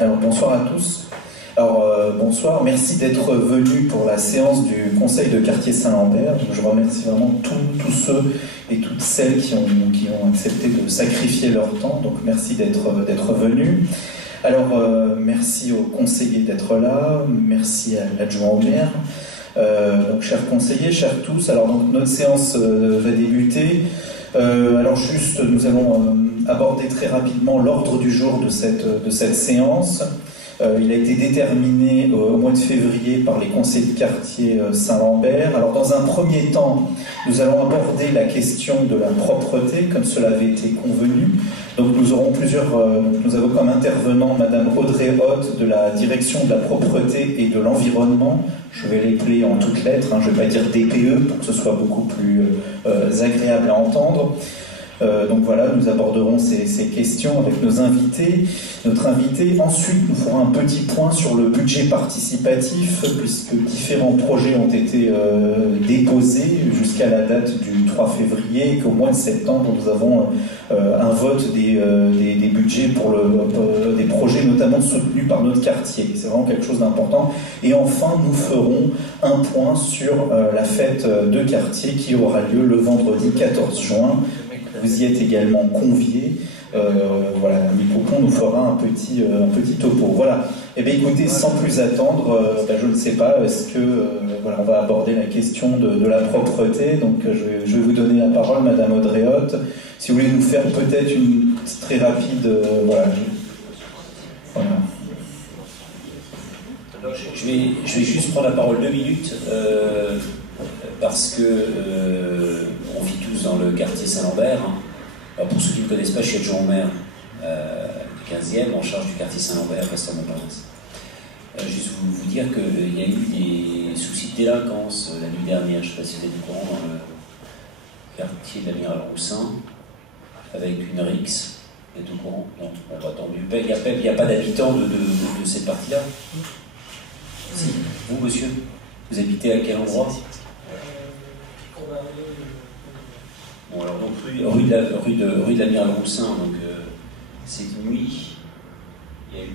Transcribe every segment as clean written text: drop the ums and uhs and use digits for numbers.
Alors bonsoir à tous. Alors bonsoir, merci d'être venus pour la séance du Conseil de quartier Saint-Lambert. Je remercie vraiment tous ceux et toutes celles qui ont accepté de sacrifier leur temps. Donc merci d'être venus. Alors merci aux conseillers d'être là, merci à l'adjoint au maire. Donc chers conseillers, chers tous, alors donc notre séance va débuter. Alors juste, nous allons aborder très rapidement l'ordre du jour de cette séance. Il a été déterminé au mois de février par les conseillers de quartier Saint-Lambert. Alors dans un premier temps, nous allons aborder la question de la propreté, comme cela avait été convenu. Donc nous aurons nous avons comme intervenant Madame Audrey Hoth de la direction de la propreté et de l'environnement. Je vais l'épeler en toutes lettres, je ne vais pas dire DPE pour que ce soit beaucoup plus agréable à entendre. Donc voilà, nous aborderons ces questions avec notre invité. Ensuite, nous ferons un petit point sur le budget participatif, puisque différents projets ont été déposés jusqu'à la date du 3 février, et qu'au mois de septembre, nous avons un vote des budgets pour des projets notamment soutenus par notre quartier. C'est vraiment quelque chose d'important. Et enfin, nous ferons un point sur la fête de quartier qui aura lieu le vendredi 14 juin. Vous y êtes également conviés. Voilà, Micropon nous fera un petit topo. Voilà. Eh bien, écoutez, sans plus attendre, je ne sais pas, est-ce que voilà, on va aborder la question de la propreté. Donc, je vais vous donner la parole, Madame Audrey Hoth. Si vous voulez nous faire peut-être une très rapide, voilà. Alors, je vais juste prendre la parole 2 minutes parce que on vit tous dans le quartier Saint-Lambert. Alors pour ceux qui ne connaissent pas, je suis adjoint au maire du 15e, en charge du quartier Saint-Lambert, Pasteur Montparnasse. Juste vous dire qu'il y a eu des soucis de délinquance la nuit dernière, je ne sais pas si vous êtes au courant, dans le quartier de l'Amiral Roussin, avec une rixe. Vous êtes au courant? Non, on va attendre. Il n'y a pas d'habitants de cette partie-là? Si. Vous, monsieur, vous habitez à quel endroit? Bon, alors donc rue de l'Amiral Roussin, donc cette nuit, il y a eu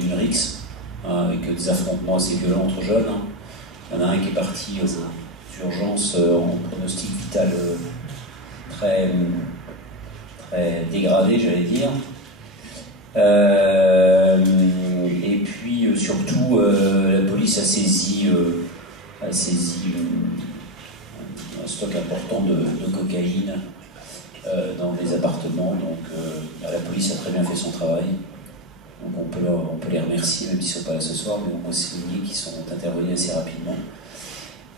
une rixe avec des affrontements assez violents entre jeunes. Il y en a un qui est parti aux urgences en pronostic vital très dégradé, j'allais dire. Et puis surtout, la police a saisi un stock important de cocaïne dans les appartements. Donc la police a très bien fait son travail. Donc on peut les remercier, même s'ils ne sont pas là ce soir, mais on peut souligner qu'ils sont intervenus assez rapidement.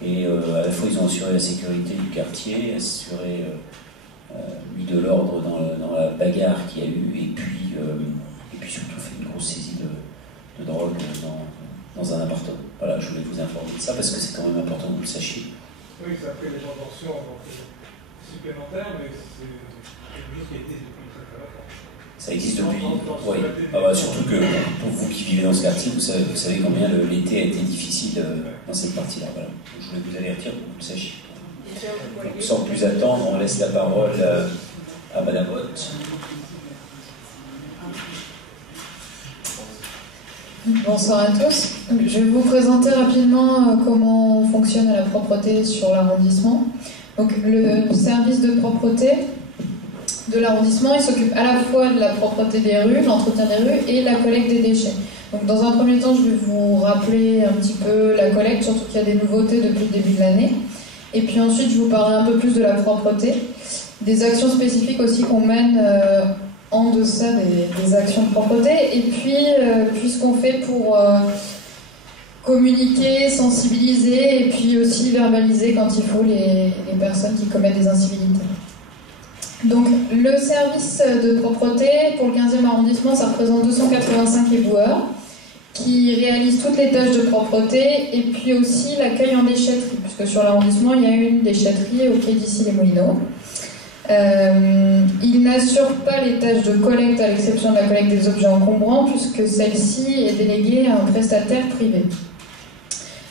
Et à la fois ils ont assuré la sécurité du quartier, assuré mis de l'ordre dans la bagarre qu'il y a eu, et puis surtout fait une grosse saisie de drogue dans un appartement. Voilà, je voulais vous informer de ça parce que c'est quand même important que vous le sachiez. Oui, ça fait des tensions supplémentaires, mais c'est quelque chose qui existe depuis très longtemps. Ça existe depuis. Oui. Surtout que pour vous qui vivez dans ce quartier, vous savez combien l'été a été difficile dans cette partie-là. Voilà. Donc, je voulais vous avertir pour que vous le sachiez. Donc, sans plus attendre, on laisse la parole à Madame Hoth. Bonsoir à tous. Je vais vous présenter rapidement comment fonctionne la propreté sur l'arrondissement. Donc, le service de propreté de l'arrondissement, il s'occupe à la fois de la propreté des rues, l'entretien des rues et la collecte des déchets. Donc, dans un premier temps, je vais vous rappeler un petit peu la collecte, surtout qu'il y a des nouveautés depuis le début de l'année. Et puis ensuite, je vous parlerai un peu plus de la propreté, des actions spécifiques aussi qu'on mène en deçà des actions de propreté, et puis ce qu'on fait pour communiquer, sensibiliser, et puis aussi verbaliser quand il faut les personnes qui commettent des incivilités. Donc le service de propreté pour le 15e arrondissement, ça représente 285 éboueurs qui réalisent toutes les tâches de propreté, et puis aussi l'accueil en déchetterie, puisque sur l'arrondissement, il y a une déchetterie au pied d'ici les Moulineaux. Il n'assure pas les tâches de collecte à l'exception de la collecte des objets encombrants, puisque celle-ci est déléguée à un prestataire privé.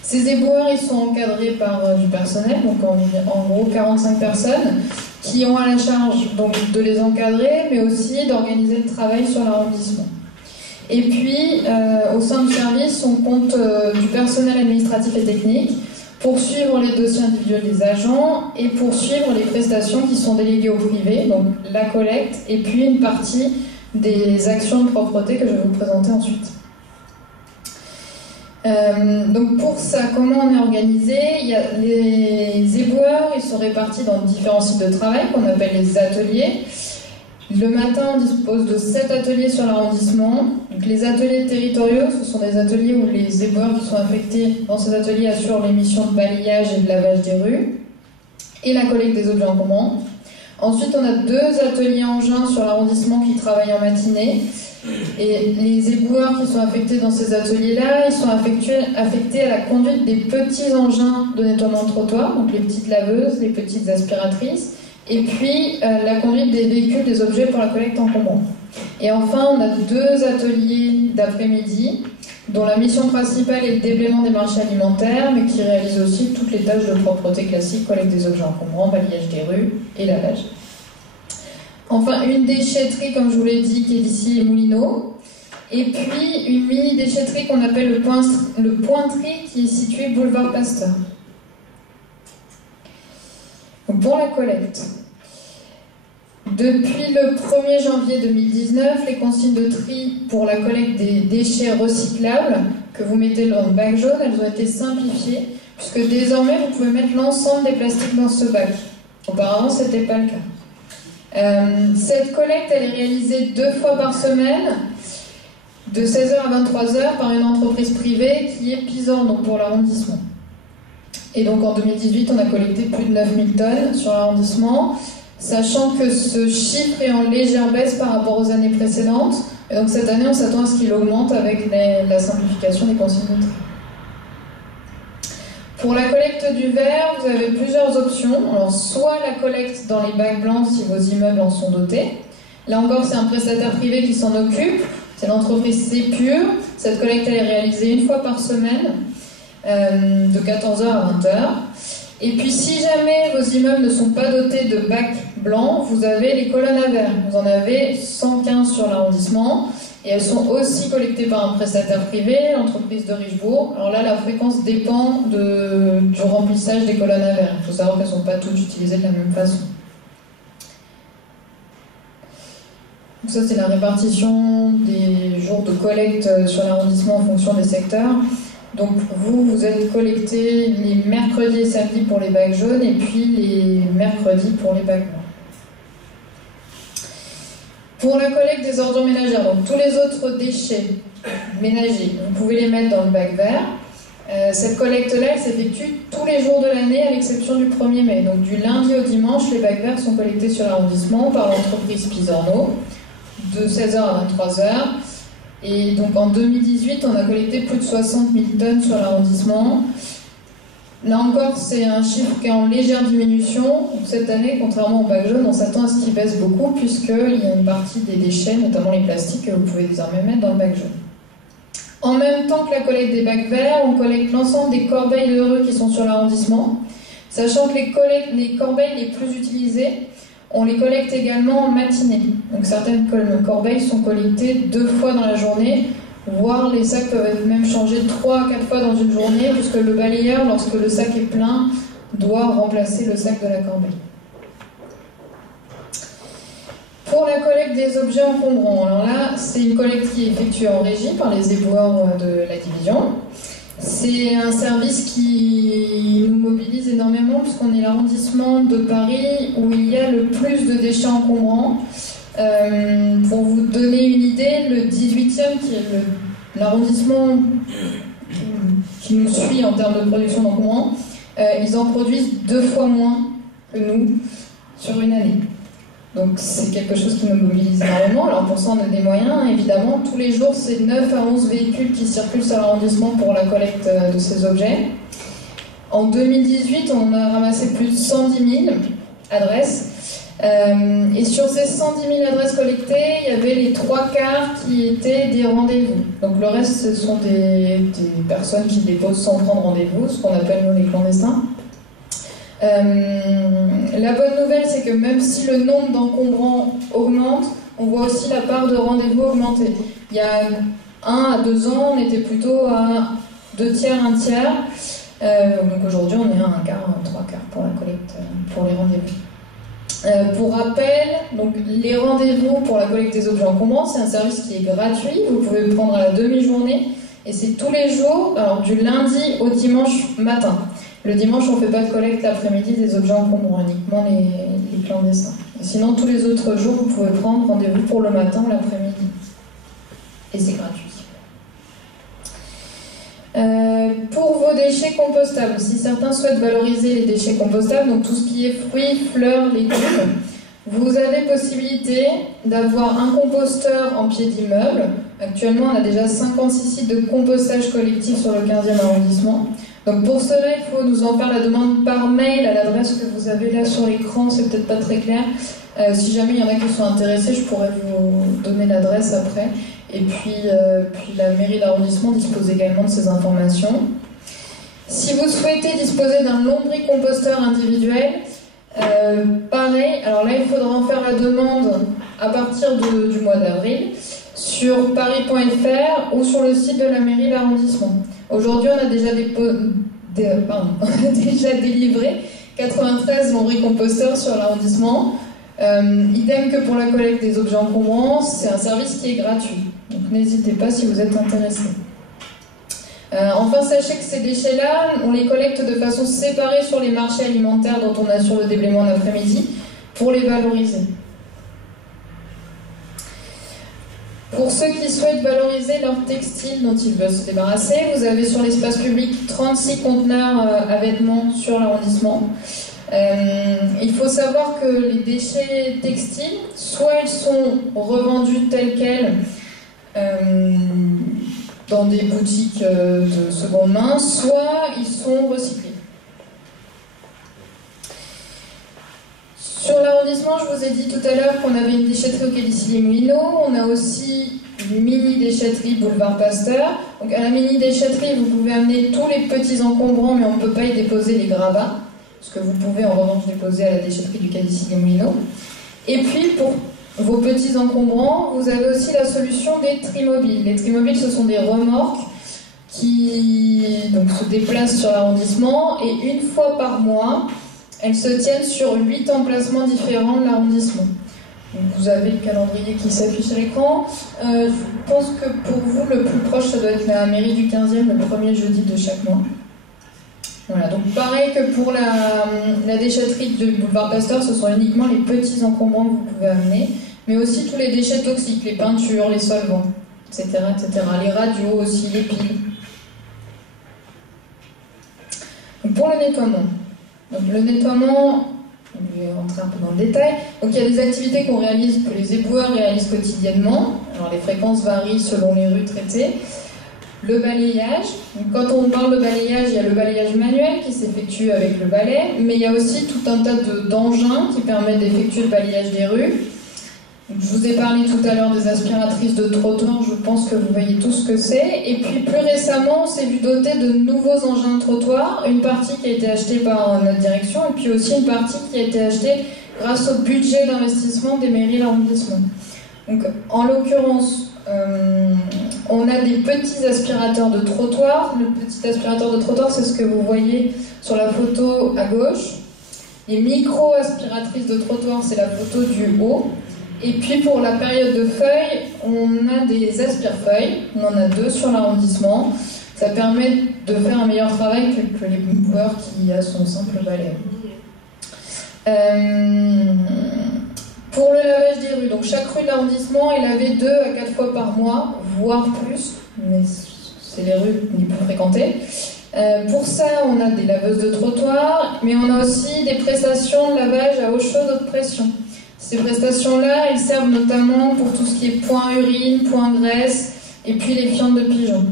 Ces éboueurs, ils sont encadrés par du personnel, donc en gros 45 personnes, qui ont à la charge donc de les encadrer, mais aussi d'organiser le travail sur l'arrondissement. Et puis, au sein du service, on compte du personnel administratif et technique pour suivre les dossiers individuels des agents et pour suivre les prestations qui sont déléguées au privé, donc la collecte, et puis une partie des actions de propreté que je vais vous présenter ensuite. Donc pour ça, comment on est organisé? Il y a les éboueurs, ils sont répartis dans différents sites de travail qu'on appelle les ateliers. Le matin, on dispose de 7 ateliers sur l'arrondissement. Donc les ateliers territoriaux, ce sont des ateliers où les éboueurs qui sont affectés dans ces ateliers assurent les missions de balayage et de lavage des rues et la collecte des objets encombrants. Ensuite, on a 2 ateliers engins sur l'arrondissement qui travaillent en matinée. Et les éboueurs qui sont affectés dans ces ateliers-là, ils sont affectés à la conduite des petits engins de nettoiement de trottoir, donc les petites laveuses, les petites aspiratrices, et puis la conduite des véhicules, des objets pour la collecte encombrante. Et enfin, on a 2 ateliers d'après-midi, dont la mission principale est le déblaiement des marchés alimentaires, mais qui réalisent aussi toutes les tâches de propreté classiques, collecte des objets encombrants, balayage des rues et lavage. Enfin, une déchetterie, comme je vous l'ai dit, qui est d'ici les Moulineaux. Et puis, une mini-déchetterie qu'on appelle le Pointerie, qui est située boulevard Pasteur. Donc, pour la collecte. Depuis le 1er janvier 2019, les consignes de tri pour la collecte des déchets recyclables que vous mettez dans le bac jaune, elles ont été simplifiées, puisque désormais, vous pouvez mettre l'ensemble des plastiques dans ce bac. Auparavant, ce n'était pas le cas. Cette collecte, elle est réalisée 2 fois par semaine, de 16h à 23h, par une entreprise privée qui est Pisan, donc pour l'arrondissement. Et donc en 2018, on a collecté plus de 9000 tonnes sur l'arrondissement, sachant que ce chiffre est en légère baisse par rapport aux années précédentes. Et donc cette année, on s'attend à ce qu'il augmente avec la simplification des consignes de tri. Pour la collecte du verre, vous avez plusieurs options. Alors, soit la collecte dans les bacs blancs si vos immeubles en sont dotés. Là encore, c'est un prestataire privé qui s'en occupe. C'est l'entreprise Cépure. Cette collecte, elle est réalisée 1 fois par semaine, de 14h à 20h. Et puis, si jamais vos immeubles ne sont pas dotés de bacs blancs, vous avez les colonnes à verre. Vous en avez 115 sur l'arrondissement. Et elles sont aussi collectées par un prestataire privé, l'entreprise de Richebourg. Alors là, la fréquence dépend du remplissage des colonnes à verre. Il faut savoir qu'elles ne sont pas toutes utilisées de la même façon. Donc ça, c'est la répartition des jours de collecte sur l'arrondissement en fonction des secteurs. Donc vous êtes collectés les mercredis et samedis pour les bacs jaunes et puis les mercredis pour les bacs blancs. Pour la collecte des ordures ménagères, donc tous les autres déchets ménagers, vous pouvez les mettre dans le bac vert. Cette collecte-là, elle s'effectue tous les jours de l'année à l'exception du 1er mai. Donc du lundi au dimanche, les bacs verts sont collectés sur l'arrondissement par l'entreprise Pisorno de 16h à 23h. Et donc en 2018, on a collecté plus de 60 000 tonnes sur l'arrondissement. Là encore, c'est un chiffre qui est en légère diminution. Donc, cette année, contrairement au bac jaune, on s'attend à ce qu'il baisse beaucoup puisqu'il y a une partie des déchets, notamment les plastiques, que vous pouvez désormais mettre dans le bac jaune. En même temps que la collecte des bacs verts, on collecte l'ensemble des corbeilles de rue qui sont sur l'arrondissement, sachant que les corbeilles les plus utilisées, on les collecte également en matinée. Donc certaines corbeilles sont collectées 2 fois dans la journée, voire les sacs peuvent être même changés 3 à 4 fois dans une journée, puisque le balayeur, lorsque le sac est plein, doit remplacer le sac de la corbeille. Pour la collecte des objets encombrants, alors là, c'est une collecte qui est effectuée en régie par les éboueurs de la division. C'est un service qui nous mobilise énormément, puisqu'on est l'arrondissement de Paris où il y a le plus de déchets encombrants. Pour vous donner une idée, le 18e, qui est l'arrondissement qui nous suit en termes de production d'encombrants, ils en produisent 2 fois moins que nous sur une année. Donc c'est quelque chose qui nous mobilise énormément. Alors pour ça, on a des moyens, évidemment. Tous les jours, c'est 9 à 11 véhicules qui circulent sur l'arrondissement pour la collecte de ces objets. En 2018, on a ramassé plus de 110 000 adresses. Et sur ces 110 000 adresses collectées, il y avait les 3 quarts qui étaient des rendez-vous. Donc le reste, ce sont des personnes qui déposent sans prendre rendez-vous, ce qu'on appelle nous les clandestins. La bonne nouvelle, c'est que même si le nombre d'encombrants augmente, on voit aussi la part de rendez-vous augmenter. Il y a 1 à 2 ans, on était plutôt à 2 tiers, 1 tiers. Donc aujourd'hui, on est à 1 quart, 3 quarts pour la collecte, pour les rendez-vous. Pour rappel, donc les rendez-vous pour la collecte des objets encombrants, c'est un service qui est gratuit. Vous pouvez le prendre à la demi-journée et c'est tous les jours, alors du lundi au dimanche matin. Le dimanche, on ne fait pas de collecte l'après-midi des objets encombrants, uniquement les clandestins. Et sinon, tous les autres jours, vous pouvez prendre rendez-vous pour le matin ou l'après-midi. Et c'est gratuit. Pour vos déchets compostables, si certains souhaitent valoriser les déchets compostables, donc tout ce qui est fruits, fleurs, légumes, vous avez possibilité d'avoir un composteur en pied d'immeuble. Actuellement, on a déjà 56 sites de compostage collectif sur le 15e arrondissement. Donc pour cela, il faut nous en faire la demande par mail à l'adresse que vous avez là sur l'écran, c'est peut-être pas très clair. Si jamais il y en a qui sont intéressés, je pourrais vous donner l'adresse après. Et puis la mairie d'arrondissement dispose également de ces informations. Si vous souhaitez disposer d'un lombricomposteur individuel, pareil, alors là il faudra en faire la demande à partir du mois d'avril sur paris.fr ou sur le site de la mairie d'arrondissement. Aujourd'hui on a déjà déjà délivré 93 lombricomposteurs sur l'arrondissement. Idem que pour la collecte des objets encombrants, c'est un service qui est gratuit. Donc n'hésitez pas si vous êtes intéressé. Enfin, sachez que ces déchets-là, on les collecte de façon séparée sur les marchés alimentaires dont on assure le déblaiement l'après-midi pour les valoriser. Pour ceux qui souhaitent valoriser leurs textiles dont ils veulent se débarrasser, vous avez sur l'espace public 36 conteneurs à vêtements sur l'arrondissement. Il faut savoir que les déchets textiles, soit ils sont revendus tels quels dans des boutiques de seconde main, soit ils sont recyclés. Sur l'arrondissement, je vous ai dit tout à l'heure qu'on avait une déchetterie au quai des Moulineaux. On a aussi une mini-déchetterie boulevard Pasteur. Donc à la mini-déchetterie, vous pouvez amener tous les petits encombrants, mais on ne peut pas y déposer les gravats, ce que vous pouvez en revanche déposer à la déchetterie du quai des Moulineaux. Et puis pour vos petits encombrants, vous avez aussi la solution des trimobiles. Les trimobiles, ce sont des remorques qui donc, se déplacent sur l'arrondissement et une fois par mois, elles se tiennent sur 8 emplacements différents de l'arrondissement. Vous avez le calendrier qui s'affiche à l'écran. Je pense que pour vous, le plus proche, ça doit être la mairie du 15e, le premier jeudi de chaque mois. Voilà, donc pareil que pour la déchetterie du boulevard Pasteur, ce sont uniquement les petits encombrants que vous pouvez amener, mais aussi tous les déchets toxiques, les peintures, les solvants, etc., etc. Les radios aussi, les piles. Donc pour le nettoiement. Donc le nettoiement, je vais rentrer un peu dans le détail. Donc il y a des activités que les éboueurs réalisent quotidiennement. Alors les fréquences varient selon les rues traitées. Le balayage. Donc, quand on parle de balayage, il y a le balayage manuel qui s'effectue avec le balai, mais il y a aussi tout un tas d'engins qui permettent d'effectuer le balayage des rues. Donc, je vous ai parlé tout à l'heure des aspiratrices de trottoir, je pense que vous voyez tout ce que c'est. Et puis plus récemment, on s'est vu doter de nouveaux engins de trottoir, une partie qui a été achetée par notre direction, et puis aussi une partie qui a été achetée grâce au budget d'investissement des mairies d'arrondissement. Donc en l'occurrence, on a des petits aspirateurs de trottoir. Le petit aspirateur de trottoir, c'est ce que vous voyez sur la photo à gauche. Les micro-aspiratrices de trottoir, c'est la photo du haut. Et puis pour la période de feuilles, on a des aspire-feuilles. On en a 2 sur l'arrondissement. Ça permet de faire un meilleur travail que les boueurs qui a son simple balai. Pour le lavage des rues, donc chaque rue de l'arrondissement est lavée 2 à 4 fois par mois, voire plus, mais c'est les rues les plus fréquentées. Pour ça, on a des laveuses de trottoir, mais on a aussi des prestations de lavage à eau chaude haute pression. Ces prestations-là, elles servent notamment pour tout ce qui est point urine, point graisse, et puis les fientes de pigeons.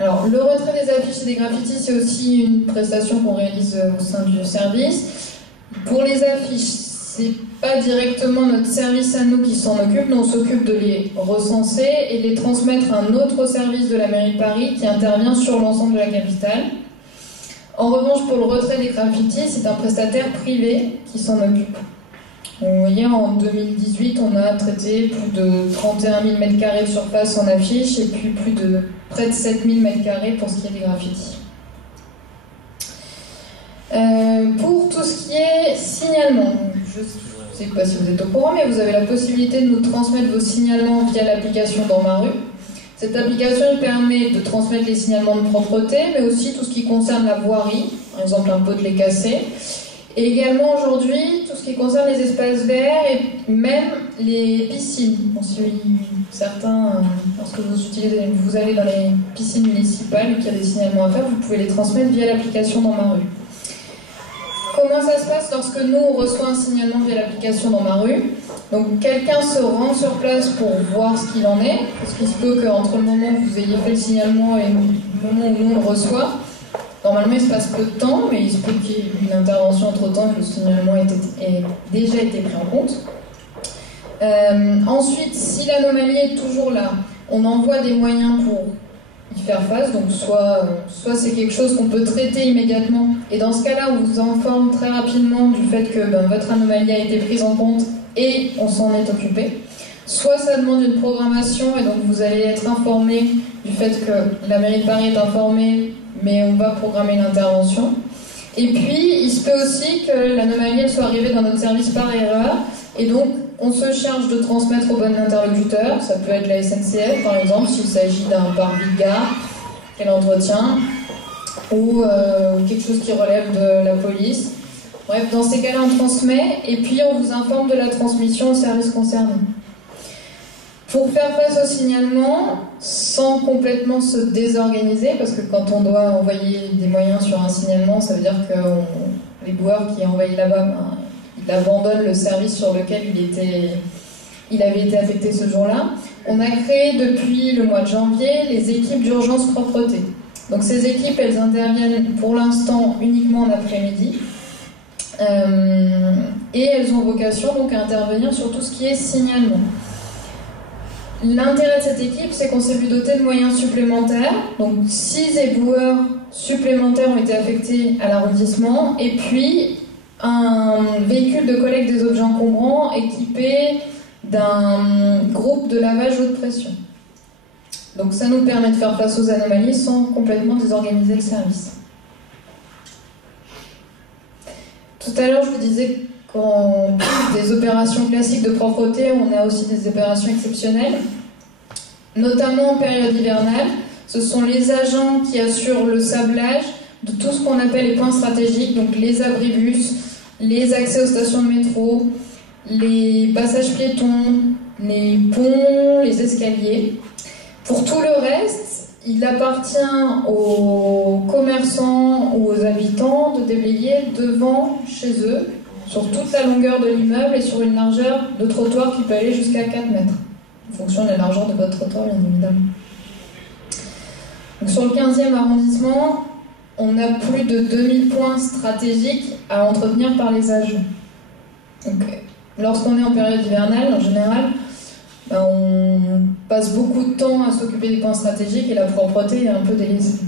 Alors, le retrait des affiches et des graffitis, c'est aussi une prestation qu'on réalise au sein du service. Pour les affiches, c'est pas directement notre service à nous qui s'en occupe, nous on s'occupe de les recenser et de les transmettre à un autre service de la mairie de Paris qui intervient sur l'ensemble de la capitale. En revanche, pour le retrait des graffitis, c'est un prestataire privé qui s'en occupe. Vous voyez, en 2018, on a traité plus de 31 000 m² de surface en affiche et puis près de 7 000 m² pour ce qui est des graffitis. Pour tout ce qui est signalement, je ne sais pas si vous êtes au courant, mais vous avez la possibilité de nous transmettre vos signalements via l'application Dans ma rue. Cette application permet de transmettre les signalements de propreté, mais aussi tout ce qui concerne la voirie, par exemple un pot de lait cassé. Et également aujourd'hui, tout ce qui concerne les espaces verts et même les piscines. Bon, si certains, lorsque vous allez dans les piscines municipales et qu'il y a des signalements à faire, vous pouvez les transmettre via l'application Dans ma rue. Comment ça se passe lorsque nous on reçoit un signalement via l'application Dans ma rue? Donc quelqu'un se rend sur place pour voir ce qu'il en est, parce qu'il se peut qu'entre le moment où vous ayez fait le signalement et le moment où nous on le reçoit, normalement il se passe peu de temps, mais il se peut qu'il y ait une intervention entre-temps et que le signalement ait déjà été pris en compte. Ensuite, si l'anomalie est toujours là, on envoie des moyens pour y faire face, donc soit c'est quelque chose qu'on peut traiter immédiatement, et dans ce cas-là, on vous informe très rapidement du fait que votre anomalie a été prise en compte et on s'en est occupé. Soit ça demande une programmation, et donc vous allez être informé du fait que la mairie de Paris est informée, mais on va programmer l'intervention. Et puis, il se peut aussi que l'anomalie soit arrivée dans notre service par erreur, et donc on se charge de transmettre au bon interlocuteur. Ça peut être la SNCF, par exemple, s'il s'agit d'un parvis de gare, quel entretien, ou quelque chose qui relève de la police. Bref, dans ces cas-là, on transmet, et puis on vous informe de la transmission au service concerné. Pour faire face au signalement, sans complètement se désorganiser, parce que quand on doit envoyer des moyens sur un signalement, ça veut dire que les boueurs qui envoient là-bas, il abandonne le service sur lequel il avait été affecté ce jour-là. On a créé depuis le mois de janvier les équipes d'urgence propreté. Donc ces équipes, elles interviennent pour l'instant uniquement en après-midi. Et elles ont vocation donc à intervenir sur tout ce qui est signalement. L'intérêt de cette équipe, c'est qu'on s'est vu doter de moyens supplémentaires. Donc 6 éboueurs supplémentaires ont été affectés à l'arrondissement, et puis un véhicule de collecte des objets encombrants équipé d'un groupe de lavage haute pression. Donc ça nous permet de faire face aux anomalies sans complètement désorganiser le service. Tout à l'heure, je vous disais qu'en plus des opérations classiques de propreté, on a aussi des opérations exceptionnelles, notamment en période hivernale. Ce sont les agents qui assurent le sablage de tout ce qu'on appelle les points stratégiques, donc les abribus, les accès aux stations de métro, les passages piétons, les ponts, les escaliers. Pour tout le reste, il appartient aux commerçants ou aux habitants de déblayer devant chez eux, sur toute la longueur de l'immeuble et sur une largeur de trottoir qui peut aller jusqu'à 4 mètres, en fonction de la largeur de votre trottoir, bien évidemment. Donc sur le 15e arrondissement, on a plus de 2000 points stratégiques à entretenir par les agents. Donc, lorsqu'on est en période hivernale, en général, on passe beaucoup de temps à s'occuper des points stratégiques et la propreté est un peu délaissée.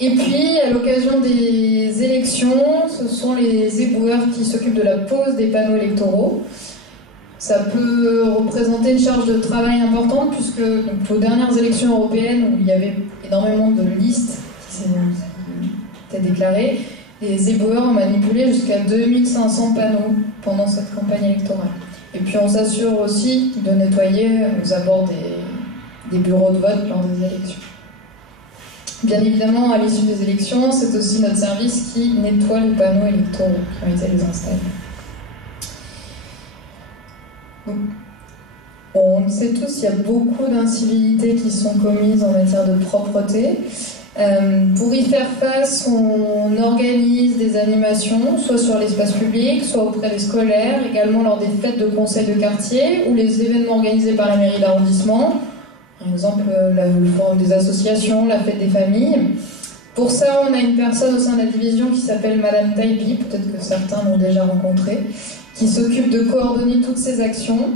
Et puis, à l'occasion des élections, ce sont les éboueurs qui s'occupent de la pose des panneaux électoraux. Ça peut représenter une charge de travail importante, puisque donc, aux dernières élections européennes, où il y avait énormément de listes qui étaient déclarées, les éboueurs ont manipulé jusqu'à 2500 panneaux pendant cette campagne électorale. Et puis on s'assure aussi de nettoyer aux abords des bureaux de vote lors des élections. Bien évidemment, à l'issue des élections, c'est aussi notre service qui nettoie les panneaux électoraux qui ont été désinstallés. Donc, on le sait tous, il y a beaucoup d'incivilités qui sont commises en matière de propreté. Pour y faire face, on organise des animations, soit sur l'espace public, soit auprès des scolaires, également lors des fêtes de conseils de quartier ou les événements organisés par la mairie d'arrondissement, par exemple le forum des associations, la fête des familles. Pour ça, on a une personne au sein de la division qui s'appelle Madame Taibi, peut-être que certains l'ont déjà rencontrée, qui s'occupe de coordonner toutes ces actions.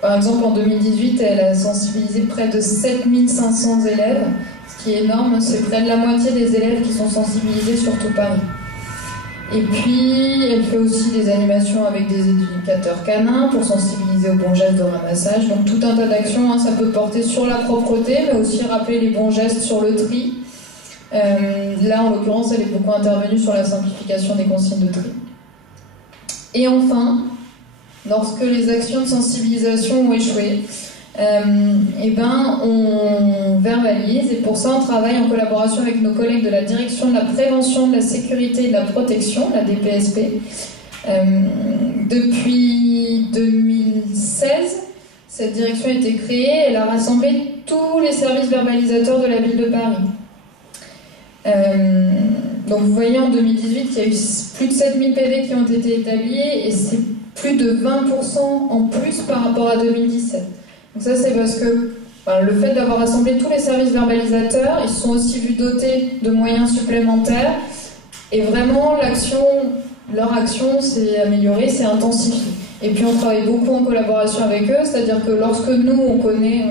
Par exemple, en 2018, elle a sensibilisé près de 7500 élèves, ce qui est énorme, c'est près de la moitié des élèves qui sont sensibilisés sur tout Paris. Et puis, elle fait aussi des animations avec des éducateurs canins pour sensibiliser aux bons gestes de ramassage. Donc tout un tas d'actions, hein, ça peut porter sur la propreté, mais aussi rappeler les bons gestes sur le tri. Là, en l'occurrence, elle est beaucoup intervenue sur la simplification des consignes de tri. Et enfin, lorsque les actions de sensibilisation ont échoué, on verbalise, et pour ça on travaille en collaboration avec nos collègues de la direction de la prévention, de la sécurité et de la protection, la DPSP. Depuis 2016, cette direction a été créée, elle a rassemblé tous les services verbalisateurs de la ville de Paris. Donc vous voyez en 2018 qu'il y a eu plus de 7000 PV qui ont été établis, et c'est plus de 20% en plus par rapport à 2017. Donc ça c'est parce que le fait d'avoir rassemblé tous les services verbalisateurs, ils se sont aussi vus dotés de moyens supplémentaires, et vraiment leur action s'est améliorée, s'est intensifiée. Et puis on travaille beaucoup en collaboration avec eux, c'est-à-dire que lorsque nous on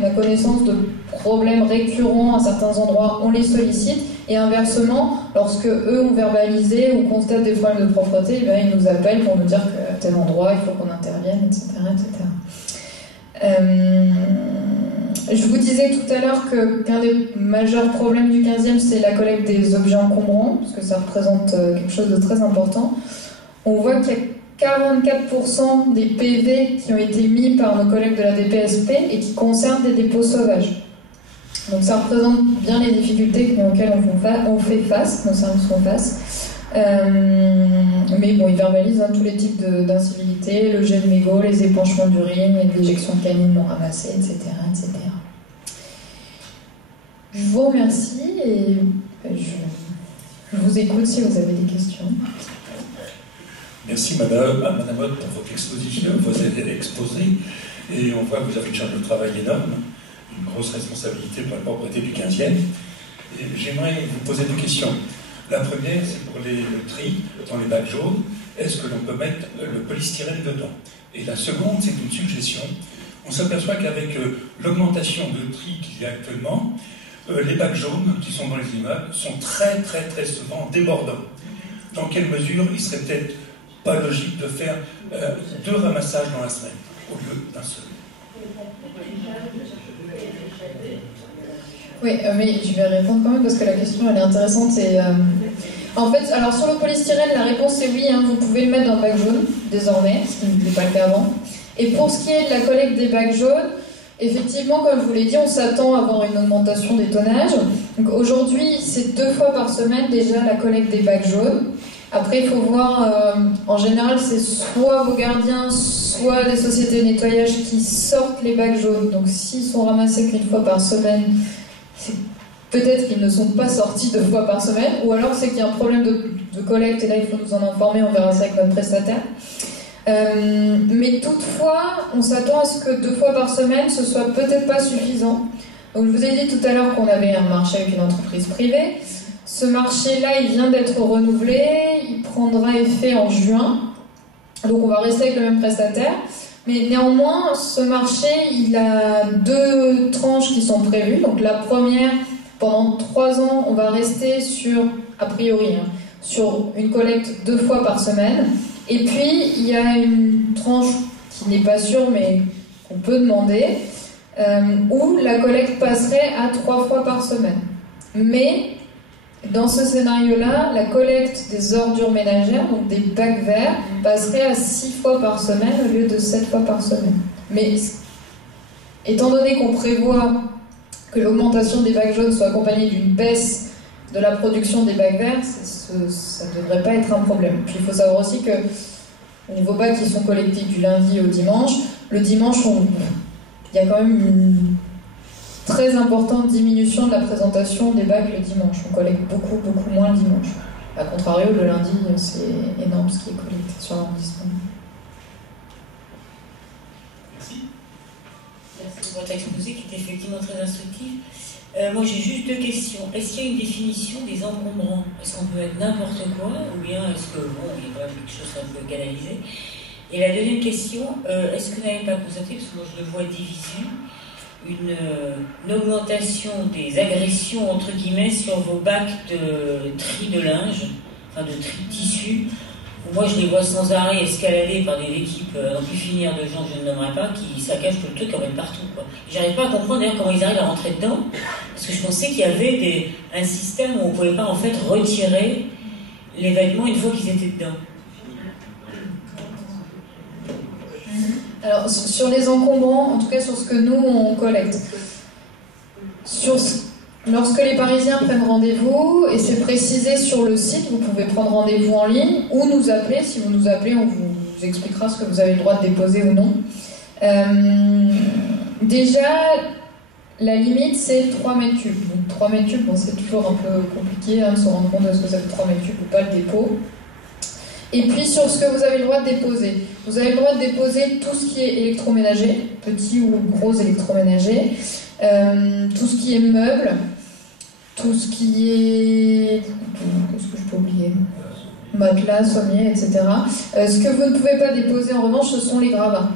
a connaissance de problèmes récurrents à certains endroits, on les sollicite, et inversement, lorsque eux ont verbalisé ou constatent des problèmes de propreté, ils nous appellent pour nous dire qu'à tel endroit il faut qu'on intervienne, etc. etc. Je vous disais tout à l'heure qu'un des majeurs problèmes du 15e, c'est la collecte des objets encombrants, parce que ça représente quelque chose de très important. On voit qu'il y a 44% des PV qui ont été mis par nos collègues de la DPSP et qui concernent des dépôts sauvages. Donc ça représente bien les difficultés auxquelles on fait face, nos services font face. Mais bon, ils verbalisent tous les types d'incivilités, le jet de mégots, les épanchements d'urine, les déjections canines non ramassées, etc., etc. Je vous remercie et je vous écoute si vous avez des questions. Merci Madame Haute pour votre exposition, vous avez exposé, et on voit que vous avez une charge de travail énorme, une grosse responsabilité pour la propreté du 15e. Et j'aimerais vous poser deux questions. La première, c'est pour le tri dans les bacs jaunes. Est-ce que l'on peut mettre le polystyrène dedans? Et la seconde, c'est une suggestion. On s'aperçoit qu'avec l'augmentation de tri qu'il y a actuellement, les bacs jaunes qui sont dans les immeubles sont très très très souvent débordants. Dans quelle mesure il serait peut-être pas logique de faire 2 ramassages dans la semaine au lieu d'un seul? Oui, mais je vais répondre quand même parce que la question elle est intéressante. En fait, alors sur le polystyrène, la réponse est oui, vous pouvez le mettre dans le bac jaune désormais, ce qui n'était pas le cas avant. Et pour ce qui est de la collecte des bacs jaunes, effectivement, comme je vous l'ai dit, on s'attend à avoir une augmentation des tonnages. Donc aujourd'hui, c'est 2 fois par semaine déjà la collecte des bacs jaunes. Après, il faut voir, en général, c'est soit vos gardiens, soit des sociétés de nettoyage qui sortent les bacs jaunes. Donc s'ils sont ramassés qu'une fois par semaine, peut-être qu'ils ne sont pas sortis 2 fois par semaine, ou alors c'est qu'il y a un problème de collecte, et là il faut nous en informer, on verra ça avec notre prestataire. Mais toutefois, on s'attend à ce que 2 fois par semaine, ce soit peut-être pas suffisant. Donc je vous ai dit tout à l'heure qu'on avait un marché avec une entreprise privée. Ce marché-là, il vient d'être renouvelé, il prendra effet en juin. Donc on va rester avec le même prestataire. Mais néanmoins, ce marché, il a 2 tranches qui sont prévues. Donc la première, pendant 3 ans, on va rester sur, a priori, sur une collecte 2 fois par semaine. Et puis, il y a une tranche qui n'est pas sûre, mais qu'on peut demander, où la collecte passerait à 3 fois par semaine. Mais dans ce scénario-là, la collecte des ordures ménagères, donc des bacs verts, passerait à 6 fois par semaine au lieu de 7 fois par semaine. Mais étant donné qu'on prévoit que l'augmentation des bacs jaunes soit accompagnée d'une baisse de la production des bacs verts, ça ne devrait pas être un problème. Puis il faut savoir aussi que au niveau bacs qui sont collectés du lundi au dimanche, le dimanche, il y a quand même une très importante diminution de la présentation des bacs le dimanche. On collecte beaucoup moins le dimanche. A contrario, le lundi, c'est énorme ce qui est collecté sur l'arrondissement. Merci. Merci pour votre exposé qui est effectivement très instructif. Moi j'ai juste 2 questions. Est-ce qu'il y a une définition des encombrants? Est-ce qu'on peut mettre n'importe quoi, ou bien est-ce que il y a quand même quelque chose un peu canalisé? Et la deuxième question, est-ce que vous n'avez pas constaté, parce que moi je le vois division, une augmentation des agressions, entre guillemets, sur vos bacs de tri de linge, enfin de tri de tissu. Moi, je les vois sans arrêt escalader par des équipes à n'en plus finir de gens que je ne nommerai pas, qui saccagent tout le truc, en même partout, quoi. J'arrive pas à comprendre d'ailleurs comment ils arrivent à rentrer dedans, parce que je pensais qu'il y avait un système où on ne pouvait pas en fait retirer les vêtements une fois qu'ils étaient dedans. Alors, sur les encombrants, en tout cas sur ce que nous, on collecte, lorsque les Parisiens prennent rendez-vous, et c'est précisé sur le site, vous pouvez prendre rendez-vous en ligne ou nous appeler. Si vous nous appelez, on vous expliquera ce que vous avez le droit de déposer ou non. Déjà, la limite, c'est 3 mètres cubes. Donc 3 mètres cubes, bon, c'est toujours un peu compliqué de se rendre compte de ce que ça fait 3 mètres cubes ou pas le dépôt. Et puis sur ce que vous avez le droit de déposer. Vous avez le droit de déposer tout ce qui est électroménager, petit ou gros électroménager, tout ce qui est meubles, tout ce qui est... Qu'est-ce que je peux oublier ? Matelas, sommier, etc. Ce que vous ne pouvez pas déposer en revanche, ce sont les gravats.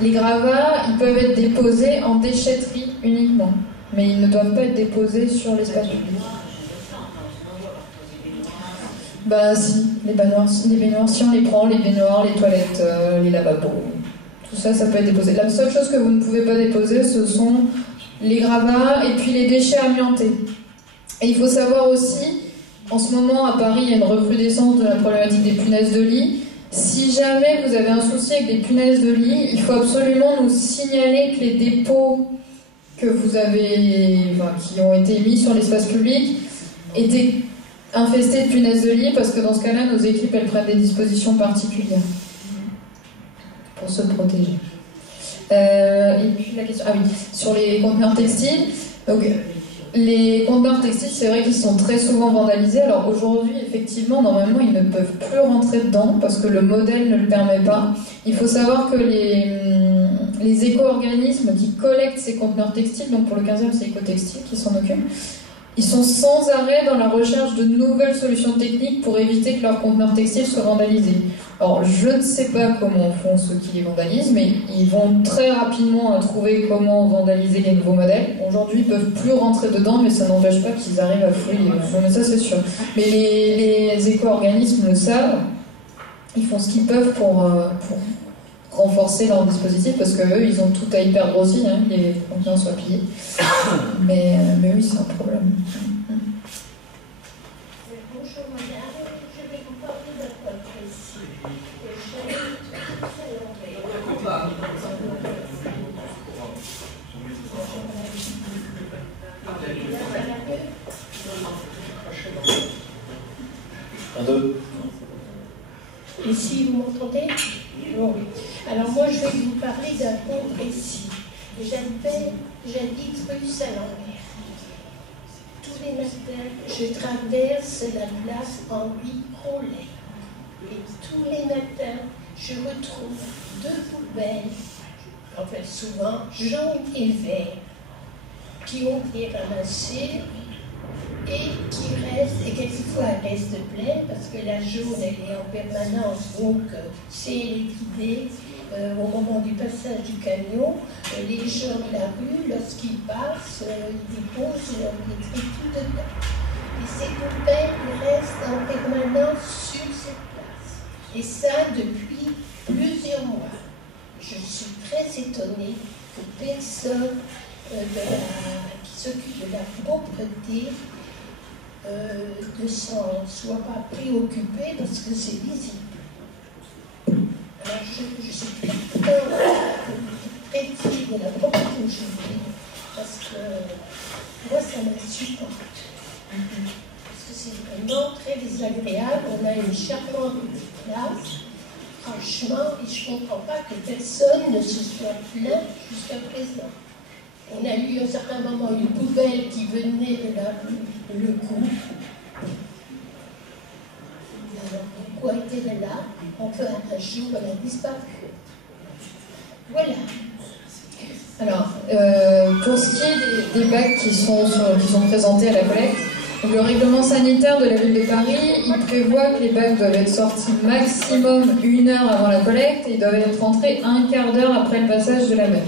Les gravats, ils peuvent être déposés en déchetterie uniquement, mais ils ne doivent pas être déposés sur l'espace public. Bah si, les baignoires, si on les prend, les baignoires, les toilettes, les lavabos, tout ça, ça peut être déposé. La seule chose que vous ne pouvez pas déposer, ce sont les gravats et puis les déchets amiantés. Et il faut savoir aussi, en ce moment à Paris, il y a une recrudescence de la problématique des punaises de lit. Si jamais vous avez un souci avec des punaises de lit, il faut absolument nous signaler que les dépôts que vous avez, qui ont été mis sur l'espace public étaient infestés de punaises de lit, parce que dans ce cas-là, nos équipes, elles prennent des dispositions particulières pour se protéger. Et puis la question, sur les conteneurs textiles. Donc, les conteneurs textiles, c'est vrai qu'ils sont très souvent vandalisés. Alors aujourd'hui, effectivement, normalement, ils ne peuvent plus rentrer dedans parce que le modèle ne le permet pas. Il faut savoir que les éco-organismes qui collectent ces conteneurs textiles, donc pour le 15e, c'est Écotextile qui s'en occupe, ils sont sans arrêt dans la recherche de nouvelles solutions techniques pour éviter que leurs conteneurs textiles soient vandalisés. Alors, je ne sais pas comment font ceux qui les vandalisent, mais ils vont très rapidement trouver comment vandaliser les nouveaux modèles. Aujourd'hui, ils ne peuvent plus rentrer dedans, mais ça n'empêche pas qu'ils arrivent à fouiller. Mais ça, c'est sûr. Mais les éco-organismes le savent. Ils font ce qu'ils peuvent pour renforcer leur dispositif, parce qu'eux, ils ont tout à hyper grossi, que les conteneurs soient pillés. Mais oui, c'est un problème. Bonjour madame, je vais vous parler d'un point précis. Ici, vous m'entendez? Bon. Alors moi, je vais vous parler d'un point précis. J'habite rue Saint-Lambert. Tous les matins, je traverse la place Henri Rollet. Et tous les matins, je retrouve 2 poubelles, enfin souvent jaunes et verts, qui ont été ramassées et qui restent, et quelquefois elles restent pleines, parce que la jaune, elle est en permanence, donc c'est liquidé. Au moment du passage du camion, les gens de la rue, lorsqu'ils passent, ils déposent leur literie tout dedans. Et ces poubelles restent en permanence sur cette place. Et ça depuis plusieurs mois. Je suis très étonnée que personne qui s'occupe de la propreté ne s'en soit pas préoccupé, parce que c'est visible. Alors je suis très pétrie de la propreté aujourd'hui, parce que moi ça m'insupporte. Parce que c'est vraiment très désagréable. On a une charmante petite place, franchement, et je ne comprends pas que personne ne se soit plaint jusqu'à présent. On a eu à un certain moment une poubelle qui venait de la rue Le Coup. Alors, pourquoi était-elle là? Enfin, un jour, elle a disparu. Voilà. Alors, pour ce qui est des bacs qui sont présentés à la collecte, donc le règlement sanitaire de la ville de Paris, il prévoit que les bacs doivent être sortis maximum 1 heure avant la collecte et doivent être rentrés 1/4 d'heure après le passage de la même.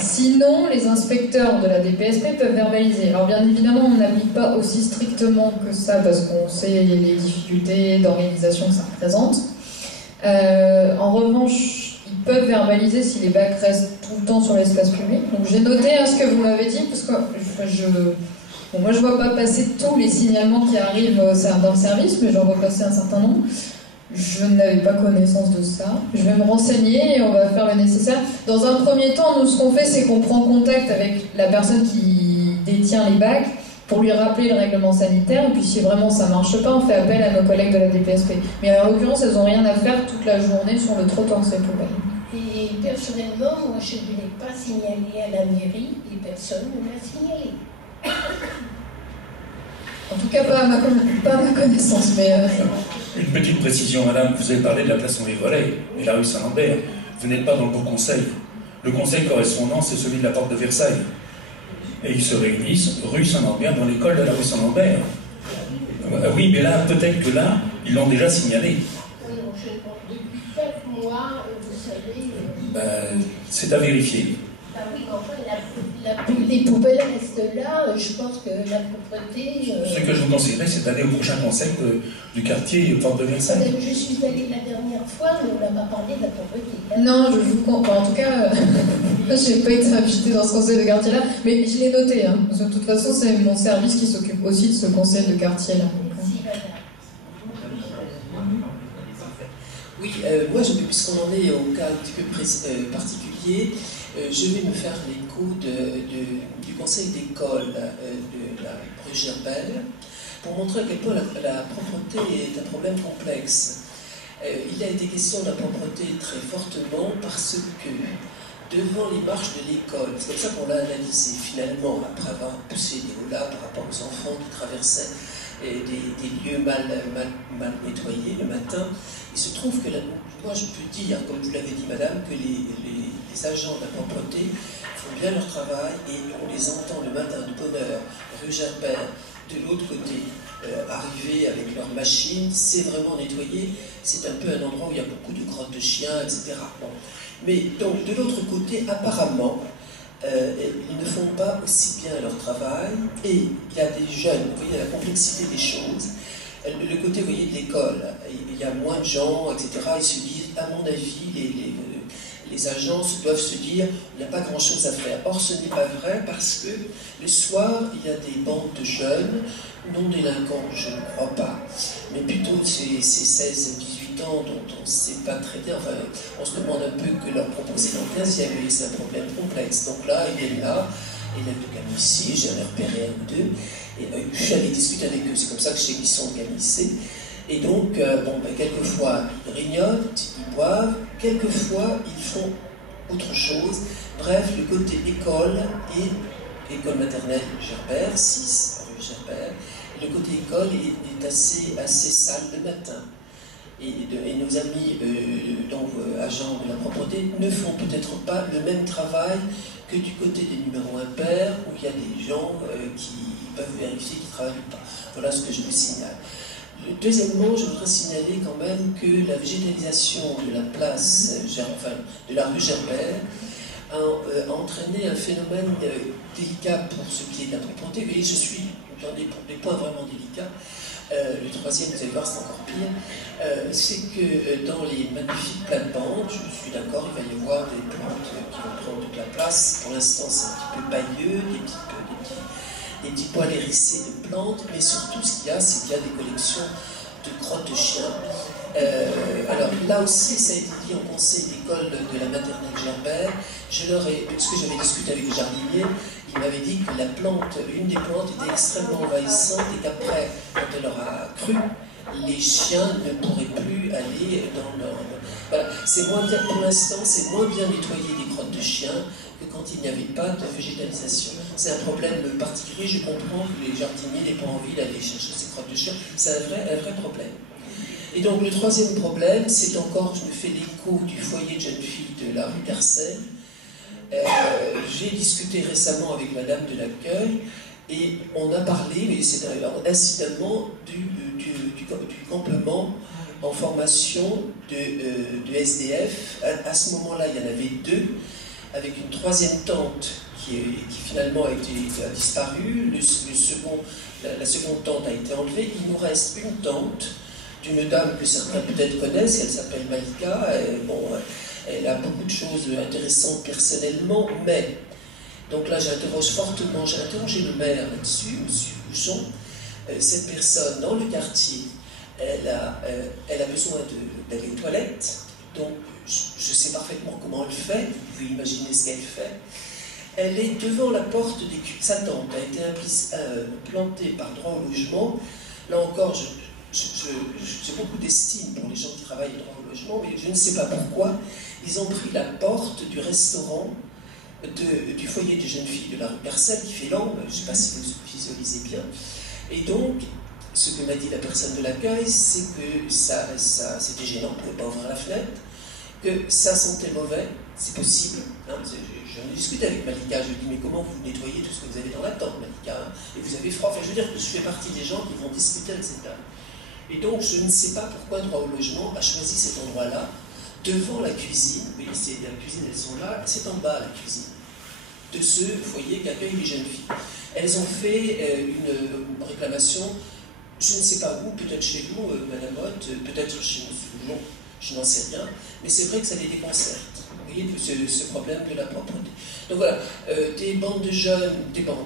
Sinon, les inspecteurs de la DPSP peuvent verbaliser. Alors bien évidemment, on n'applique pas aussi strictement que ça parce qu'on sait les difficultés d'organisation que ça représente. En revanche, ils peuvent verbaliser si les bacs restent tout le temps sur l'espace public. Donc j'ai noté ce que vous m'avez dit, parce que moi je vois pas passer tous les signalements qui arrivent dans le service, mais j'en vois passer un certain nombre. Je n'avais pas connaissance de ça. Je vais me renseigner et on va faire le nécessaire. Dans un premier temps, nous, ce qu'on fait, c'est qu'on prend contact avec la personne qui détient les bacs pour lui rappeler le règlement sanitaire. Et puis, si vraiment ça ne marche pas, on fait appel à nos collègues de la DPSP. Mais en l'occurrence, elles n'ont rien à faire toute la journée sur le trottoir, ces poubelles. Et personnellement, moi, je ne l'ai pas signalé à la mairie et personne ne l'a signalé. En tout cas, pas à ma connaissance, mais... Une petite précision, madame, vous avez parlé de la place Henri-Vollet et la rue Saint-Lambert. Vous n'êtes pas dans le bon conseil. Le conseil correspondant, c'est celui de la porte de Versailles. Et ils se réunissent rue Saint-Lambert, dans l'école de la rue Saint-Lambert. Oui, mais là, peut-être que là, ils l'ont déjà signalé. Non, je pense depuis 4 mois, vous savez... C'est à vérifier. Ah oui, mais enfin, les poubelles restent là, je pense que la propreté... Ce que je vous conseillerais, c'est d'aller au prochain conseil du quartier Porte de Versailles. Je suis allée la dernière fois, mais on n'a pas parlé de la propreté. Non, je vous comprends. En tout cas, je n'ai pas été invitée dans ce conseil de quartier-là, mais je l'ai noté. Hein, parce que de toute façon, c'est mon service qui s'occupe aussi de ce conseil de quartier-là. Oui, moi, puisqu'on en est au cas un petit peu particulier, je vais me faire l'écho du conseil d'école de la rue Gerbel pour montrer à quel point la propreté est un problème complexe. Il a été question de la propreté très fortement parce que devant les marches de l'école, c'est comme ça qu'on l'a analysé finalement, après avoir poussé des hauts-là par rapport aux enfants qui traversaient des lieux mal nettoyés le matin. Il se trouve que, moi je peux dire, comme vous l'avez dit madame, que les agents de la propreté font bien leur travail et on les entend le matin de bonne heure, rue Gerbert, de l'autre côté, arriver avec leur machine, c'est vraiment nettoyé, c'est un peu un endroit où il y a beaucoup de crottes de chiens, etc. Bon. Mais donc de l'autre côté, apparemment, ils ne font pas aussi bien leur travail et il y a des jeunes, vous voyez la complexité des choses. Le côté, vous voyez, de l'école, il y a moins de gens, etc. Ils se disent, à mon avis, les agences doivent se dire, il n'y a pas grand-chose à faire. Or, ce n'est pas vrai parce que le soir, il y a des bandes de jeunes, non délinquants, je ne crois pas, mais plutôt ces 16-18 ans dont on ne sait pas très bien, enfin, on se demande un peu que leur proposer dans le 15e, et c'est un problème complexe. Donc là, il est là, élèves de Camissi, j'en ai repéré un ou deux, et j'allais discuter avec eux, c'est comme ça que je sais qu'ils sont organisés. Et donc, quelquefois, ils grignotent, ils boivent, quelquefois, ils font autre chose. Bref, le côté école et école maternelle Gerbert, 6 rue Gerbert, le côté école est assez sale le matin. Et nos amis agents de la propreté ne font peut-être pas le même travail que du côté des numéros impairs, où il y a des gens qui peuvent vérifier qu'ils ne travaillent pas. Voilà ce que je vous signale. Deuxièmement, je voudrais signaler quand même que la végétalisation de la place, de la rue Gerbert, a entraîné un phénomène délicat pour ce qui est de la propreté. Vous voyez, je suis dans des points vraiment délicats. Le troisième, vous allez voir, c'est encore pire. C'est que dans les magnifiques plates-bandes, je suis d'accord, il va y avoir des plantes qui vont prendre toute la place. Pour l'instant, c'est un petit peu pailleux, des petits poils hérissés de plantes, mais surtout ce qu'il y a, c'est qu'il y a des collections de crottes de chiens. Alors là aussi, ça a été dit en conseil d'école de la maternelle Gerbert. Ce que j'avais discuté avec le jardinier, il m'avait dit que une des plantes était extrêmement envahissante et qu'après, quand elle aura cru, les chiens ne pourraient plus aller dans leur... Voilà. Pour l'instant, c'est moins bien nettoyer des crottes de chiens que quand il n'y avait pas de végétalisation. C'est un problème particulier, je comprends que les jardiniers n'aient pas envie d'aller chercher ces crottes de chiens, c'est un vrai problème. Et donc le troisième problème, c'est encore, je me fais l'écho du foyer de jeunes filles de la rue Carcel. J'ai discuté récemment avec madame de l'accueil et on a parlé, mais c'est incidemment du campement en formation de SDF. À ce moment-là, il y en avait 2. avec une troisième tente qui finalement a disparu. La seconde tente a été enlevée. Il nous reste une tente d'une dame que certains peut-être connaissent. Elle s'appelle Malika. Elle a beaucoup de choses intéressantes personnellement, mais donc là j'ai interrogé le maire là-dessus, M. Bouchon. Cette personne dans le quartier, elle a besoin d'aller aux toilettes, donc je sais parfaitement comment elle fait, vous pouvez imaginer ce qu'elle fait. Elle est devant la porte sa tente a été plantée par droit au logement. Là encore, j'ai beaucoup d'estime pour les gens qui travaillent au droit au logement, mais je ne sais pas pourquoi, ils ont pris la porte du restaurant du foyer des jeunes filles de la rue Percel qui fait l'angle, je ne sais pas si vous visualisez bien. Et donc, ce que m'a dit la personne de l'accueil, c'est que c'était gênant, on ne pouvait pas ouvrir la fenêtre, que ça sentait mauvais, c'est possible. Hein, j'en ai discuté avec Malika, je lui ai dit, mais comment vous nettoyez tout ce que vous avez dans la tente, Malika, hein, et vous avez froid. Enfin, je veux dire que je fais partie des gens qui vont discuter avec cette dame. Et donc, je ne sais pas pourquoi Droit au logement a choisi cet endroit-là, devant la cuisine. Vous voyez, la cuisine, elles sont là, c'est en bas la cuisine de ce foyer qui accueille les jeunes filles. Elles ont fait une réclamation, je ne sais pas où, peut-être chez vous, Madame Motte, peut-être chez nous, je n'en sais rien, mais c'est vrai que ça les déconcerte. Vous voyez, ce problème de la propreté. Donc voilà, des bandes de jeunes,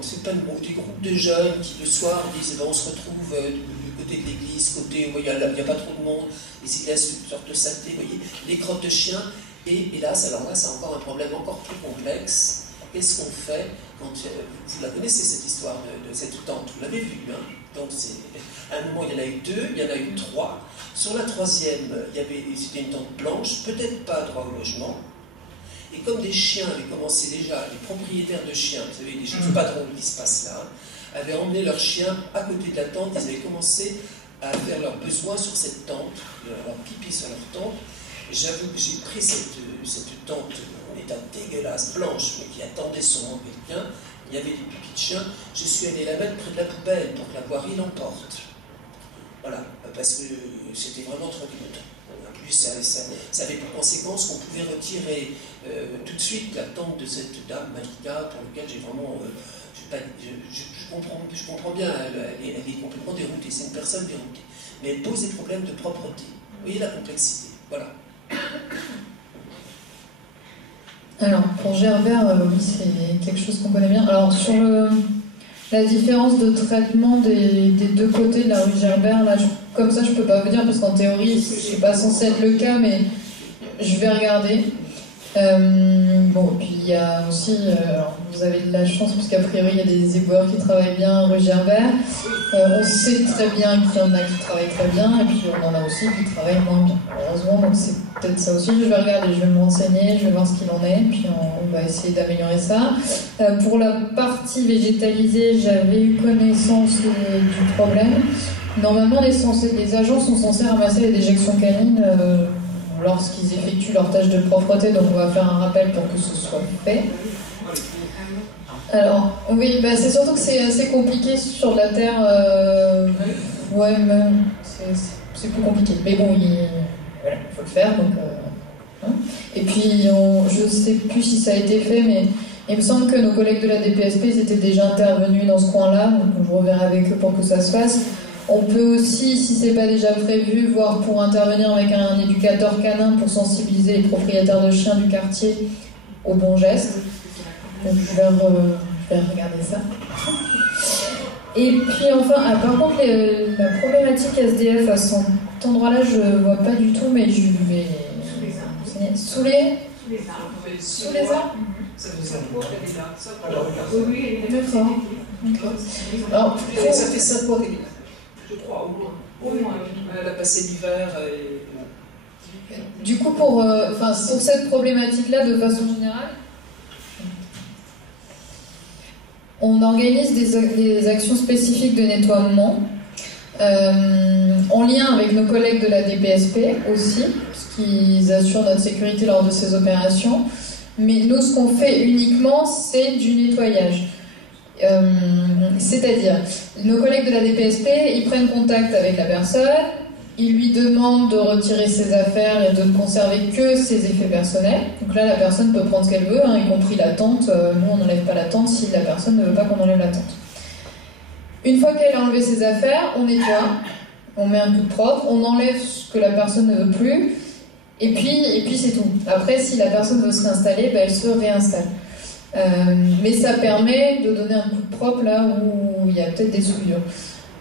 c'est pas le mot, des groupes de jeunes qui le soir disent, on se retrouve du côté de l'église, côté où il n'y a pas trop de monde, les iglesias sortent de saleté, vous voyez, les crottes de chiens, et hélas, alors là, c'est encore un problème encore plus complexe. Qu'est-ce qu'on fait quand vous la connaissez cette histoire de cette tente, vous l'avez vue, hein? Donc à un moment il y en a eu 2, il y en a eu 3. Sur la troisième, c'était une tente blanche, peut-être pas droit au logement. Et comme des chiens avaient commencé déjà, les propriétaires de chiens, vous savez, des choses pas drôles qui se passent là, avaient emmené leurs chiens à côté de la tente, ils avaient commencé à faire leurs besoins sur cette tente, leur pipi sur leur tente. J'avoue que j'ai pris cette tente en état dégueulasse, blanche, mais qui attendait son quelqu'un. Il y avait des pipis de chiens. Je suis allé la mettre près de la poubelle pour que la voirie l'emporte. Voilà, parce que c'était vraiment trop dégoûtant. En plus, ça avait pour conséquence qu'on pouvait retirer tout de suite la tente de cette dame Malika, pour laquelle j'ai vraiment... je comprends bien, elle est complètement déroutée. C'est une personne déroutée. Mais elle pose des problèmes de propreté. Vous voyez la complexité. Voilà. Alors, pour Gerbert, oui, c'est quelque chose qu'on connaît bien. Alors, sur la différence de traitement des deux côtés de la rue Gerbert, là, comme ça, je peux pas vous dire, parce qu'en théorie, c'est pas censé être le cas, mais je vais regarder. Bon, puis il y a aussi, alors, vous avez de la chance, parce qu'a priori, il y a des éboueurs qui travaillent bien rue Gerbert. On sait très bien qu'il y en a qui travaillent très bien, et puis on en a aussi qui travaillent moins bien, heureusement, donc c'est peut-être ça aussi. Je vais regarder, je vais me renseigner, je vais voir ce qu'il en est, puis on va essayer d'améliorer ça. Pour la partie végétalisée, j'avais eu connaissance du problème. Normalement, les agents sont censés ramasser les déjections canines lorsqu'ils effectuent leur tâche de propreté, donc on va faire un rappel pour que ce soit fait. Alors, oui, bah c'est surtout que c'est assez compliqué sur de la terre. Ouais, même, c'est plus compliqué. Mais bon, voilà, il faut le faire. Donc, hein. Et puis, je sais plus si ça a été fait, mais il me semble que nos collègues de la DPSP ils étaient déjà intervenus dans ce coin-là, donc je reverrai avec eux pour que ça se fasse. On peut aussi, si c'est pas déjà prévu, voir pour intervenir avec un éducateur canin pour sensibiliser les propriétaires de chiens du quartier aux bons gestes. Donc je vais regarder ça. Et puis enfin, par contre, la problématique SDF à cet endroit-là, je vois pas du tout, mais je vais... Sous les arbres. Ça fait 5 mois qu'elle est là. Oui, elle est d'accord. Alors, ça fait 5 mois qu'elle est là. Je crois, au moins. Elle a passé l'hiver. Du coup, pour cette problématique-là, de façon générale, on organise des actions spécifiques de nettoiement en lien avec nos collègues de la DPSP aussi, puisqu'ils assurent notre sécurité lors de ces opérations. Mais nous, ce qu'on fait uniquement, c'est du nettoyage. C'est-à-dire, nos collègues de la DPSP, ils prennent contact avec la personne, il lui demande de retirer ses affaires et de ne conserver que ses effets personnels. Donc là, la personne peut prendre ce qu'elle veut, hein, y compris la tente. Nous, on n'enlève pas la tente si la personne ne veut pas qu'on enlève la tente. Une fois qu'elle a enlevé ses affaires, on nettoie, on met un coup de propre, on enlève ce que la personne ne veut plus, et puis c'est tout. Après, si la personne veut se réinstaller, elle se réinstalle. Mais ça permet de donner un coup de propre là où il y a peut-être des souillures.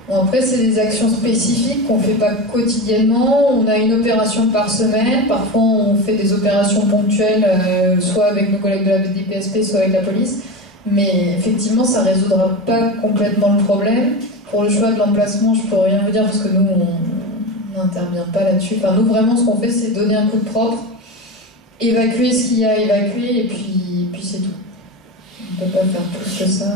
Bon, après, c'est des actions spécifiques qu'on ne fait pas quotidiennement. On a une opération par semaine. Parfois, on fait des opérations ponctuelles, soit avec nos collègues de la DPSP, soit avec la police. Mais effectivement, ça ne résoudra pas complètement le problème. Pour le choix de l'emplacement, je ne peux rien vous dire parce que nous, on n'intervient pas là-dessus. Enfin, nous, vraiment, ce qu'on fait, c'est donner un coup de propre, évacuer ce qu'il y a à évacuer, et puis c'est tout. On ne peut pas faire plus que ça.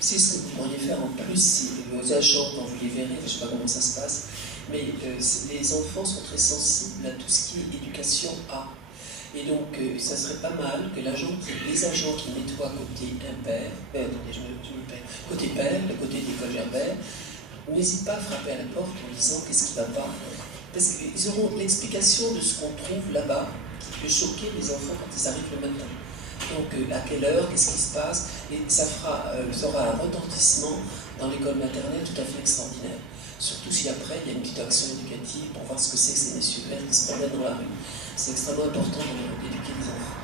C'est ce que vous pourriez faire en plus si vos agents, quand vous les verrez, je ne sais pas comment ça se passe, mais les enfants sont très sensibles à tout ce qui est éducation A. Et donc, ça serait pas mal que les agents qui nettoient côté impair, côté père, le côté d'école Gerbert, n'hésitent pas à frapper à la porte en disant qu'est-ce qui ne va pas. Parce qu'ils auront l'explication de ce qu'on trouve là-bas qui peut choquer les enfants quand ils arrivent le matin. Donc, à quelle heure, qu'est-ce qui se passe, et ça aura un retentissement dans l'école maternelle tout à fait extraordinaire. Surtout si après, il y a une petite action éducative pour voir ce que c'est que ces messieurs verts qui se promènent dans la rue. C'est extrêmement important d'éduquer les enfants.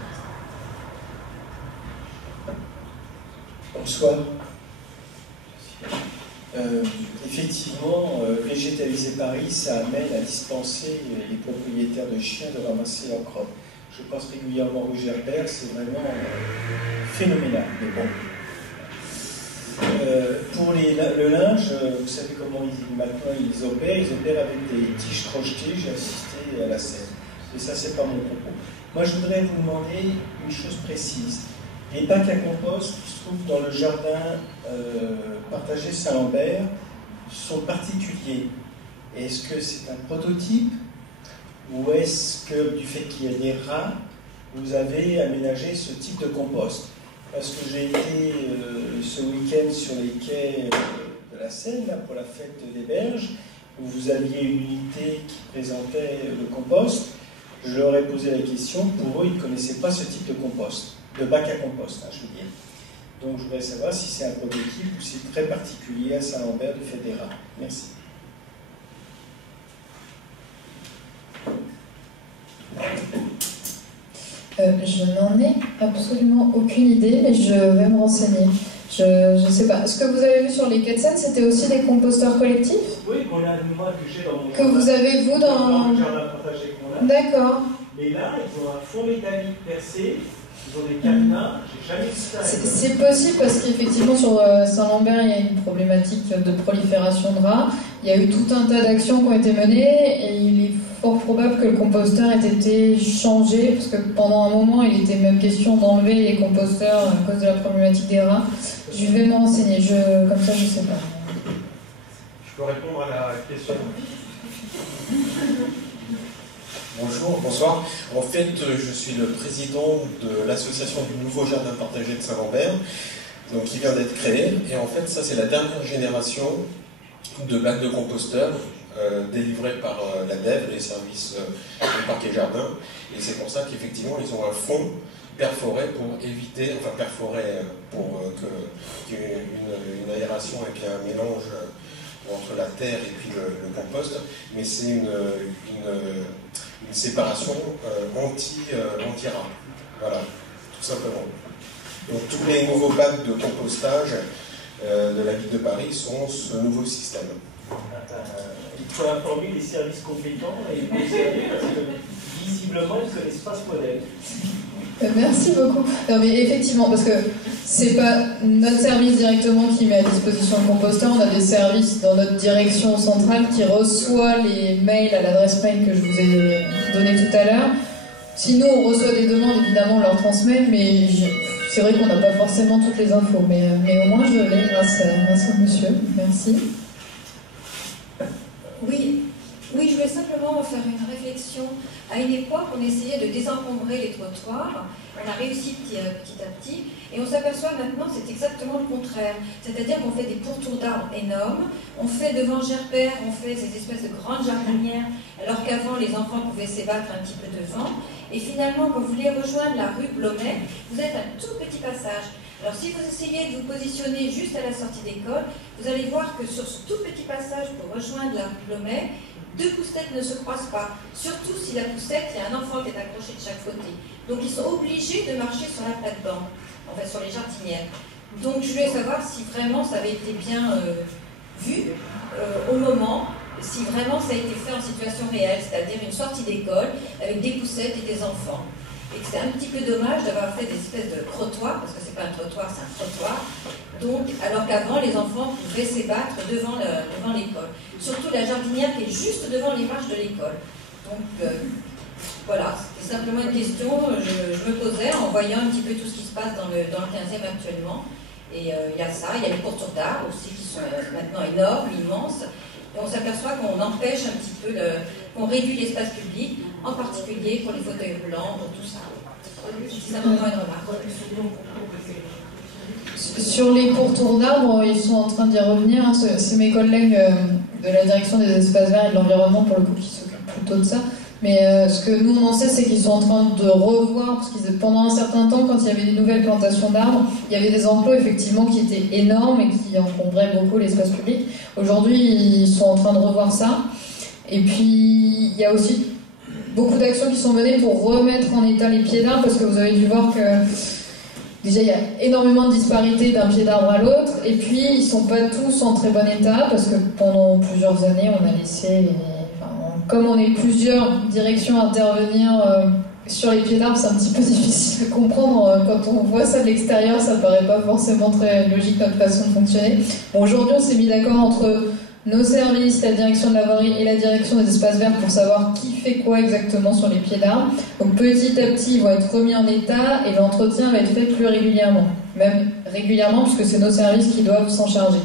Bonsoir. Effectivement, végétaliser Paris, ça amène à dispenser les propriétaires de chiens de ramasser leur crotte. Je passe régulièrement rue Gerbert, c'est vraiment phénoménal. Mais bon. Pour le linge, vous savez comment maintenant ils opèrent avec des tiges crochetées. J'ai assisté à la scène. Et ça, c'est pas mon propos. Moi, je voudrais vous demander une chose précise. Les bacs à compost qui se trouvent dans le jardin partagé Saint-Lambert sont particuliers. Est-ce que c'est un prototype ou est-ce que, du fait qu'il y a des rats, vous avez aménagé ce type de compost? Parce que j'ai été ce week-end sur les quais de la Seine, là, pour la fête des Berges, où vous aviez une unité qui présentait le compost. Je leur ai posé la question, pour eux, ils ne connaissaient pas ce type de compost, de bac à compost, hein, je veux dire. Donc je voudrais savoir si c'est un prototype ou si c'est très particulier à Saint-Lambert du fait des rats. Merci. Je n'en ai absolument aucune idée, mais je vais me renseigner. Je ne sais pas. Ce que vous avez vu sur les quais de Seine, c'était aussi des composteurs collectifs? Oui, moi que j'ai dans mon que vous avez, vous, dans... le jardin partagé qu'on a. D'accord. Mais là, ils ont un fond métallique percé, ils ont des cadenas, j'ai jamais vu ça. C'est possible parce qu'effectivement, sur Saint-Lambert, il y a une problématique de prolifération de rats. Il y a eu tout un tas d'actions qui ont été menées et il est fort probable que le composteur ait été changé parce que pendant un moment, il était même question d'enlever les composteurs à cause de la problématique des rats. Je vais me renseigner, comme ça, je ne sais pas. Je peux répondre à la question? Bonjour, bonsoir. En fait, je suis le président de l'association du Nouveau Jardin Partagé de Saint-Lambert, donc qui vient d'être créée. Et en fait, ça, c'est la dernière génération de bacs de composteurs délivrés par la DEV, les services du Parc et Jardin. Et c'est pour ça qu'effectivement, ils ont un fond perforé pour éviter, enfin perforé pour qu'il y ait une aération et puis un mélange entre la terre et puis le compost, mais c'est une séparation anti-rat. Voilà, tout simplement. Donc tous les nouveaux bacs de compostage de la ville de Paris sont ce nouveau système. Il faut informer les services compétents et les services parce que visiblement ils ne connaissent pas ce modèle. Merci beaucoup. Non mais effectivement, parce que c'est pas notre service directement qui met à disposition le composteur, on a des services dans notre direction centrale qui reçoit les mails à l'adresse mail que je vous ai donnée tout à l'heure. Si nous on reçoit des demandes, évidemment on leur transmet, mais c'est vrai qu'on n'a pas forcément toutes les infos, mais au moins je l'ai grâce au monsieur. Merci. Oui, je voulais simplement faire une réflexion. À une époque, on essayait de désencombrer les trottoirs. On a réussi petit à petit. Et on s'aperçoit maintenant que c'est exactement le contraire. C'est-à-dire qu'on fait des pourtours d'arbres énormes. On fait devant Gerbert, on fait ces espèces de grandes jardinières, alors qu'avant, les enfants pouvaient s'ébattre un petit peu devant. Et finalement, quand vous voulez rejoindre la rue Blomet, vous êtes un tout petit passage. Alors si vous essayez de vous positionner juste à la sortie d'école, vous allez voir que sur ce tout petit passage pour rejoindre la rue Blomet, deux poussettes ne se croisent pas. Surtout si la poussette, il y a un enfant qui est accroché de chaque côté. Donc ils sont obligés de marcher sur la plate-bande, en fait sur les jardinières. Donc je voulais savoir si vraiment ça avait été bien vu au moment, si vraiment ça a été fait en situation réelle, c'est-à-dire une sortie d'école avec des poussettes et des enfants. Et que c'est un petit peu dommage d'avoir fait des espèces de trottoirs, parce que c'est pas un trottoir, c'est un trottoir. Donc, alors qu'avant, les enfants pouvaient s'ébattre devant l'école. Surtout la jardinière qui est juste devant les marches de l'école. Donc, voilà, c'était simplement une question je me posais en voyant un petit peu tout ce qui se passe dans le 15e actuellement. Et il y a ça, il y a les pourtours d'arbres aussi qui sont maintenant énormes, immenses. Et on s'aperçoit qu'on empêche un petit peu, qu'on réduit l'espace public, en particulier pour les fauteuils roulants, pour tout ça. C'est simplement une remarque. Sur les pourtours d'arbres, ils sont en train d'y revenir. C'est mes collègues de la direction des espaces verts et de l'environnement, pour le coup, qui s'occupent plutôt de ça. Mais ce que nous on en sait, c'est qu'ils sont en train de revoir, parce que pendant un certain temps, quand il y avait des nouvelles plantations d'arbres, il y avait des enclos effectivement qui étaient énormes et qui encombraient beaucoup l'espace public. Aujourd'hui, ils sont en train de revoir ça. Et puis, il y a aussi beaucoup d'actions qui sont menées pour remettre en état les pieds d'arbres, parce que vous avez dû voir que déjà, il y a énormément de disparités d'un pied d'arbre à l'autre, et puis ils ne sont pas tous en très bon état, parce que pendant plusieurs années, on a laissé... Comme on est plusieurs directions à intervenir sur les pieds d'arbres, c'est un petit peu difficile à comprendre. Quand on voit ça de l'extérieur, ça ne paraît pas forcément très logique notre façon de fonctionner. Bon, aujourd'hui, on s'est mis d'accord entre nos services, la direction de la voirie et la direction des espaces verts pour savoir qui fait quoi exactement sur les pieds d'arbres. Donc petit à petit, ils vont être remis en état et l'entretien va être fait plus régulièrement. Même régulièrement, puisque c'est nos services qui doivent s'en charger.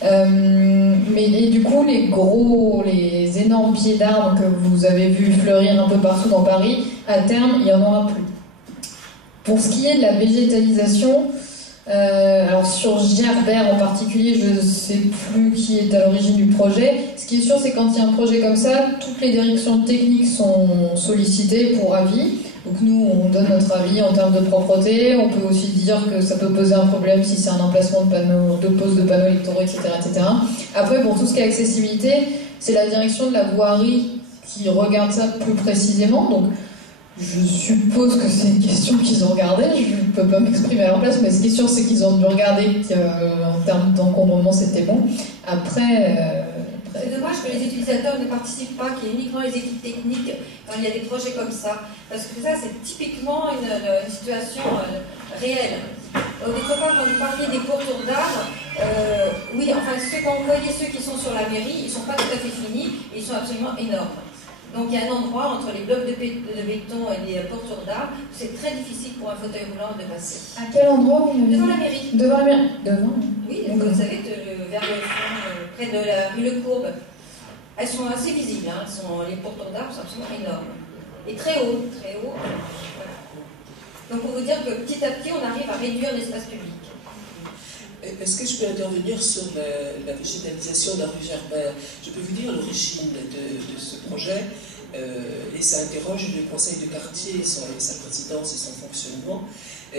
Et du coup, les énormes pieds d'arbres que vous avez vu fleurir un peu partout dans Paris, à terme, il n'y en aura plus. Pour ce qui est de la végétalisation, alors sur Gerbert en particulier, je ne sais plus qui est à l'origine du projet. Ce qui est sûr, c'est quand il y a un projet comme ça, toutes les directions techniques sont sollicitées pour avis. Donc nous, on donne notre avis en termes de propreté. On peut aussi dire que ça peut poser un problème si c'est un emplacement de pose de panneaux électoraux, etc., etc. Après, pour tout ce qui est accessibilité, c'est la direction de la voirie qui regarde ça plus précisément. Donc je suppose que c'est une question qu'ils ont regardée. Je ne peux pas m'exprimer à leur place, mais ce qui est sûr, c'est qu'ils ont dû regarder qu'en termes d'encombrement, c'était bon. Après... C'est dommage que les utilisateurs ne participent pas, qu'il y ait uniquement les équipes techniques quand il y a des projets comme ça. Parce que ça, c'est typiquement une situation réelle. D'autre part, quand vous parliez des pourtours d'arbres, oui, enfin, quand vous voyez ceux qui sont sur la mairie, ils ne sont pas tout à fait finis, ils sont absolument énormes. Donc il y a un endroit entre les blocs de béton et les pourtours d'arbres, c'est très difficile pour un fauteuil roulant de passer. À quel endroit vous Devant la mairie. Devant la mairie. Devant. Oui, vous savez, vers le fond, près de la rue Le Courbe. Elles sont assez visibles, hein. Les pourtours d'arbres sont absolument énormes. Et très haut, très haut. Voilà. Donc pour vous dire que petit à petit, on arrive à réduire l'espace public. Est-ce que je peux intervenir sur la végétalisation de la rue Gerbert? Je peux vous dire l'origine de ce projet, et ça interroge le conseil de quartier, sa présidence et son fonctionnement.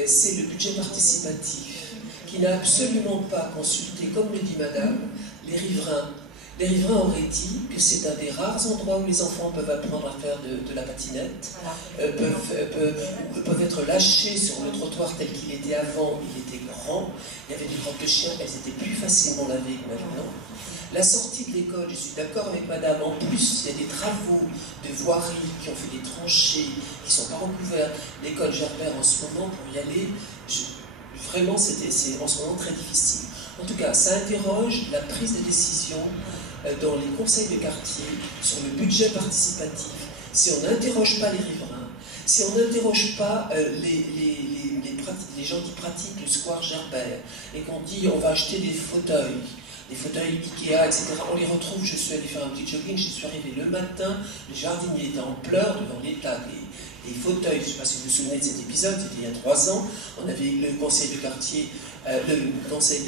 C'est le budget participatif, qui n'a absolument pas consulté, comme le dit Madame, les riverains. Les riverains auraient dit que c'est un des rares endroits où les enfants peuvent apprendre à faire de la patinette, peuvent être lâchés sur le trottoir tel qu'il était avant. Il était grand, il y avait des crottes de chiens, elles étaient plus facilement lavées que maintenant. La sortie de l'école, je suis d'accord avec Madame, en plus il y a des travaux de voirie qui ont fait des tranchées, qui ne sont pas recouverts. L'école Gerbert en ce moment, pour y aller, vraiment c'est en ce moment très difficile. En tout cas, ça interroge la prise de décision dans les conseils de quartier sur le budget participatif. Si on n'interroge pas les riverains, si on n'interroge pas les gens qui pratiquent le square Gerbert et qu'on dit on va acheter des fauteuils des fauteuils Ikea, etc. On les retrouve, je suis allé faire un petit jogging, je suis arrivé le matin, le jardinier était en pleurs devant l'état des fauteuils. Je ne sais pas si vous vous souvenez de cet épisode, c'était il y a 3 ans. On avait le conseil de quartier, le conseil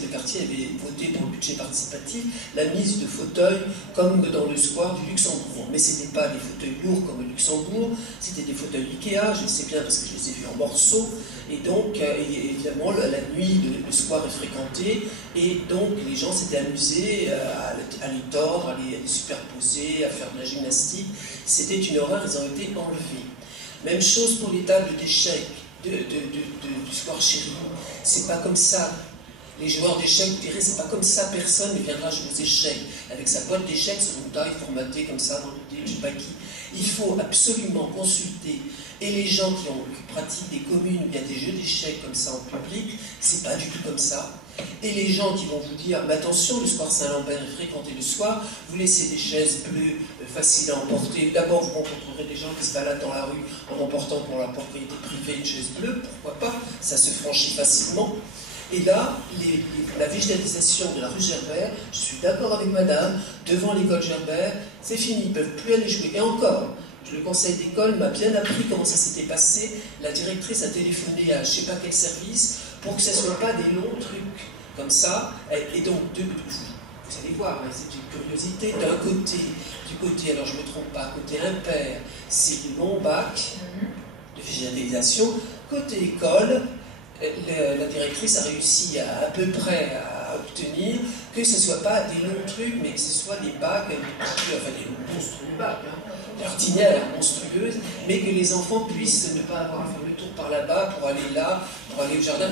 de quartier avait voté pour le budget participatif la mise de fauteuils comme dans le square du Luxembourg. Mais ce n'était pas des fauteuils lourds comme au Luxembourg, c'était des fauteuils Ikea, je le sais bien parce que je les ai vus en morceaux. Et donc, évidemment, la nuit, le square est fréquenté, et donc les gens s'étaient amusés à les tordre, à les superposer, à faire de la gymnastique. C'était une horreur, ils ont été enlevés. Même chose pour les tables d'échecs du square Chéri. C'est pas comme ça. Les joueurs d'échecs, vous direz, c'est pas comme ça, personne ne viendra jouer aux échecs. Avec sa boîte d'échecs sur une taille formatée comme ça, dans le dé, je sais pas qui. Il faut absolument consulter. Et les gens qui pratiquent des communes où il y a des jeux d'échecs comme ça en public, c'est pas du tout comme ça. Et les gens qui vont vous dire, mais attention, le square Saint-Lambert est fréquenté le soir, vous laissez des chaises bleues faciles à emporter. D'abord, vous rencontrerez des gens qui se baladent dans la rue en emportant pour leur propriété privée une chaise bleue, pourquoi pas, ça se franchit facilement. Et là, la végétalisation de la rue Gerbert, je suis d'accord avec madame, devant l'école Gerbert, c'est fini, ils ne peuvent plus aller jouer. Et encore, le conseil d'école m'a bien appris comment ça s'était passé. La directrice a téléphoné à je ne sais pas quel service pour que ce ne soit pas des longs trucs comme ça. Et donc, vous allez voir, c'est une curiosité. D'un côté, alors je ne me trompe pas, côté impair, c'est du long bac de végétalisation. Côté école, la directrice a réussi à peu près à obtenir que ce ne soit pas des longs trucs, mais que ce soit des bacs, enfin des monstrueux bacs, des ordinaires monstrueuses, mais que les enfants puissent ne pas avoir à faire le tour par là-bas pour aller là, pour aller au jardin.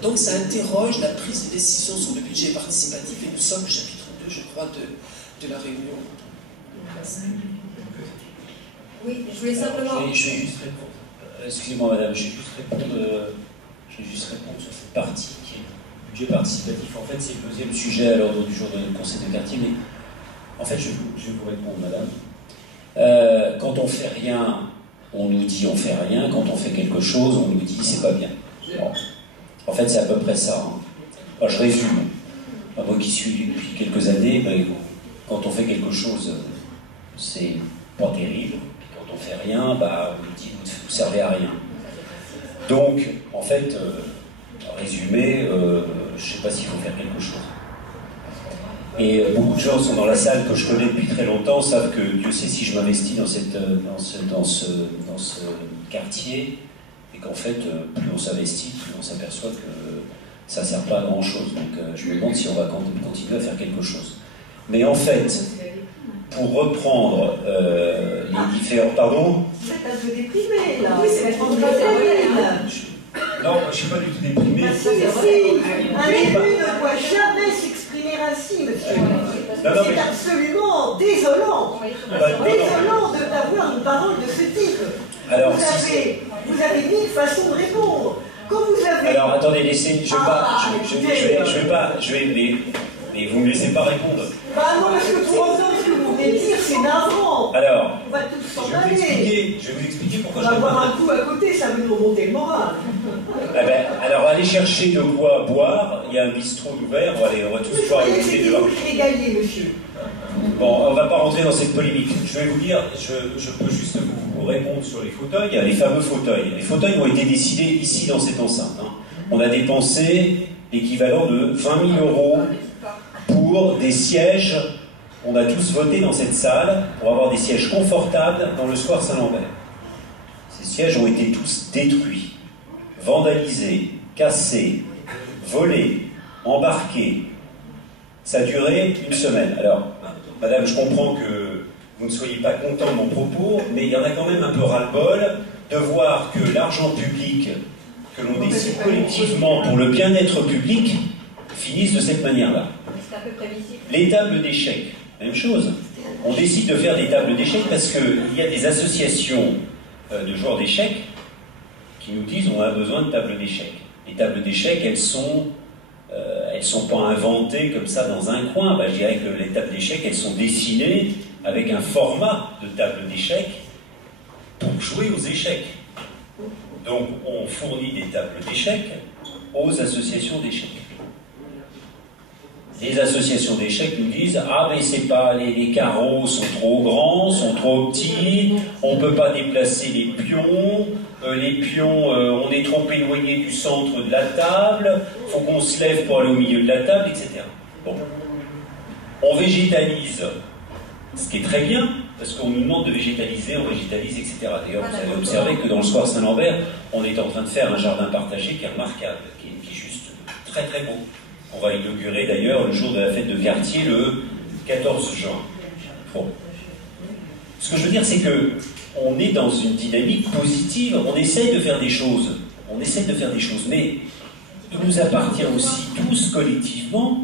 Donc ça interroge la prise de décision sur le budget participatif, et nous sommes au chapitre 2, je crois, de la réunion. Oui, je voulais simplement... Je vais juste répondre. Excusez-moi madame, je vais juste répondre sur cette partie qui est le budget participatif. En fait, c'est le deuxième sujet à l'ordre du jour de notre conseil de quartier, mais en fait, je vais vous répondre madame. Quand on fait rien, on nous dit on fait rien. Quand on fait quelque chose, on nous dit c'est pas bien. Bon. En fait, c'est à peu près ça. Enfin, je résume. Moi qui suis depuis quelques années, quand on fait quelque chose, c'est pas terrible. Quand on fait rien, on nous dit vous servez à rien. Donc, en fait, résumé, je sais pas s'il faut faire quelque chose. Et beaucoup de gens sont dans la salle que je connais depuis très longtemps, savent que Dieu sait si je m'investis dans ce quartier, et qu'en fait, plus on s'investit, plus on s'aperçoit que ça ne sert pas à grand chose. Donc je me demande si on va continuer à faire quelque chose. Mais en fait, pour reprendre les différents... Pardon ? Vous êtes un peu déprimé, là. Oui, c'est votre Non, je ne suis pas du tout déprimé. Si, un élu ne doit jamais s'exprimer ainsi, monsieur. C'est absolument désolant. Désolant d'avoir une parole de ce type. Alors, vous avez 1000 façons de répondre. Quand vous avez... Alors, attendez, laissez... Mais vous ne me laissez pas répondre. Bah non, parce que pour entendre ce que vous venez de dire, c'est navrant. Alors, on va tous s'en aller. Je vais vous expliquer pourquoi on va boire un coup à côté, ça va nous remonter le moral. Alors, allez chercher de quoi boire. Il y a un bistrot ouvert. On va tous boire et goûter dehors. C'est gagné, monsieur. Bon, on ne va pas rentrer dans cette polémique. Je vais vous dire, je peux juste vous répondre sur les fauteuils. Il y a les fameux fauteuils. Les fauteuils ont été décidés ici dans cette enceinte. On a dépensé l'équivalent de 20 000 € pour des sièges. On a tous voté dans cette salle pour avoir des sièges confortables dans le square Saint-Lambert. Ces sièges ont été tous détruits, vandalisés, cassés, volés, embarqués. Ça a duré une semaine. Alors, madame, je comprends que vous ne soyez pas content de mon propos, mais il y en a quand même un peu ras-le-bol de voir que l'argent public que l'on décide collectivement pour le bien-être public finisse de cette manière-là. C'est un peu prévisible. Les tables d'échecs, même chose. On décide de faire des tables d'échecs parce qu'il y a des associations de joueurs d'échecs qui nous disent on a besoin de tables d'échecs. Les tables d'échecs, elles sont pas inventées comme ça dans un coin. Je dirais que les tables d'échecs, elles sont dessinées avec un format de table d'échecs pour jouer aux échecs. Donc on fournit des tables d'échecs aux associations d'échecs. Les associations d'échecs nous disent « Ah, mais c'est pas, les carreaux sont trop grands, sont trop petits, on peut pas déplacer les pions, on est trop éloigné du centre de la table, faut qu'on se lève pour aller au milieu de la table, etc. » Bon. On végétalise, ce qui est très bien, parce qu'on nous demande de végétaliser, on végétalise, etc. D'ailleurs, vous avez observé que dans le square Saint-Lambert, on est en train de faire un jardin partagé qui est remarquable, qui est juste très très beau. On va inaugurer d'ailleurs le jour de la fête de quartier, le 14 juin. Bon. Ce que je veux dire, c'est que on est dans une dynamique positive, on essaye de faire des choses, mais il nous appartient aussi tous collectivement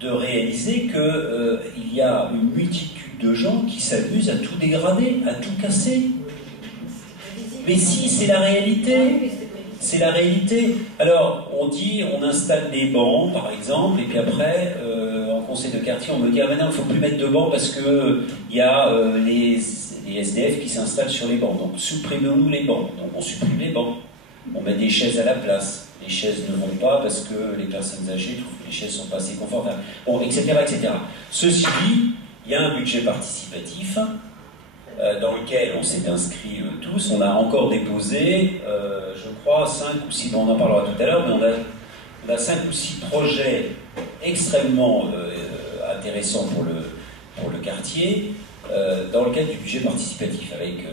de réaliser qu'il y a une multitude de gens qui s'amusent à tout dégrader, à tout casser. Mais si, c'est la réalité. C'est la réalité. Alors, on dit, on installe des bancs, par exemple, et puis après, en conseil de quartier, on me dit, ah maintenant, il ne faut plus mettre de bancs parce qu'il y a les SDF qui s'installent sur les bancs. Donc, supprimons-nous les bancs. Donc, on supprime les bancs. On met des chaises à la place. Les chaises ne vont pas parce que les personnes âgées trouvent que les chaises ne sont pas assez confortables. Bon, etc., etc. Ceci dit, il y a un budget participatif dans lequel on s'est inscrits tous. On a encore déposé, je crois, 5 ou 6, bon, on en parlera tout à l'heure, mais on a 5 ou 6 projets extrêmement intéressants pour le quartier, dans le cadre du budget participatif, avec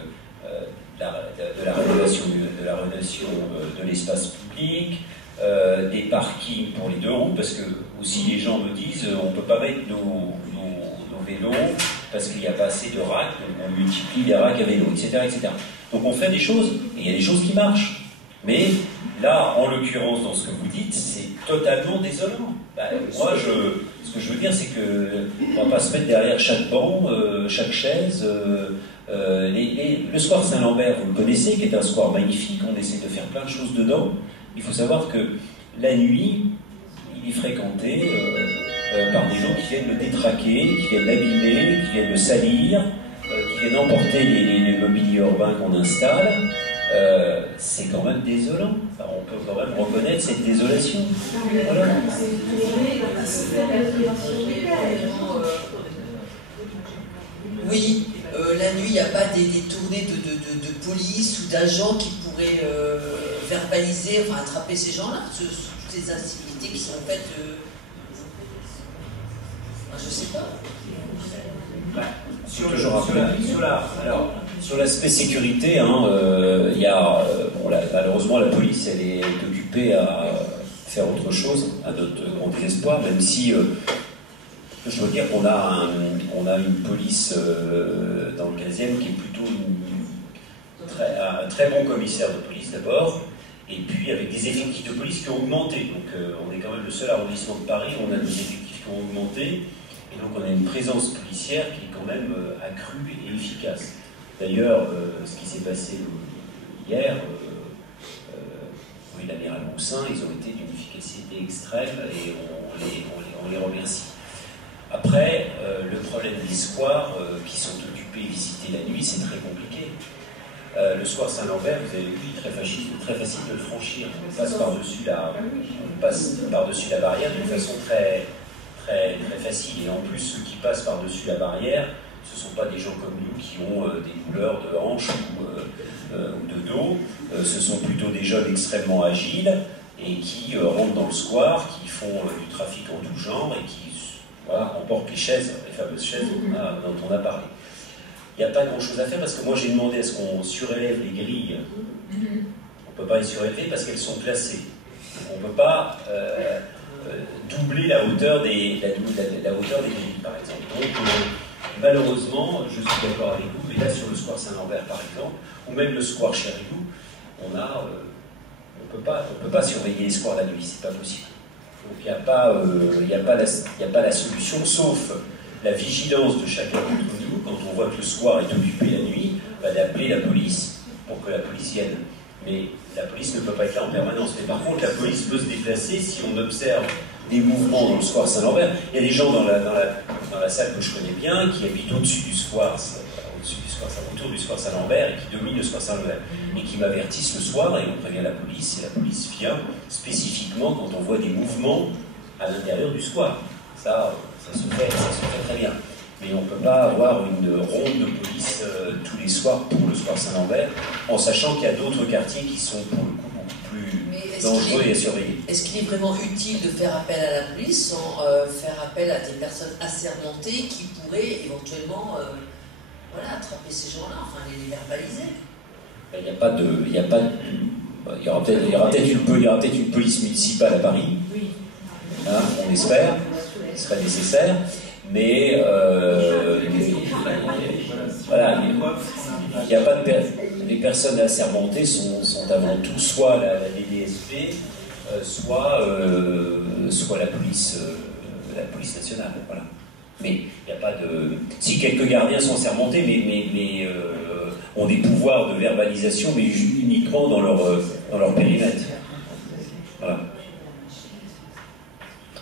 de la rénovation de l'espace public, des parkings pour les 2 roues, parce que aussi les gens me disent on ne peut pas mettre nos vélos parce qu'il n'y a pas assez de racks, donc on multiplie les racks à vélo, etc., etc. Donc on fait des choses, et il y a des choses qui marchent. Mais là, en l'occurrence, dans ce que vous dites, c'est totalement désolant. Moi, ce que je veux dire, c'est qu'on ne va pas se mettre derrière chaque banc, chaque chaise. Le square Saint-Lambert, vous le connaissez, qui est un square magnifique, on essaie de faire plein de choses dedans. Il faut savoir que la nuit, il est fréquenté par des gens qui viennent le détraquer, qui viennent l'abîmer, qui viennent le salir, qui viennent emporter les mobiliers urbains qu'on installe. C'est quand même désolant. Enfin, on peut quand même reconnaître cette désolation. Voilà. Oui, la nuit, il n'y a pas des tournées de police ou d'agents qui pourraient verbaliser, enfin attraper ces gens-là, toutes ces incivilités qui sont faites. Je ne sais pas. Sur l'aspect sécurité, il y a, malheureusement la police elle est occupée à faire autre chose, à notre grand désespoir, même si je veux dire qu'on a une police dans le 15e qui est plutôt un très bon commissaire de police d'abord, et puis avec des effectifs de police qui ont augmenté. Donc on est quand même le seul arrondissement de Paris où on a des effectifs qui ont augmenté. Et donc on a une présence policière qui est quand même accrue et efficace. D'ailleurs, ce qui s'est passé hier, oui, l'amiral Moussin, ils ont été d'une efficacité extrême et on les remercie. Après, le problème des squares qui sont occupés et visités la nuit, c'est très compliqué. Le square Saint-Lambert, vous avez vu, il est très facile de le franchir. On passe par-dessus la barrière d'une façon très facile. Et en plus, ceux qui passent par-dessus la barrière, ce ne sont pas des gens comme nous qui ont des douleurs de hanche ou de dos. Ce sont plutôt des jeunes extrêmement agiles et qui rentrent dans le square, qui font du trafic en tout genre et qui emportent les chaises, les fameuses chaises dont on a parlé. Il n'y a pas grand-chose à faire parce que moi j'ai demandé à ce qu'on surélève les grilles. On ne peut pas les surélever parce qu'elles sont classées. On ne peut pas doubler la hauteur des grilles, par exemple. Donc, malheureusement, je suis d'accord avec vous, mais là sur le square Saint-Lambert, par exemple, ou même le square Chérilou, on peut pas surveiller les squares la nuit, c'est pas possible. Donc il n'y a pas la solution, sauf la vigilance de chacun d'entre nous, quand on voit que le square est occupé la nuit, d'appeler la police pour que la police vienne. Mais la police ne peut pas être là en permanence. Mais par contre, la police peut se déplacer si on observe des mouvements dans le square Saint-Lambert. Il y a des gens dans la salle que je connais bien qui habitent au-dessus du square, autour du square Saint-Lambert et qui dominent le square Saint-Lambert. Et qui m'avertissent le soir et on prévient la police et la police vient spécifiquement quand on voit des mouvements à l'intérieur du square. Ça se fait très bien. Mais on ne peut pas avoir une ronde de police tous les soirs pour le square Saint-Lambert, en sachant qu'il y a d'autres quartiers qui sont pour le coup beaucoup plus dangereux et à surveiller. Est-ce qu'il est vraiment utile de faire appel à la police sans faire appel à des personnes assermentées qui pourraient éventuellement attraper ces gens-là, enfin les verbaliser? Il y aura peut-être une police municipale à Paris, hein, on espère, ce serait nécessaire. Mais voilà, il n'y a pas de les personnes assermentées sont avant tout soit la DDSP, soit la police nationale. Voilà. Mais il n'y a pas de. Si quelques gardiens sont assermentés, mais ont des pouvoirs de verbalisation, mais uniquement dans leur périmètre. Voilà.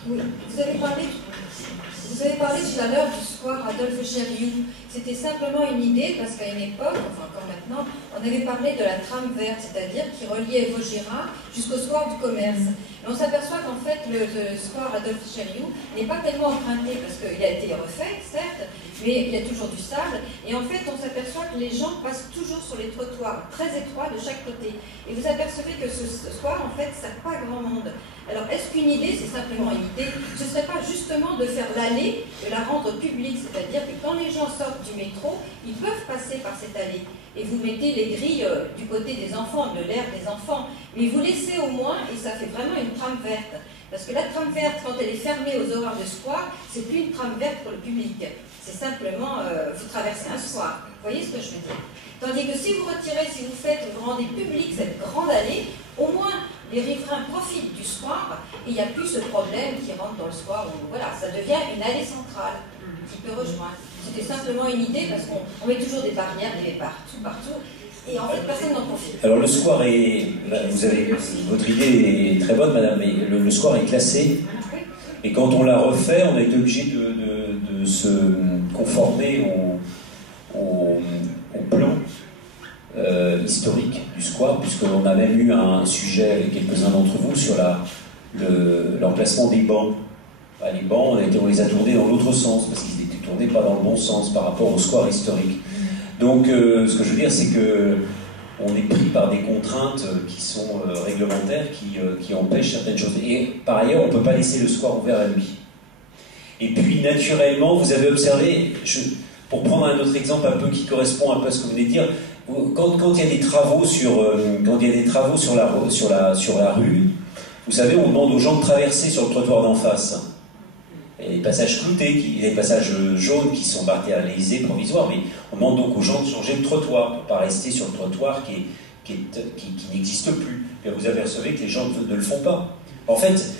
Oui, vous avez parlé tout à l'heure du square Adolphe Chériou. C'était simplement une idée parce qu'à une époque, enfin encore maintenant, on avait parlé de la trame verte, c'est-à-dire qui reliait Vaugirard jusqu'au square du commerce. Et on s'aperçoit qu'en fait le square Adolphe Chériou n'est pas tellement emprunté parce qu'il a été refait, certes, mais il y a toujours du sable. Et en fait, on s'aperçoit que les gens passent toujours sur les trottoirs très étroits de chaque côté. Et vous apercevez que ce square, en fait, ça n'a pas grand monde. Alors, est-ce qu'une idée, c'est simplement une idée, ce ne serait pas justement de faire l'allée, de la rendre publique, c'est-à-dire que quand les gens sortent du métro, ils peuvent passer par cette allée. Et vous mettez les grilles du côté des enfants, de l'air des enfants, mais vous laissez au moins, et ça fait vraiment une trame verte. Parce que la trame verte, quand elle est fermée aux horaires de square, c'est plus une trame verte pour le public. C'est simplement, vous traversez un square. Vous voyez ce que je veux dire? Tandis que si vous retirez, si vous rendez public cette grande allée, au moins les riverains profitent du square et il n'y a plus ce problème qui rentre dans le square où voilà, ça devient une allée centrale qui peut rejoindre. C'était simplement une idée parce qu'on met toujours des barrières, partout, et en fait personne n'en profite. Alors le square est, votre idée est très bonne madame, mais le square est classé et quand on l'a refait, on a été obligé de se conformer au plan historique du square, puisqu'on a même eu un sujet avec quelques-uns d'entre vous sur l'emplacement des bancs. Les bancs, on les a tournés dans l'autre sens, parce qu'ils étaient tournés pas dans le bon sens par rapport au square historique. Donc ce que je veux dire, c'est qu'on est pris par des contraintes qui sont réglementaires, qui empêchent certaines choses. Et par ailleurs, on ne peut pas laisser le square ouvert la nuit. Et puis naturellement, vous avez observé, pour prendre un autre exemple un peu qui correspond un peu à ce que vous venez de dire, quand il y a des travaux sur la rue, vous savez, on demande aux gens de traverser sur le trottoir d'en face. Il y a des passages cloutés, des passages jaunes qui sont matérialisés provisoires, mais on demande donc aux gens de changer de trottoir pour ne pas rester sur le trottoir qui n'existe plus. Et vous apercevez que les gens ne le font pas. En fait,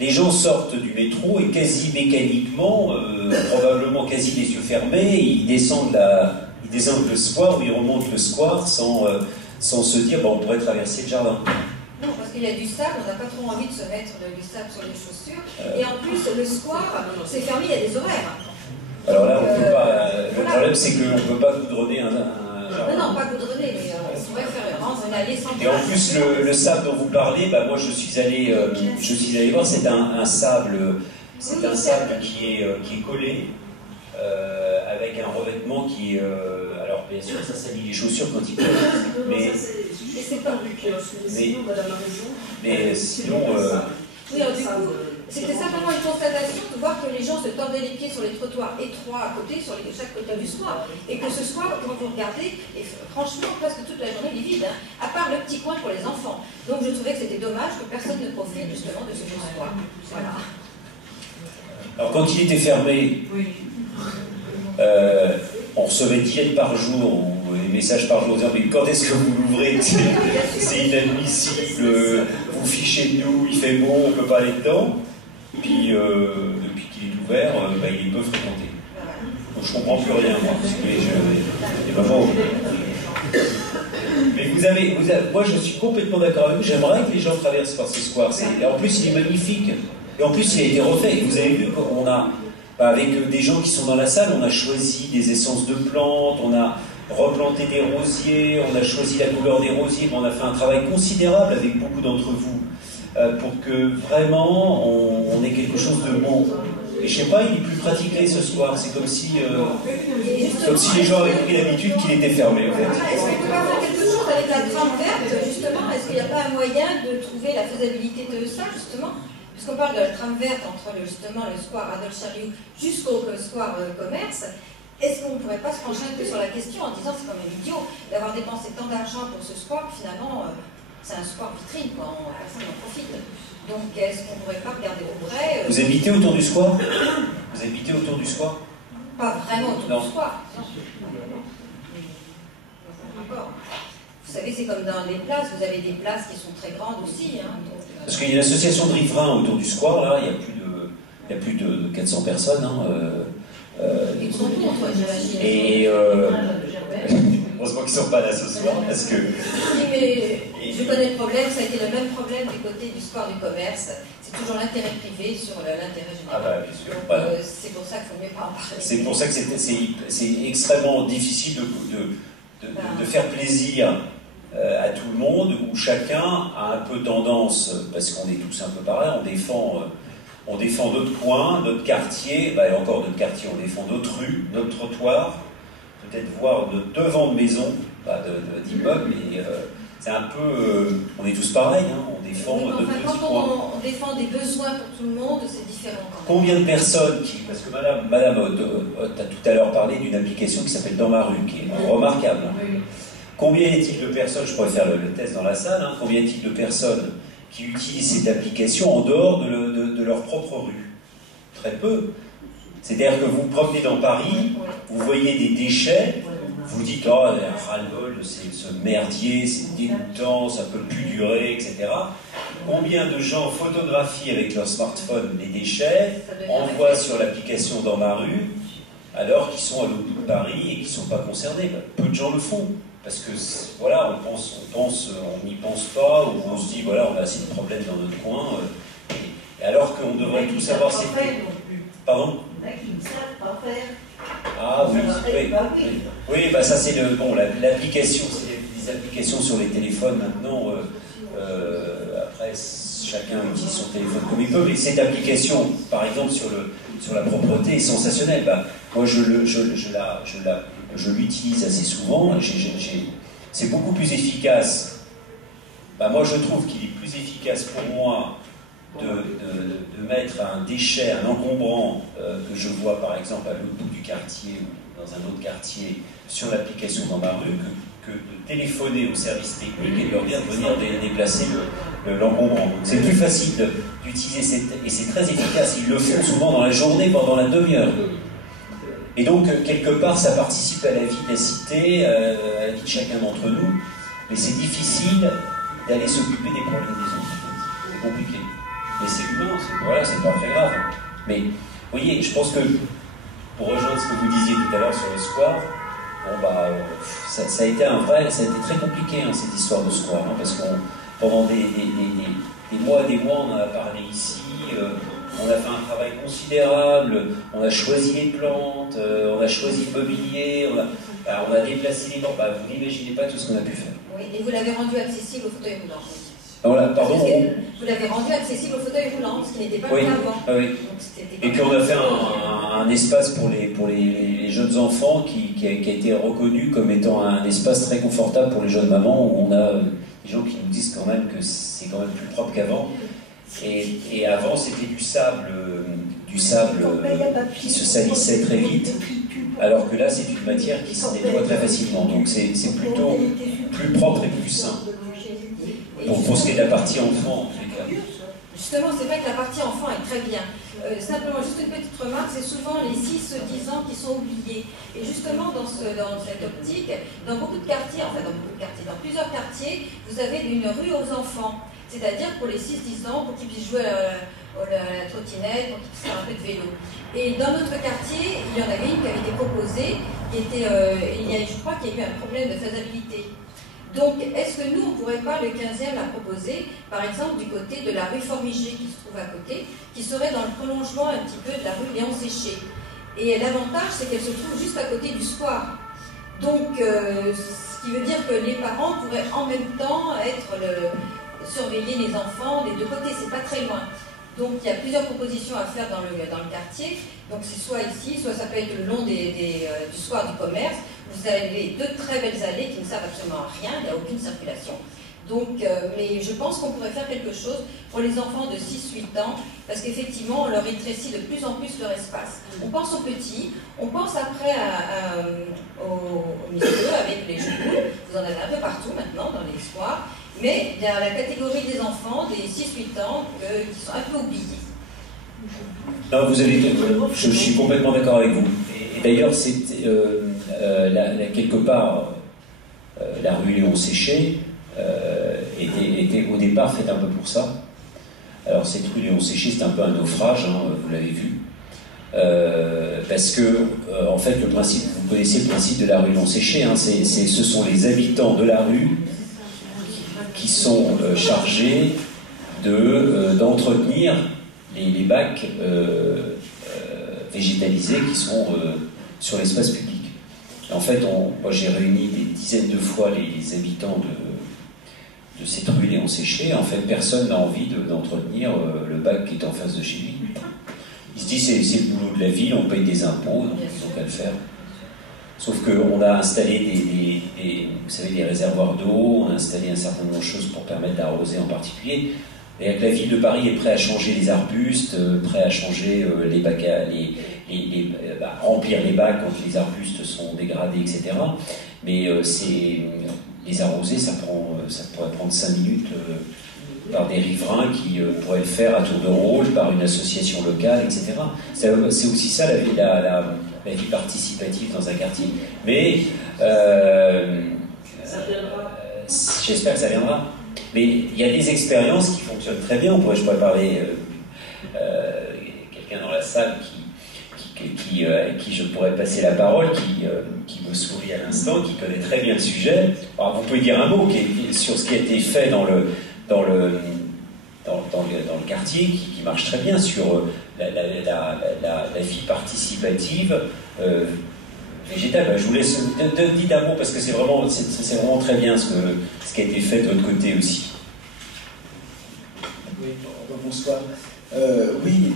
les gens sortent du métro et quasi mécaniquement, probablement quasi les yeux fermés, ils descendent le square ou ils remontent le square sans se dire on pourrait traverser le jardin. Non, parce qu'il y a du sable, on n'a pas trop envie de se mettre du sable sur les chaussures. Et en plus, le square, c'est fermé, il y a des horaires. Alors là, on peut pas. Le problème, c'est qu'on ne peut pas goudronner un jardin. Non, pas goudronner, mais on pourrait faire une allée centrale. Et en plus, le sable dont vous parlez, moi je suis allé voir, c'est un sable qui est collé. Avec un revêtement qui alors bien sûr ça salit les chaussures quand il pleut, mais sinon oui, alors, du coup, c'était simplement une constatation de voir que les gens se tordaient les pieds sur les trottoirs étroits à côté, sur chaque côté du square, et que ce soir, quand vous regardez, et franchement, presque toute la journée, il est vide, à part le petit coin pour les enfants. Donc je trouvais que c'était dommage que personne ne profite justement de ce square. Voilà. Alors quand il était fermé, on recevait 10 lettres par jour ou des messages par jour disant mais quand est-ce que vous l'ouvrez, c'est inadmissible, vous fichez de nous, il fait beau, on ne peut pas aller dedans. Puis depuis qu'il est ouvert, il est peu fréquenté. Donc je ne comprends plus rien moi, parce que mais moi je suis complètement d'accord avec vous, j'aimerais que les gens traversent par ce square. En plus il est magnifique, et en plus il a été refait, et vous avez vu qu'on a avec des gens qui sont dans la salle, on a choisi des essences de plantes, on a replanté des rosiers, on a choisi la couleur des rosiers, on a fait un travail considérable avec beaucoup d'entre vous pour que vraiment on ait quelque chose de beau. Et je sais pas, il est plus pratiqué ce soir. C'est comme si les gens avaient pris l'habitude qu'il était fermé, en fait. Est-ce qu'on peut pas faire quelque chose avec la trame verte, justement? Est-ce qu'il n'y a pas un moyen de trouver la faisabilité de ça, justement? Puisqu'on parle de la trame verte entre justement le square Adolphe Charliou jusqu'au square Commerce, est-ce qu'on ne pourrait pas se pencher un peu sur la question en disant c'est quand même idiot d'avoir dépensé tant d'argent pour ce square, finalement c'est un square vitrine, quoi, personne n'en profite. Donc est-ce qu'on ne pourrait pas regarder au près Vous habitez autour du square? Vous habitez autour du square? Pas vraiment autour du square. Vous savez, c'est comme dans les places, vous avez des places qui sont très grandes aussi. Hein, donc... Parce qu'il y a une association de riverains autour du square, là, il y a plus de 400 personnes. Hein, ils sont contre, j'imagine. Et heureusement qu'ils ne sont pas là ce soir, parce que... Oui, mais je connais le problème, ça a été le même problème du côté du square du Commerce. C'est toujours l'intérêt privé sur l'intérêt général. Ah bah, bien sûr. Voilà. C'est pour ça qu'il ne faut mieux pas en parler. C'est pour ça que c'est extrêmement difficile de faire plaisir à tout le monde, où chacun a un peu tendance, parce qu'on est tous un peu pareil, on défend notre coin, notre quartier, et encore notre quartier, on défend notre rue, notre trottoir, peut-être voir notre devant de maison, d'immeuble, mais c'est un peu... on est tous pareils, hein, on défend notre petit coin. Quand on défend des besoins pour tout le monde, c'est différent. Combien de personnes parce que Madame Hoth a tout à l'heure parlé d'une application qui s'appelle Dans ma rue, qui est remarquable. Hein. Combien est-il de personnes, je pourrais faire le test dans la salle, hein, combien est-il de personnes qui utilisent cette application en dehors de leur propre rue? Très peu. C'est-à-dire que vous vous promenez dans Paris, vous voyez des déchets, vous dites « Oh, ras-le-bol, c'est ce merdier, c'est dégoûtant, ça peut plus durer, etc. » Combien de gens photographient avec leur smartphone les déchets, envoient sur l'application Dans ma rue, alors qu'ils sont à l'autre bout de Paris et qu'ils ne sont pas concernés? Peu de gens le font. Parce que, voilà, on n'y pense pas, ou on se dit, voilà, on a assez de problèmes dans notre coin, et alors qu'on devrait tous avoir ces... Pardon? Il y en a qui ne savent pas faire. Ah oui, oui, bah ça c'est l'application, c'est les applications sur les téléphones maintenant, après chacun utilise son téléphone comme il peut, mais cette application, par exemple, sur la propreté est sensationnelle. Bah, moi je l'utilise assez souvent, c'est beaucoup plus efficace. Bah, moi je trouve qu'il est plus efficace pour moi de mettre un déchet, un encombrant que je vois par exemple à l'autre bout du quartier ou dans un autre quartier sur l'application Dans ma rue que de téléphoner au service technique et de leur dire de venir déplacer l'encombrant. C'est plus facile d'utiliser et c'est très efficace. Ils le font souvent dans la journée, pendant la demi-heure. Et donc, quelque part, ça participe à la vie de la cité, à la vie de chacun d'entre nous, mais c'est difficile d'aller s'occuper des problèmes des autres. C'est compliqué. Mais c'est humain, c'est pas très grave. Mais, vous voyez, je pense que, pour rejoindre ce que vous disiez tout à l'heure sur le square, bon bah, ça a été très compliqué, hein, cette histoire de square, hein, parce que pendant des mois et des mois, on en a parlé ici, on a fait un travail considérable, on a choisi les plantes, on a choisi le mobilier, on a déplacé les bancs, bah, vous n'imaginez pas tout ce qu'on a pu faire. Oui, et vous l'avez rendu accessible aux fauteuils roulants. Voilà, pardon. Vous l'avez rendu accessible aux fauteuils roulants, ce qui n'était pas le cas avant. Oui. Et puis on a fait un espace pour les jeunes enfants qui a été reconnu comme étant un espace très confortable pour les jeunes mamans, où on a des gens qui nous disent quand même que c'est quand même plus propre qu'avant. Et avant c'était du sable qui se salissait très vite, alors que là c'est une matière qui se nettoie très facilement. Donc c'est plutôt plus propre et plus sain. Pour ce qui est de la partie enfant, en tout cas. Justement, c'est vrai que la partie enfant est très bien. Simplement, juste une petite remarque, c'est souvent les 6-10 ans qui sont oubliés. Et justement, dans cette optique, dans beaucoup de quartiers, dans plusieurs quartiers, vous avez une rue aux enfants. C'est-à-dire pour les 6-10 ans, pour qu'ils puissent jouer à la trottinette, pour qu'ils puissent faire un peu de vélo. Et dans notre quartier, il y en avait une qui avait été proposée, je crois qu'il y a eu un problème de faisabilité. Donc, est-ce que nous, on ne pourrait pas, le 15e, la proposer, par exemple, du côté de la rue Formigé, qui se trouve à côté, qui serait dans le prolongement un petit peu de la rue Léon Séché. Et l'avantage, c'est qu'elle se trouve juste à côté du square. Donc, ce qui veut dire que les parents pourraient en même temps surveiller les enfants des deux côtés, c'est pas très loin. Donc il y a plusieurs propositions à faire dans le quartier. Donc c'est soit ici, soit ça peut être le long du square du commerce. Vous avez deux très belles allées qui ne servent absolument à rien, il n'y a aucune circulation. Donc, mais je pense qu'on pourrait faire quelque chose pour les enfants de 6-8 ans, parce qu'effectivement, on leur rétrécit de plus en plus leur espace. On pense aux petits, on pense après aux milieux avec les jeux de boules, vous en avez un peu partout maintenant dans les squares, mais il y a la catégorie des enfants des 6-8 ans qui sont un peu oubliés. Non, je suis complètement d'accord avec vous. Et d'ailleurs, quelque part, la rue Léon Séché était au départ faite un peu pour ça. Alors cette rue Léon Séché, c'est un peu un naufrage, hein, vous l'avez vu, parce que en fait le principe, vous connaissez le principe de la rue Léon Séché, hein, ce sont les habitants de la rue qui sont chargés d'entretenir les bacs végétalisés qui sont sur l'espace public. Et en fait, moi j'ai réuni des dizaines de fois les habitants de cette rue Léon Séché. En fait, personne n'a envie d'entretenir le bac qui est en face de chez lui. Il se dit c'est le boulot de la ville, on paye des impôts, donc ils n'ont qu'à le faire. Sauf qu'on a installé vous savez, des réservoirs d'eau, on a installé un certain nombre de choses pour permettre d'arroser en particulier. Et avec la ville de Paris est prêt à changer les arbustes, prêt à changer les bacs, remplir les bacs quand les arbustes sont dégradés, etc. Mais les arroser, ça pourrait prendre 5 minutes par des riverains qui pourraient le faire à tour de rôle, par une association locale, etc. C'est aussi ça la vie participative dans un quartier. Mais j'espère que ça viendra. Mais il y a des expériences qui fonctionnent très bien. Je pourrais parler quelqu'un dans la salle qui je pourrais passer la parole, qui me sourit à l'instant, qui connaît très bien le sujet. Alors, vous pouvez dire un mot sur ce qui a été fait dans le quartier, qui marche très bien, sur la vie participative végétale. Je vous laisse dites un mot, parce que c'est vraiment très bien ce qui a été fait de votre côté aussi. Oui, bonsoir. Oui,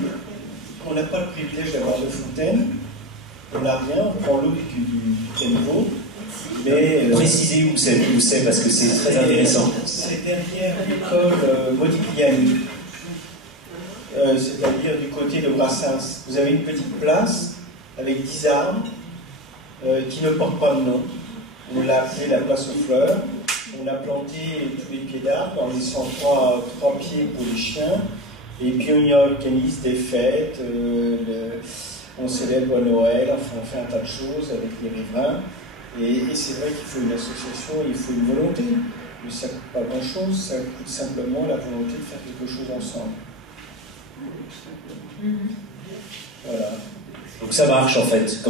on n'a pas le privilège d'avoir de fontaine, on n'a rien, on prend l'eau du caniveau, mais... Précisez où c'est, parce que c'est très intéressant. C'est derrière l'école Modigliani, c'est-à-dire du côté de Brassens. Vous avez une petite place avec 10 arbres qui ne portent pas de nom. On l'a appelé la place aux fleurs. On a planté tous les pieds d'arbres en laissant 3 pieds pour les chiens. Et puis on y organise des fêtes, on célèbre Noël, enfin on fait un tas de choses avec les riverains. Et c'est vrai qu'il faut une association, il faut une volonté. Mais ça ne coûte pas grand-chose, ça coûte simplement la volonté de faire quelque chose ensemble. Voilà. Donc ça marche en fait.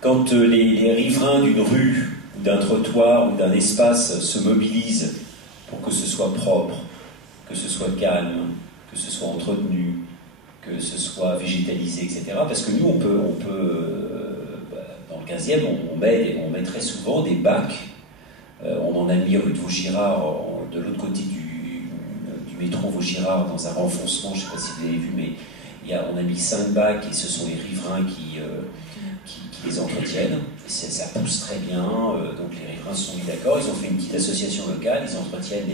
Quand les riverains d'une rue, ou d'un trottoir, ou d'un espace se mobilisent pour que ce soit propre, que ce soit calme, que ce soit entretenu, que ce soit végétalisé, etc. Parce que nous, on peut dans le 15e, on met très souvent des bacs. On en a mis rue de Vaugirard, de l'autre côté du métro Vaugirard, dans un renfoncement, je ne sais pas si vous avez vu, mais on a mis 5 bacs, et ce sont les riverains qui les entretiennent. Et ça pousse très bien, donc les riverains se sont mis d'accord, ils ont fait une petite association locale, ils entretiennent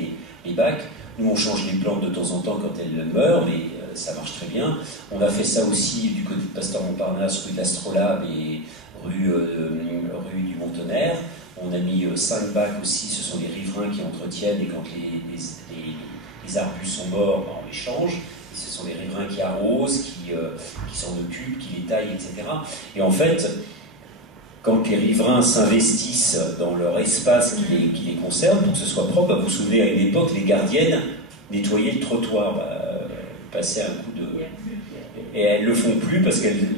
les bacs. Nous, on change les plantes de temps en temps quand elles meurent, mais ça marche très bien. On a fait ça aussi du côté de Pasteur Montparnasse, rue de l'Astrolabe et rue du Montenaire. On a mis 5 bacs aussi, ce sont les riverains qui entretiennent, et quand les arbustes sont morts, on les change. Et ce sont les riverains qui arrosent, qui s'en occupent, qui les taillent, etc. Et en fait, quand les riverains s'investissent dans leur espace qui les concerne, pour que ce soit propre, vous vous souvenez, à une époque, les gardiennes nettoyaient le trottoir, passaient un coup de... Et elles ne le font plus parce qu'elles...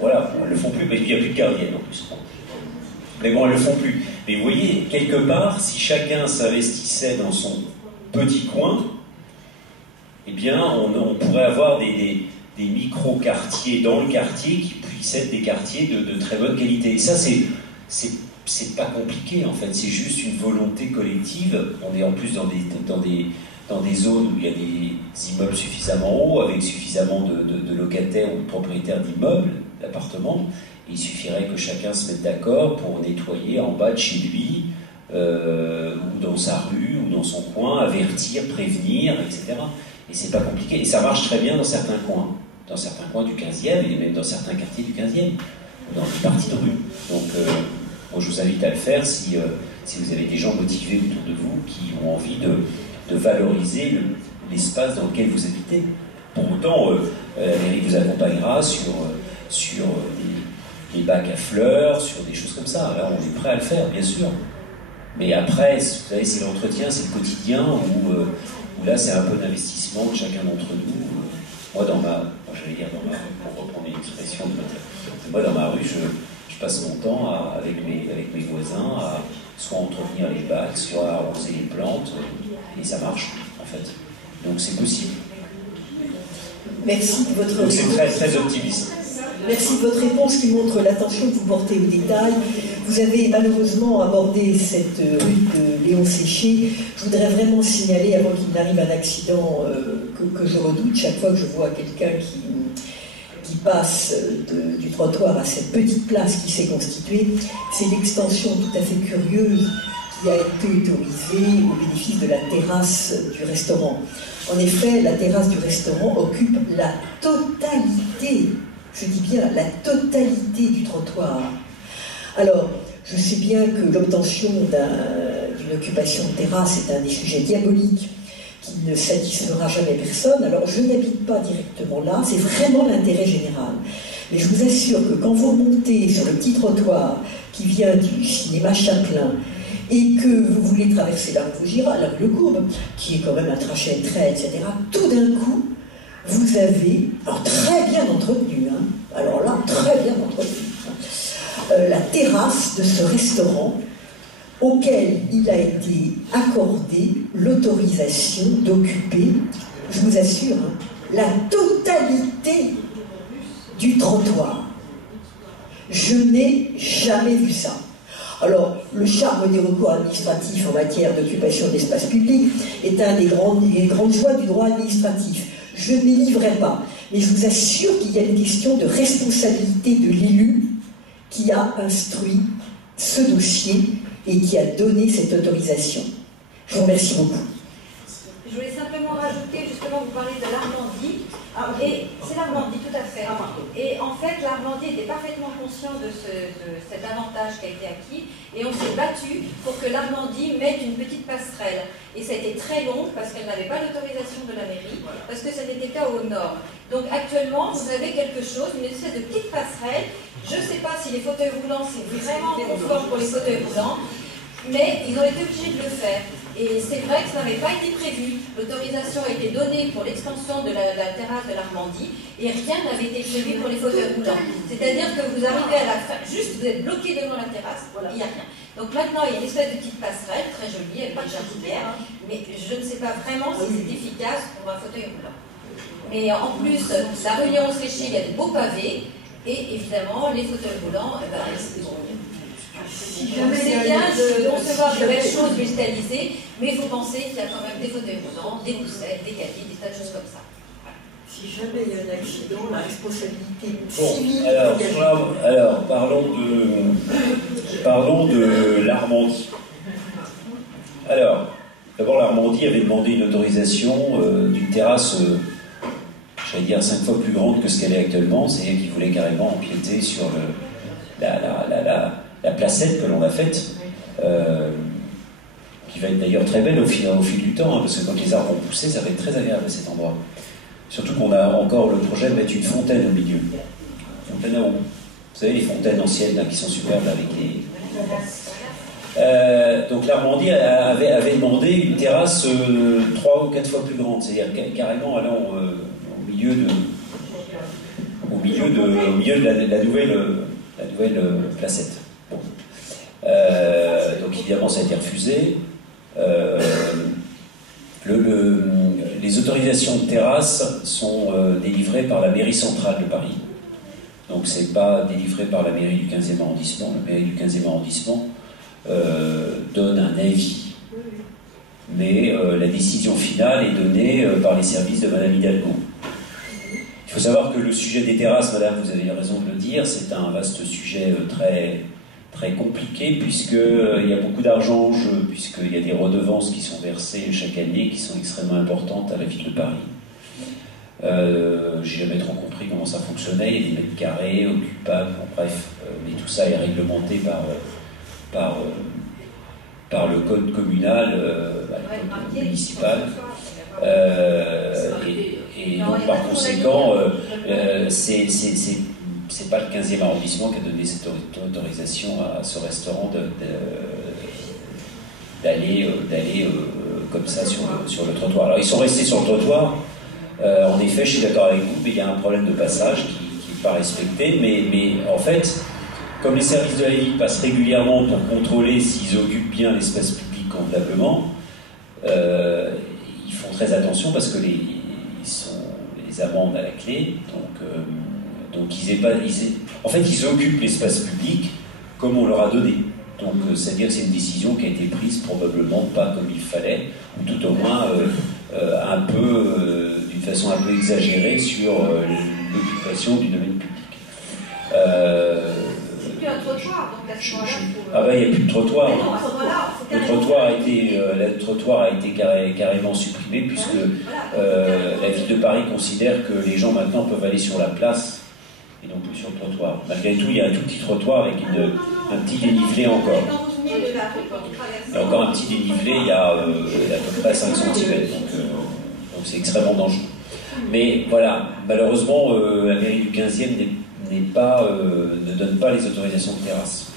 Voilà, elles ne le font plus parce qu'il n'y a plus de gardiennes en plus. Mais bon, elles ne le font plus. Mais vous voyez, quelque part, si chacun s'investissait dans son petit coin, eh bien, on pourrait avoir des micro-quartiers dans le quartier qui puissent être des quartiers de très bonne qualité. Et ça, c'est pas compliqué, en fait. C'est juste une volonté collective. On est en plus dans dans des zones où il y a des immeubles suffisamment hauts, avec suffisamment de locataires ou de propriétaires d'immeubles, d'appartements. Il suffirait que chacun se mette d'accord pour nettoyer en bas de chez lui, ou dans sa rue, ou dans son coin, avertir, prévenir, etc. Et c'est pas compliqué. Et ça marche très bien dans certains coins. Dans certains coins du 15e, et même dans certains quartiers du 15e, ou dans des parties de rue. Donc, moi, je vous invite à le faire si vous avez des gens motivés autour de vous qui ont envie de valoriser l'espace dans lequel vous habitez. Pour autant, la mairie vous accompagnera sur des bacs à fleurs, sur des choses comme ça. Là, on est prêt à le faire, bien sûr. Mais après, vous savez, c'est l'entretien, c'est le quotidien, où là, c'est un peu d'investissement de chacun d'entre nous. Moi, j'allais dire pour reprendre une expression moi, dans ma rue, je passe mon temps avec mes voisins à soit entretenir les bacs, soit arroser les plantes, et ça marche, en fait. Donc, c'est possible. Merci de votre réponse. C'est très, très optimiste. Merci de votre réponse qui montre l'attention que vous portez aux détails. Vous avez malheureusement abordé cette rue de Léon Séché. Je voudrais vraiment signaler, avant qu'il n'arrive un accident que je redoute, chaque fois que je vois quelqu'un qui passe du trottoir à cette petite place qui s'est constituée, c'est l'extension tout à fait curieuse qui a été autorisée au bénéfice de la terrasse du restaurant. En effet, la terrasse du restaurant occupe la totalité, je dis bien la totalité du trottoir. Alors, je sais bien que l'obtention d'une occupation de terrasse est un des sujets diaboliques qui ne satisfera jamais personne. Alors, je n'habite pas directement là, c'est vraiment l'intérêt général. Mais je vous assure que quand vous montez sur le petit trottoir qui vient du cinéma Chaplin et que vous voulez traverser la rue Vaugirard, la rue Lecourbe, qui est quand même un trachet de trait, etc., tout d'un coup, vous avez, alors très bien entretenu, hein, alors là, très bien entretenu, la terrasse de ce restaurant auquel il a été accordé l'autorisation d'occuper, je vous assure, hein, la totalité du trottoir. Je n'ai jamais vu ça. Alors, le charme des recours administratifs en matière d'occupation d'espace public est un des grandes joies du droit administratif. Je ne m'y livrerai pas, mais je vous assure qu'il y a une question de responsabilité de l'élu qui a instruit ce dossier et qui a donné cette autorisation. Je vous remercie beaucoup. Je voulais simplement rajouter, justement, vous parlez de l'Armandie, et c'est l'Armandie, tout à fait. Et en fait, l'Armandie était parfaitement conscient de cet avantage qui a été acquis, et on s'est battu pour que l'Armandie mette une petite passerelle. Et ça a été très long, parce qu'elle n'avait pas l'autorisation de la mairie, parce que ça n'était pas aux normes. Donc actuellement, vous avez quelque chose, une espèce de petite passerelle. Je ne sais pas si les fauteuils roulants, c'est vraiment conforme pour les fauteuils roulants, mais ils ont été obligés de le faire. Et c'est vrai que ça n'avait pas été prévu. L'autorisation a été donnée pour l'extension de la terrasse de l'Armandie et rien n'avait été prévu pour les fauteuils roulants. C'est-à-dire que vous arrivez à la fin, juste vous êtes bloqué devant la terrasse, il n'y a rien. Donc maintenant, il y a une espèce de petite passerelle, très jolie, avec des jardinières, mais je ne sais pas vraiment si c'est efficace pour un fauteuil roulant. Mais en plus, la rue Léon Séché, il y a de beaux pavés, et évidemment, les fauteuils roulants, c'est bien de concevoir de belles choses végétalisées, mais il faut penser qu'il y a quand même des fauteuils roulants, des poussettes, des caddies, des tas de choses comme ça. Si jamais il y a un accident, la responsabilité civile... Alors, parlons de l'Armandie. Alors, d'abord, l'Armandie avait demandé une autorisation d'une terrasse, j'allais dire 5 fois plus grande que ce qu'elle est actuellement, c'est-à-dire qu'ils voulaient carrément empiéter sur la placette que l'on a faite, qui va être d'ailleurs très belle au fil du temps, hein, parce que quand les arbres vont pousser, ça va être très agréable à cet endroit. Surtout qu'on a encore le projet de mettre une fontaine au milieu. Fontaine à eau. Vous savez, les fontaines anciennes là, qui sont superbes avec les... donc l'Armandie avait demandé une terrasse 3 ou 4 fois plus grande, c'est-à-dire carrément allant au milieu de la nouvelle placette. Bon. Donc évidemment ça a été refusé. Les autorisations de terrasse sont délivrées par la mairie centrale de Paris. Donc c'est pas délivré par la mairie du 15e arrondissement. La mairie du 15e arrondissement donne un avis mais la décision finale est donnée par les services de Madame Hidalgo. Il faut savoir que le sujet des terrasses, Madame, vous avez raison de le dire, c'est un vaste sujet très compliqué, puisqu'il y a beaucoup d'argent en jeu, puisqu'il y a des redevances qui sont versées chaque année, qui sont extrêmement importantes à la ville de Paris. J'ai jamais trop compris comment ça fonctionnait, il y a des mètres carrés, occupables, bon, bref, mais tout ça est réglementé par le code communal, le code municipal. Et donc, par conséquent, c'est pas le 15e arrondissement qui a donné cette autorisation à ce restaurant d'aller comme ça sur le trottoir. Alors ils sont restés sur le trottoir. En effet, je suis d'accord avec vous, mais il y a un problème de passage qui n'est pas respecté. Mais en fait, comme les services de la ville passent régulièrement pour contrôler s'ils occupent bien l'espace public convenablement, ils font très attention parce que les amendes à la clé, donc en fait ils occupent l'espace public comme on leur a donné. Donc c'est-à-dire que c'est une décision qui a été prise probablement pas comme il fallait, ou tout au moins d'une façon un peu exagérée sur l'occupation du domaine public. C'est plus un trottoir, donc à ce moment-là, ah ben il n'y a plus de trottoir. Mais non, à ce moment-là, Le trottoir a été carrément supprimé puisque la ville de Paris considère que les gens maintenant peuvent aller sur la place et non plus sur le trottoir. Malgré tout, il y a un tout petit trottoir avec un petit dénivelé encore. Il y a encore un petit dénivelé, il y a à peu près 5 cm, donc c'est extrêmement dangereux. Mais voilà, malheureusement, la mairie du 15e ne donne pas les autorisations de terrasse.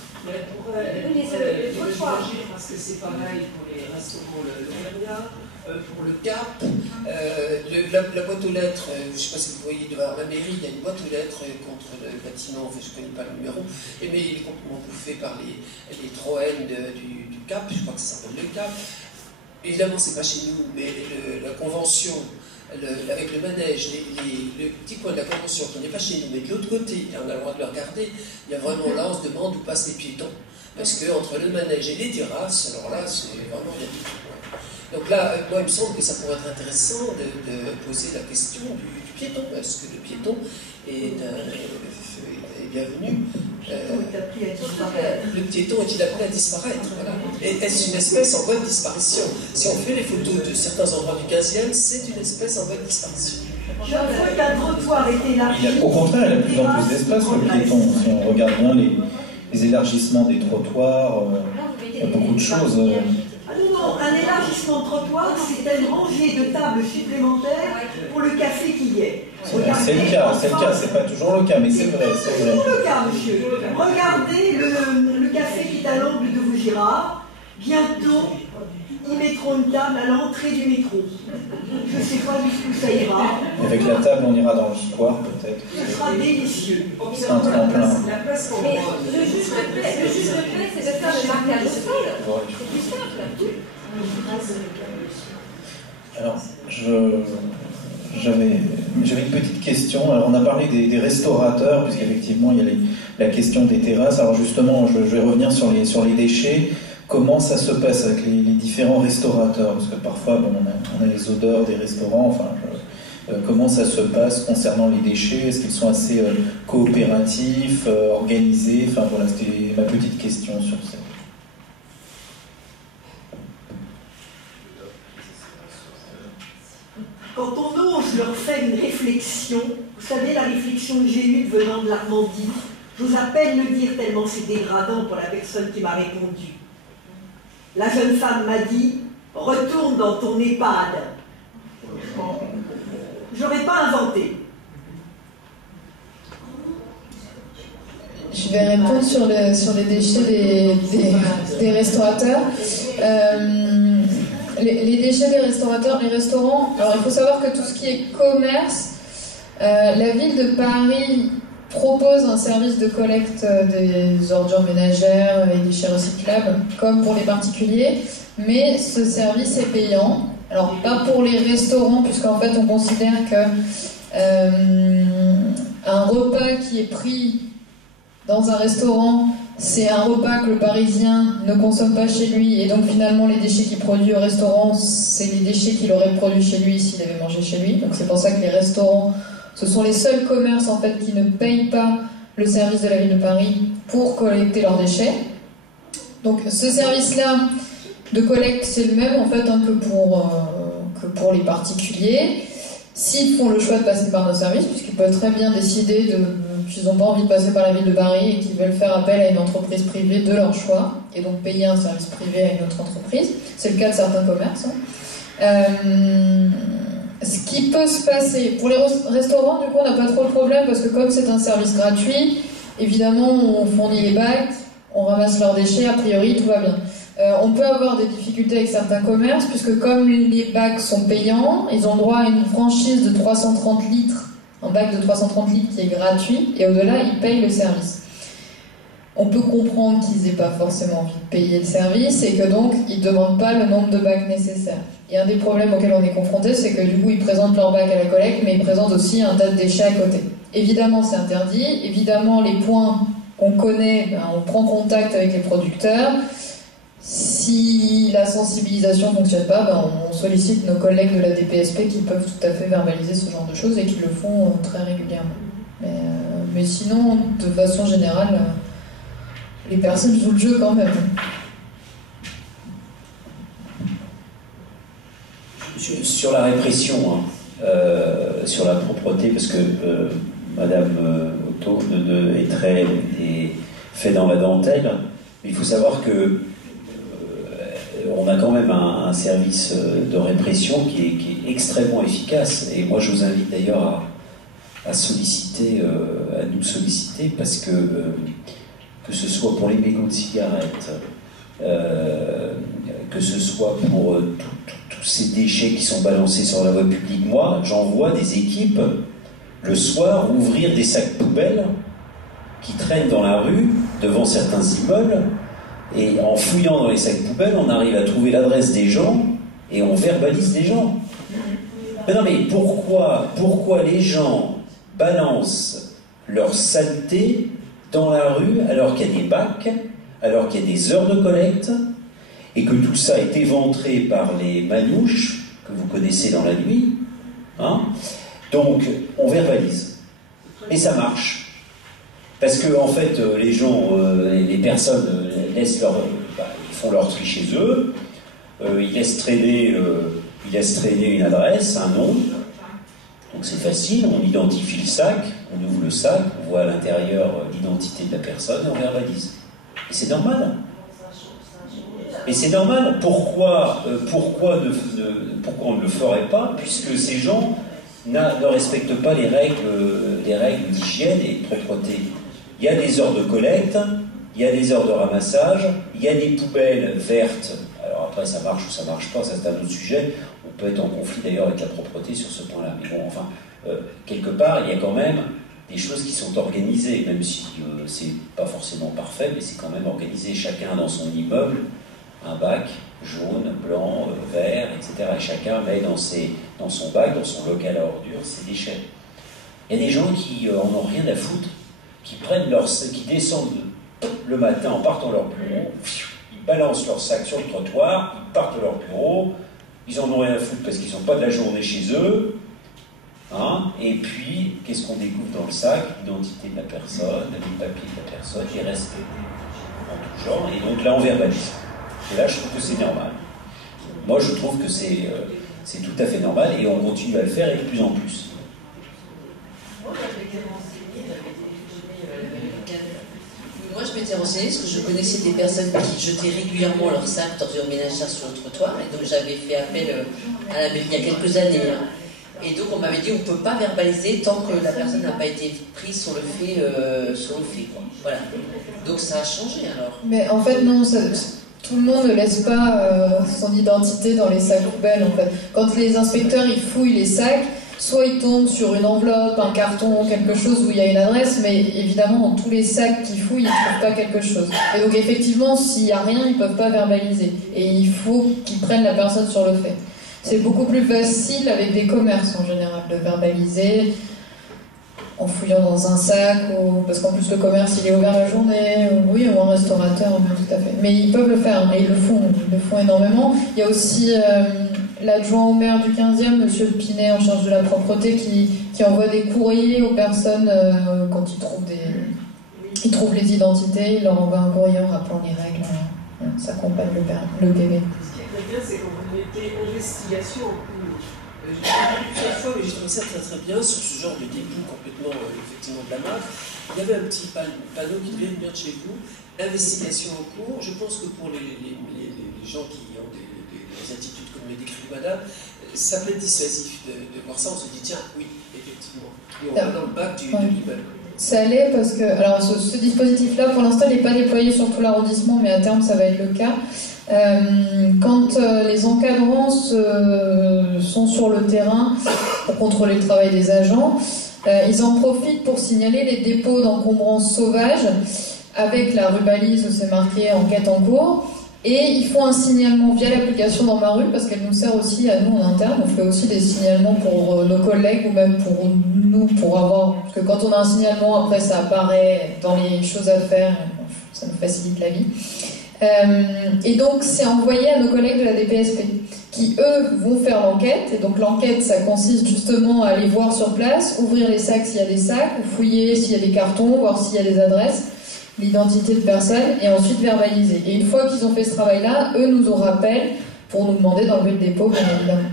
Parce que c'est pareil pour les restaurants L'Auvergnat, pour le Cap, la boîte aux lettres, je ne sais pas si vous voyez devant la mairie, il y a une boîte aux lettres contre le bâtiment, enfin, je ne connais pas le numéro, mais il est complètement bouffé par les Troènes du Cap, je crois que ça s'appelle le Cap. Évidemment, c'est pas chez nous, mais la convention avec le manège, le petit coin de la convention qui n'est pas chez nous, mais de l'autre côté, et on a le droit de le regarder, il y a vraiment là, on se demande où passent les piétons. Parce que entre le manège et les terrasses, alors là, c'est vraiment, il y a du tout. Donc là, moi, il me semble que ça pourrait être intéressant de poser la question du piéton. Est-ce que le piéton est bienvenu le piéton est-il appelé à disparaître, voilà. Et est-ce une espèce en voie de disparition? Si on fait les photos de certains endroits du 15e, c'est une espèce en voie de disparition. Je vois qu'un trottoir est élargi. Au contraire, il y a de plus en plus d'espace pour le piéton. Si on regarde bien les élargissements des trottoirs, il y a beaucoup de choses. Ah non, un élargissement de trottoir, c'est une rangée de tables supplémentaires pour le café qui y est. C'est le cas, c'est pas toujours le cas, mais c'est vrai. C'est toujours le cas, monsieur. Regardez le café qui est à l'angle de Vaugirard. Bientôt, ils mettront une table à l'entrée du métro. Je ne sais pas jusqu'où ça ira. Avec la table, on ira dans le square, peut-être. Ce sera délicieux. C'est un tremplin. Mais le juste fait, c'est de faire le marquage au sol. C'est plus simple. Alors, j'avais une petite question. Alors, on a parlé des restaurateurs, puisqu'effectivement, il y a la question des terrasses. Alors, justement, je vais revenir sur les déchets. Comment ça se passe avec les différents restaurateurs? Parce que parfois, bon, on a les odeurs des restaurants. Enfin, comment ça se passe concernant les déchets? Est-ce qu'ils sont assez coopératifs, organisés? Enfin, voilà, c'était ma petite question sur ça. Quand on ose leur faire une réflexion, vous savez, la réflexion que j'ai eue venant de l'Armandie, j'ose à peine le dire tellement c'est dégradant pour la personne qui m'a répondu. La jeune femme m'a dit « Retourne dans ton EHPAD ». J'aurais pas inventé. Je vais répondre sur les déchets des restaurateurs. Les déchets des restaurateurs, les restaurants, alors il faut savoir que tout ce qui est commerce, la ville de Paris propose un service de collecte des ordures ménagères et déchets recyclables, comme pour les particuliers, mais ce service est payant. Alors pas pour les restaurants, puisqu'en fait on considère que un repas qui est pris dans un restaurant c'est un repas que le Parisien ne consomme pas chez lui, et donc finalement les déchets qu'il produit au restaurant, c'est les déchets qu'il aurait produits chez lui s'il avait mangé chez lui. Donc c'est pour ça que les restaurants, ce sont les seuls commerces en fait qui ne payent pas le service de la ville de Paris pour collecter leurs déchets. Donc ce service-là de collecte, c'est le même en fait hein, que pour les particuliers. S'ils font le choix de passer par nos services, puisqu'ils peuvent très bien décider qu'ils n'ont pas envie de passer par la ville de Paris et qu'ils veulent faire appel à une entreprise privée de leur choix, et donc payer un service privé à une autre entreprise. C'est le cas de certains commerces. Ce qui peut se passer, pour les restaurants, du coup, on n'a pas trop de problème, parce que comme c'est un service gratuit, évidemment, on fournit les bacs, on ramasse leurs déchets, a priori, tout va bien. On peut avoir des difficultés avec certains commerces, puisque comme les bacs sont payants, ils ont droit à une franchise de 330 litres, un bac de 330 litres qui est gratuit, et au-delà, ils payent le service. On peut comprendre qu'ils n'aient pas forcément envie de payer le service, et que donc, ils ne demandent pas le nombre de bacs nécessaires. Et un des problèmes auxquels on est confronté, c'est que du coup, ils présentent leur bac à la collecte, mais ils présentent aussi un tas de déchets à côté. Évidemment, c'est interdit. Évidemment, les points qu'on connaît, ben, on prend contact avec les producteurs. Si la sensibilisation ne fonctionne pas, ben on sollicite nos collègues de la DPSP qui peuvent tout à fait verbaliser ce genre de choses et qui le font très régulièrement. Mais sinon, de façon générale, les personnes jouent le jeu quand même. Sur la répression, hein, sur la propreté, parce que Madame Otto est fait dans la dentelle, mais il faut savoir que on a quand même un service de répression qui est extrêmement efficace. Et moi, je vous invite d'ailleurs à nous solliciter, parce que ce soit pour les mégots de cigarettes, que ce soit pour tous ces déchets qui sont balancés sur la voie publique. Moi, j'envoie des équipes le soir ouvrir des sacs poubelles qui traînent dans la rue devant certains immeubles. Et en fouillant dans les sacs poubelles, on arrive à trouver l'adresse des gens et on verbalise les gens. Mais non, mais pourquoi les gens balancent leur saleté dans la rue alors qu'il y a des bacs, alors qu'il y a des heures de collecte, et que tout ça est éventré par les manouches que vous connaissez dans la nuit, hein? Donc on verbalise. Et ça marche. Parce que en fait, les gens, les personnes laissent ils font leur tri chez eux, ils laissent traîner une adresse, un nom. Donc c'est facile, on identifie le sac, on ouvre le sac, on voit à l'intérieur l'identité de la personne et on verbalise. Et c'est normal. Et c'est normal. Pourquoi on ne le ferait pas, puisque ces gens ne respectent pas les règles d'hygiène et de propreté. Il y a des heures de collecte, il y a des heures de ramassage, il y a des poubelles vertes. Alors après, ça marche ou ça marche pas, ça c'est un autre sujet. On peut être en conflit d'ailleurs avec la propreté sur ce point-là. Mais bon, enfin, quelque part, il y a quand même des choses qui sont organisées, même si c'est pas forcément parfait, mais c'est quand même organisé. Chacun dans son immeuble un bac jaune, blanc, vert, etc. Et chacun met dans son bac, dans son local à ordures, ses déchets. Il y a des gens qui en ont rien à foutre, qui descendent le matin en partant leur bureau, ils balancent leur sac sur le trottoir, ils partent de leur bureau, ils en ont rien à foutre parce qu'ils ne sont pas de la journée chez eux, hein, et puis, qu'est-ce qu'on découvre dans le sac? L'identité de la personne, les papiers de la personne, les restes en tout genre, et donc là on verbalise. Et là je trouve que c'est normal. Moi je trouve que c'est tout à fait normal, et on continue à le faire, et de plus en plus. Moi, je m'étais renseignée parce que je connaissais des personnes qui jetaient régulièrement leurs sacs d'ordures ménagères sur le trottoir, et donc j'avais fait appel à la mairie il y a quelques années. Et donc on m'avait dit on ne peut pas verbaliser tant que la personne n'a pas été prise sur le fait, quoi. Voilà. Donc ça a changé alors. Mais en fait non, tout le monde ne laisse pas son identité dans les sacs poubelles en fait. Quand les inspecteurs ils fouillent les sacs, soit ils tombent sur une enveloppe, un carton, quelque chose où il y a une adresse, mais évidemment dans tous les sacs qu'ils fouillent, ils ne trouvent pas quelque chose. Et donc effectivement, s'il n'y a rien, ils ne peuvent pas verbaliser. Et il faut qu'ils prennent la personne sur le fait. C'est beaucoup plus facile avec des commerces en général de verbaliser. en fouillant dans un sac, parce qu'en plus le commerce il est ouvert la journée, oui, ou un restaurateur, tout à fait. Mais ils peuvent le faire, et ils le font énormément. Il y a aussi l'adjoint au maire du 15e, M. Pinet, en charge de la propreté, qui envoie des courriers aux personnes quand ils trouvent les identités, il leur envoie un courrier en rappelant les règles, ça accompagne le PV. Ce qui est très bien, c'est qu'on a été investigation en cours. J'ai vu plusieurs fois, mais j'ai trouvé ça très très bien, sur ce genre de début complètement effectivement de la marque. Il y avait un petit panneau qui devait venir de chez vous, investigation en cours. Je pense que pour les gens qui ont des attitudes comme le décrit madame, ça peut être dissuasif de voir ça, on se dit tiens, oui, effectivement. Et on va dans le bac de l'immeuble. Ça l'est parce que, alors ce dispositif-là, pour l'instant, il n'est pas déployé sur tout l'arrondissement, mais à terme, ça va être le cas. Quand les encadrants sont sur le terrain pour contrôler le travail des agents, ils en profitent pour signaler les dépôts d'encombrants sauvages avec la rubalise où c'est marqué enquête en cours. Et ils font un signalement via l'application Dans ma rue parce qu'elle nous sert aussi à nous en interne. On fait aussi des signalements pour nos collègues ou même pour nous, pour avoir... Parce que quand on a un signalement, après ça apparaît dans les choses à faire, ça nous facilite la vie. Et donc c'est envoyé à nos collègues de la DPSP qui, eux, vont faire l'enquête. Et donc l'enquête, ça consiste justement à aller voir sur place, ouvrir les sacs s'il y a des sacs, ou fouiller s'il y a des cartons, voir s'il y a des adresses, l'identité de personne, et ensuite verbaliser. Et une fois qu'ils ont fait ce travail-là, eux nous en rappellent pour nous demander d'enlever le dépôt, bien évidemment.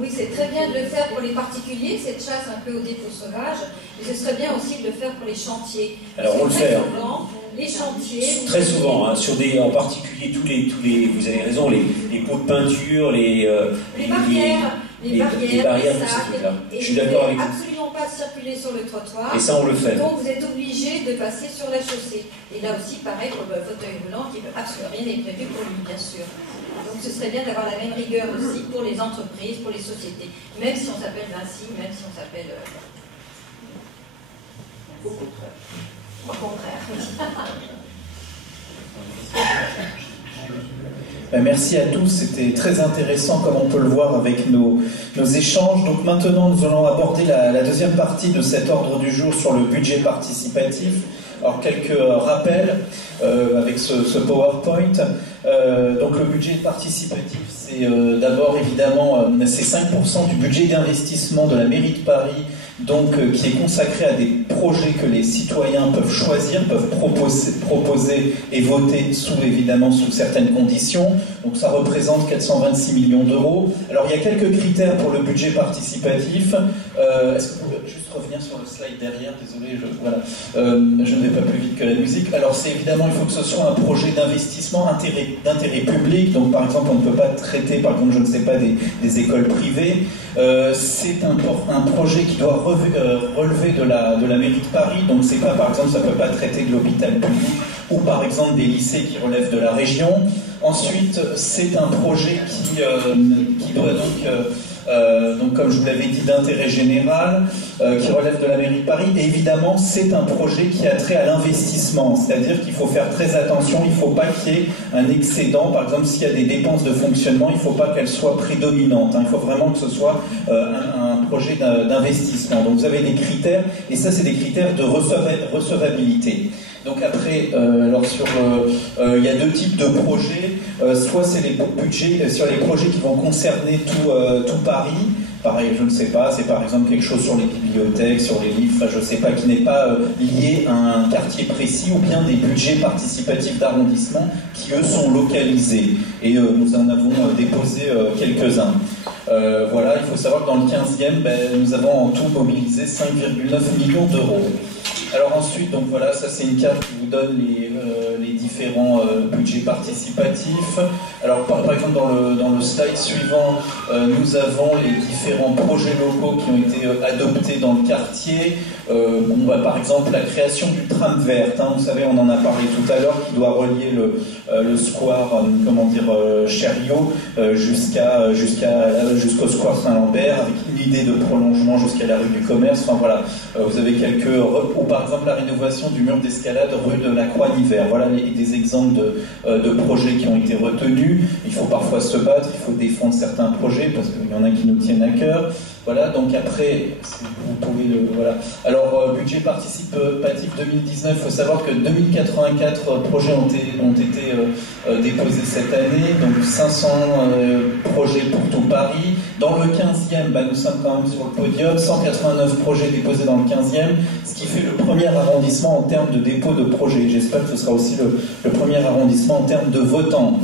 Oui, c'est très bien de le faire pour les particuliers, cette chasse un peu au dépôt sauvage, mais ce serait bien aussi de le faire pour les chantiers. Alors on le fait. Les chantiers. Très souvent, hein, en particulier tous les, vous avez raison, les pots de peinture, les barrières. Les barrières, les sacs, et je suis d'accord avec vous. Absolument pas circuler sur le trottoir. Et ça, on le fait. Donc vous êtes obligé de passer sur la chaussée. Et là aussi, pareil pour le fauteuil roulant, absolument rien n'est prévu pour lui, bien sûr. Donc ce serait bien d'avoir la même rigueur aussi pour les entreprises, pour les sociétés. Même si on s'appelle Vinci, même si on s'appelle... Au contraire. Au contraire. Merci à tous, c'était très intéressant comme on peut le voir avec nos échanges. Donc maintenant nous allons aborder la deuxième partie de cet ordre du jour sur le budget participatif. Alors quelques rappels avec ce PowerPoint. Donc le budget participatif, c'est d'abord évidemment c'est 5% du budget d'investissement de la mairie de Paris, donc qui est consacré à des projets que les citoyens peuvent choisir, peuvent proposer et voter évidemment sous certaines conditions. Donc ça représente 426 millions d'euros. Alors il y a quelques critères pour le budget participatif. Est-ce que vous pouvez juste revenir sur le slide derrière? Désolé, je ne vais pas plus vite que la musique. Alors c'est évidemment, il faut que ce soit un projet d'investissement d'intérêt public. Donc par exemple, on ne peut pas traiter, par exemple, je ne sais pas, des écoles privées. C'est un projet qui doit relever de la mairie de Paris. Donc c'est pas, par exemple, ça ne peut pas traiter de l'hôpital public ou par exemple des lycées qui relèvent de la région. Ensuite, c'est un projet qui doit donc comme je vous l'avais dit, d'intérêt général, qui relève de la mairie de Paris. Et évidemment, c'est un projet qui a trait à l'investissement, c'est-à-dire qu'il faut faire très attention, il ne faut pas qu'il y ait un excédent. Par exemple, s'il y a des dépenses de fonctionnement, il ne faut pas qu'elles soient prédominantes. Il faut vraiment que ce soit un projet d'investissement. Donc vous avez des critères, et ça, c'est des critères de recevabilité. Donc après, il y a deux types de projets. Soit c'est les budgets sur les projets qui vont concerner tout Paris. Pareil, je ne sais pas, c'est par exemple quelque chose sur les bibliothèques, sur les livres, je ne sais pas, qui n'est pas lié à un quartier précis, ou bien des budgets participatifs d'arrondissement qui, eux, sont localisés. Et nous en avons déposé quelques-uns. Voilà, il faut savoir que dans le 15e, nous avons en tout mobilisé 5,9 millions d'euros. Alors ensuite, donc voilà, ça c'est une carte qui vous donne les différents budgets participatifs. Alors par exemple dans le slide suivant, nous avons les différents projets locaux qui ont été adoptés dans le quartier. Par exemple la création du tram verte, vous savez, on en a parlé tout à l'heure, qui doit relier le square, Chériot jusqu'au square Saint-Lambert, avec une idée de prolongement jusqu'à la rue du Commerce. Enfin voilà, vous avez ou par exemple la rénovation du mur d'escalade rue de la Croix-Niver. Voilà des exemples de projets qui ont été retenus. Il faut parfois se battre, il faut défendre certains projets parce qu'il y en a qui nous tiennent à cœur. Voilà, donc après, vous pouvez le... Voilà. Alors, budget participatif 2019, il faut savoir que 2084 projets ont été déposés cette année, donc 500 projets pour tout Paris. Dans le 15e, nous sommes quand même sur le podium, 189 projets déposés dans le 15e, ce qui fait le premier arrondissement en termes de dépôt de projets. J'espère que ce sera aussi le premier arrondissement en termes de votants.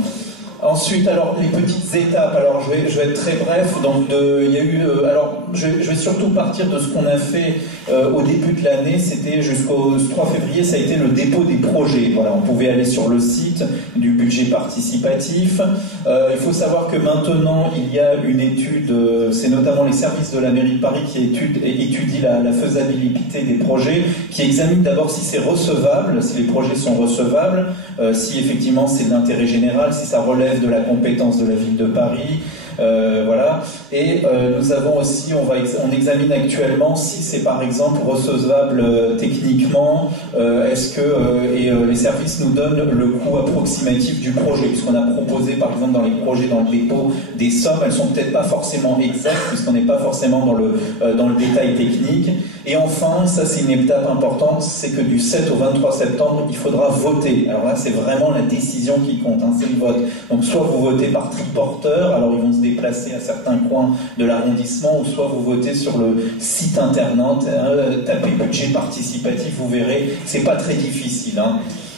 Ensuite, alors, les petites étapes, alors je vais être très bref, donc il y a eu, alors je vais surtout partir de ce qu'on a fait au début de l'année, c'était jusqu'au 3 février, ça a été le dépôt des projets, voilà, on pouvait aller sur le site du budget participatif, il faut savoir que maintenant il y a une étude, c'est notamment les services de la mairie de Paris qui étudient la faisabilité des projets, qui examinent d'abord si c'est recevable, si les projets sont recevables, si effectivement c'est de l'intérêt général, si ça relève de la compétence de la ville de Paris, voilà. Et nous avons aussi, on examine actuellement si c'est par exemple recevable techniquement, est-ce que les services nous donnent le coût approximatif du projet, puisqu'on a proposé par exemple dans les projets dans le dépôt des sommes, elles sont peut-être pas forcément exactes puisqu'on n'est pas forcément dans le détail technique. Et enfin, ça c'est une étape importante, c'est que du 7 au 23 septembre, il faudra voter. Alors là, c'est vraiment la décision qui compte, c'est le vote. Donc soit vous votez par triporteur, alors ils vont se déplacer à certains coins de l'arrondissement, ou soit vous votez sur le site internet, tapez budget participatif, vous verrez, c'est pas très difficile.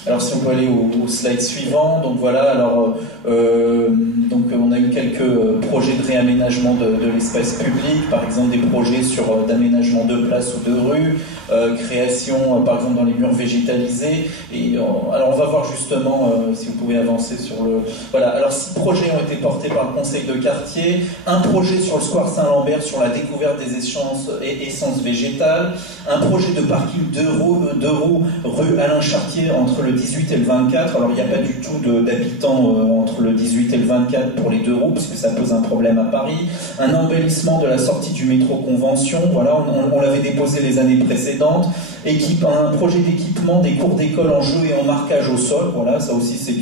Alors si on peut aller au slide suivant, donc voilà, alors donc on a eu quelques projets de réaménagement de l'espace public, par exemple des projets d'aménagement de places ou de rues, création par exemple dans les murs végétalisés, et alors on va voir justement si vous pouvez avancer sur le... Voilà, alors 6 projets ont été portés par le conseil de quartier, un projet sur le square Saint-Lambert sur la découverte des essences végétales, un projet de parking deux roues rue Alain Chartier entre le 18 et le 24, alors il n'y a pas du tout d'habitants entre le 18 et le 24 pour les 2 roues, puisque ça pose un problème à Paris, un embellissement de la sortie du métro Convention, voilà, on l'avait déposé les années précédentes, un projet d'équipement des cours d'école en jeu et en marquage au sol, voilà, ça aussi c'est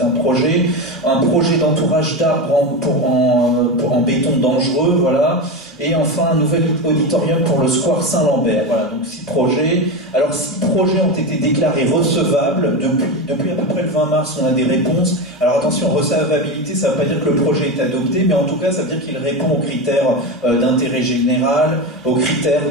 un projet d'entourage d'arbres en béton dangereux, voilà, et enfin un nouvel auditorium pour le square Saint-Lambert, voilà, donc 6 projets. Alors 6 projets ont été déclarés recevables, depuis à peu près le 20 mars on a des réponses. Alors attention, recevabilité, ça ne veut pas dire que le projet est adopté, mais en tout cas ça veut dire qu'il répond aux critères d'intérêt général, aux critères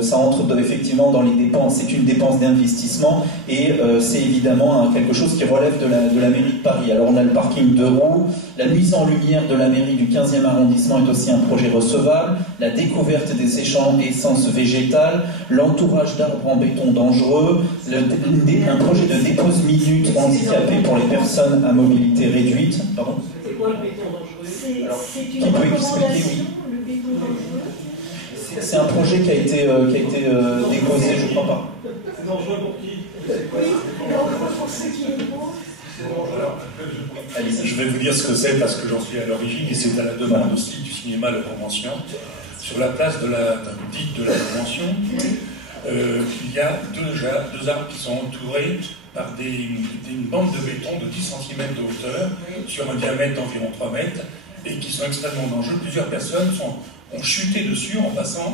ça entre effectivement dans les dépenses, c'est une dépense d'investissement, et c'est évidemment quelque chose qui relève de la mairie de Paris. Alors on a le parking 2 roues, la mise en lumière de la mairie du 15e arrondissement est aussi un projet recevable, la découverte des essences végétales, l'entourage d'arbres en béton dangereux, un projet de dépose minute handicapé pour les personnes à mobilité réduite. Pardon ? C'est quoi le béton dangereux? C'est une recommandation, le béton dangereux. C'est un projet qui a été déposé, je crois pas. C'est dangereux pour qui? Oui, dangereux pour ceux qui le font. Je vais vous dire ce que c'est parce que j'en suis à l'origine et c'est à la demande aussi du cinéma La Convention. Sur la place dite de la Convention, il y a deux arbres qui sont entourés par une bande de béton de 10 cm de hauteur sur un diamètre d'environ 3 mètres et qui sont extrêmement dangereux. Plusieurs personnes ont chuté dessus en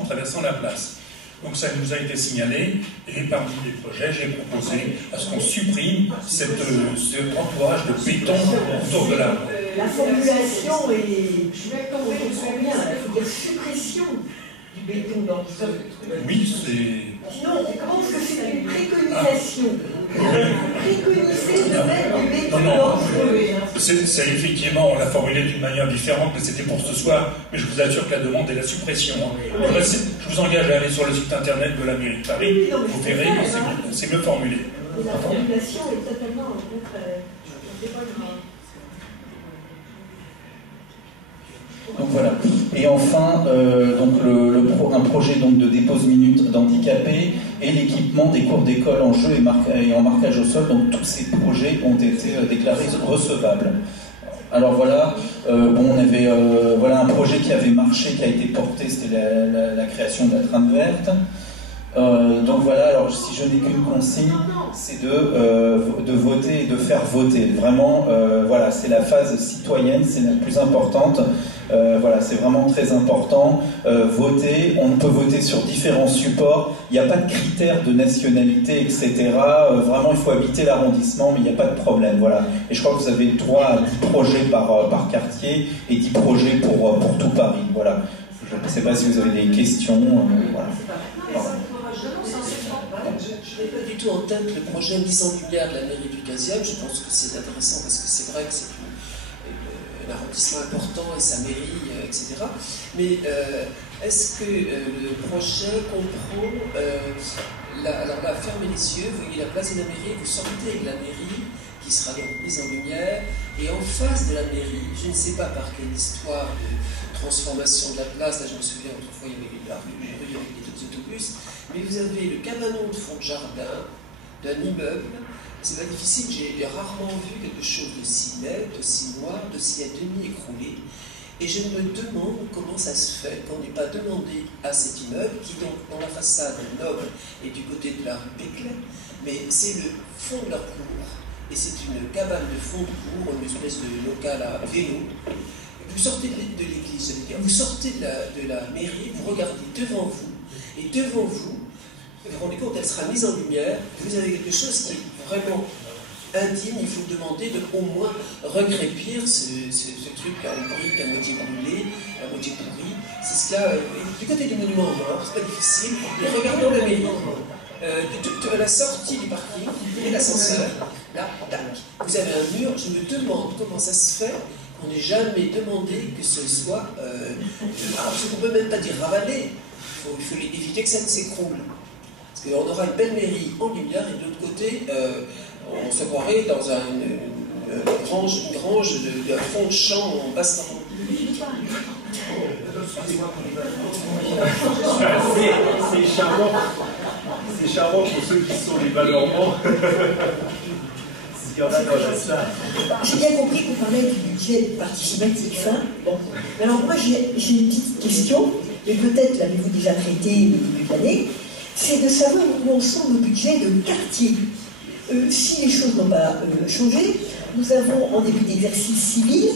traversant la place. Donc ça nous a été signalé, et parmi les projets, j'ai proposé à ce qu'on supprime cet entourage de béton autour de l'arbre. La formulation est, je vais comme on se bien, il faut dire suppression du béton dans le sol. Oui, c'est... Sinon, comment est-ce que c'est une préconisation? Préconiser de mettre du béton dangereux. C'est effectivement, on l'a formulé d'une manière différente, mais c'était pour ce soir, mais je vous assure que la demande est la suppression. Je vous engage à aller sur le site internet de la mairie de Paris, vous verrez que c'est mieux formulé. La formulation est totalement au contraire. C'est pas grave. Donc voilà. Et enfin, un projet donc, de dépose minute d'handicapés et l'équipement des cours d'école en jeu et en marquage au sol. Donc tous ces projets ont été déclarés recevables. Alors voilà, on avait un projet qui avait marché, qui a été porté, c'était la création de la trame verte. Donc voilà, alors si je n'ai qu'une consigne, c'est de voter et de faire voter. Vraiment, voilà, c'est la phase citoyenne, c'est la plus importante. Voilà, c'est vraiment très important. Voter, on peut voter sur différents supports. Il n'y a pas de critères de nationalité, etc. Vraiment, il faut habiter l'arrondissement, mais il n'y a pas de problème. Voilà. Et je crois que vous avez le droit à 10 projets par quartier et 10 projets pour tout Paris. Voilà. Je ne sais pas si vous avez des questions. Voilà. Je n'ai pas du tout en tête le projet 10 ans lumière de la mairie du 15e. Je pense que c'est intéressant parce que c'est vrai que c'est un arrondissement important et sa mairie, etc. Mais est-ce que le projet comprend... alors là, fermez les yeux, vous voyez la place de la mairie, vous sortez de la mairie, qui sera donc mise en lumière, et en face de la mairie, je ne sais pas par quelle histoire de transformation de la place, là je me souviens autrefois il y avait la rue avec des autobus, mais vous avez le cabanon de fond de jardin d'un immeuble. C'est pas difficile, j'ai rarement vu quelque chose de si net, de si noir, de si à demi écroulé. Et je me demande comment ça se fait qu'on n'ait pas demandé à cet immeuble, qui donc dans la façade noble est du côté de la rue Péclet, mais c'est le fond de la cour, et c'est une cabane de fond de cour, une espèce de local à vélo. Vous sortez de l'église, vous sortez de la mairie, vous regardez devant vous, et devant vous, vous vous rendez compte, elle sera mise en lumière, vous avez quelque chose qui est vraiment indigne, il faut demander de au moins recrépir ce truc en brique, à moitié brûlé, à moitié pourri. C'est ce qu'il y a du côté du monument aux morts, c'est pas difficile. Et regardons la mairie. À la sortie du parking, et l'ascenseur, là, tac, vous avez un mur, je me demande comment ça se fait qu'on n'ait jamais demandé que ce soit... alors, on ne peut même pas dire ravalé, il faut éviter que ça ne s'écroule. Parce qu'on aura une belle mairie en lumière, et de l'autre côté, on se croirait dans une grange de fond de champ en basse temps. C'est charmant. C'est charmant pour ceux qui sont les Valormans. S'il y en a dans la salle. J'ai bien compris qu'on parlait du budget participatif. Hein, bon. Alors moi j'ai une petite question, et peut-être l'avez-vous déjà traité au début de l'année, c'est de savoir où en sont nos budgets de quartier. Si les choses n'ont pas changé, nous avons en début d'exercice civil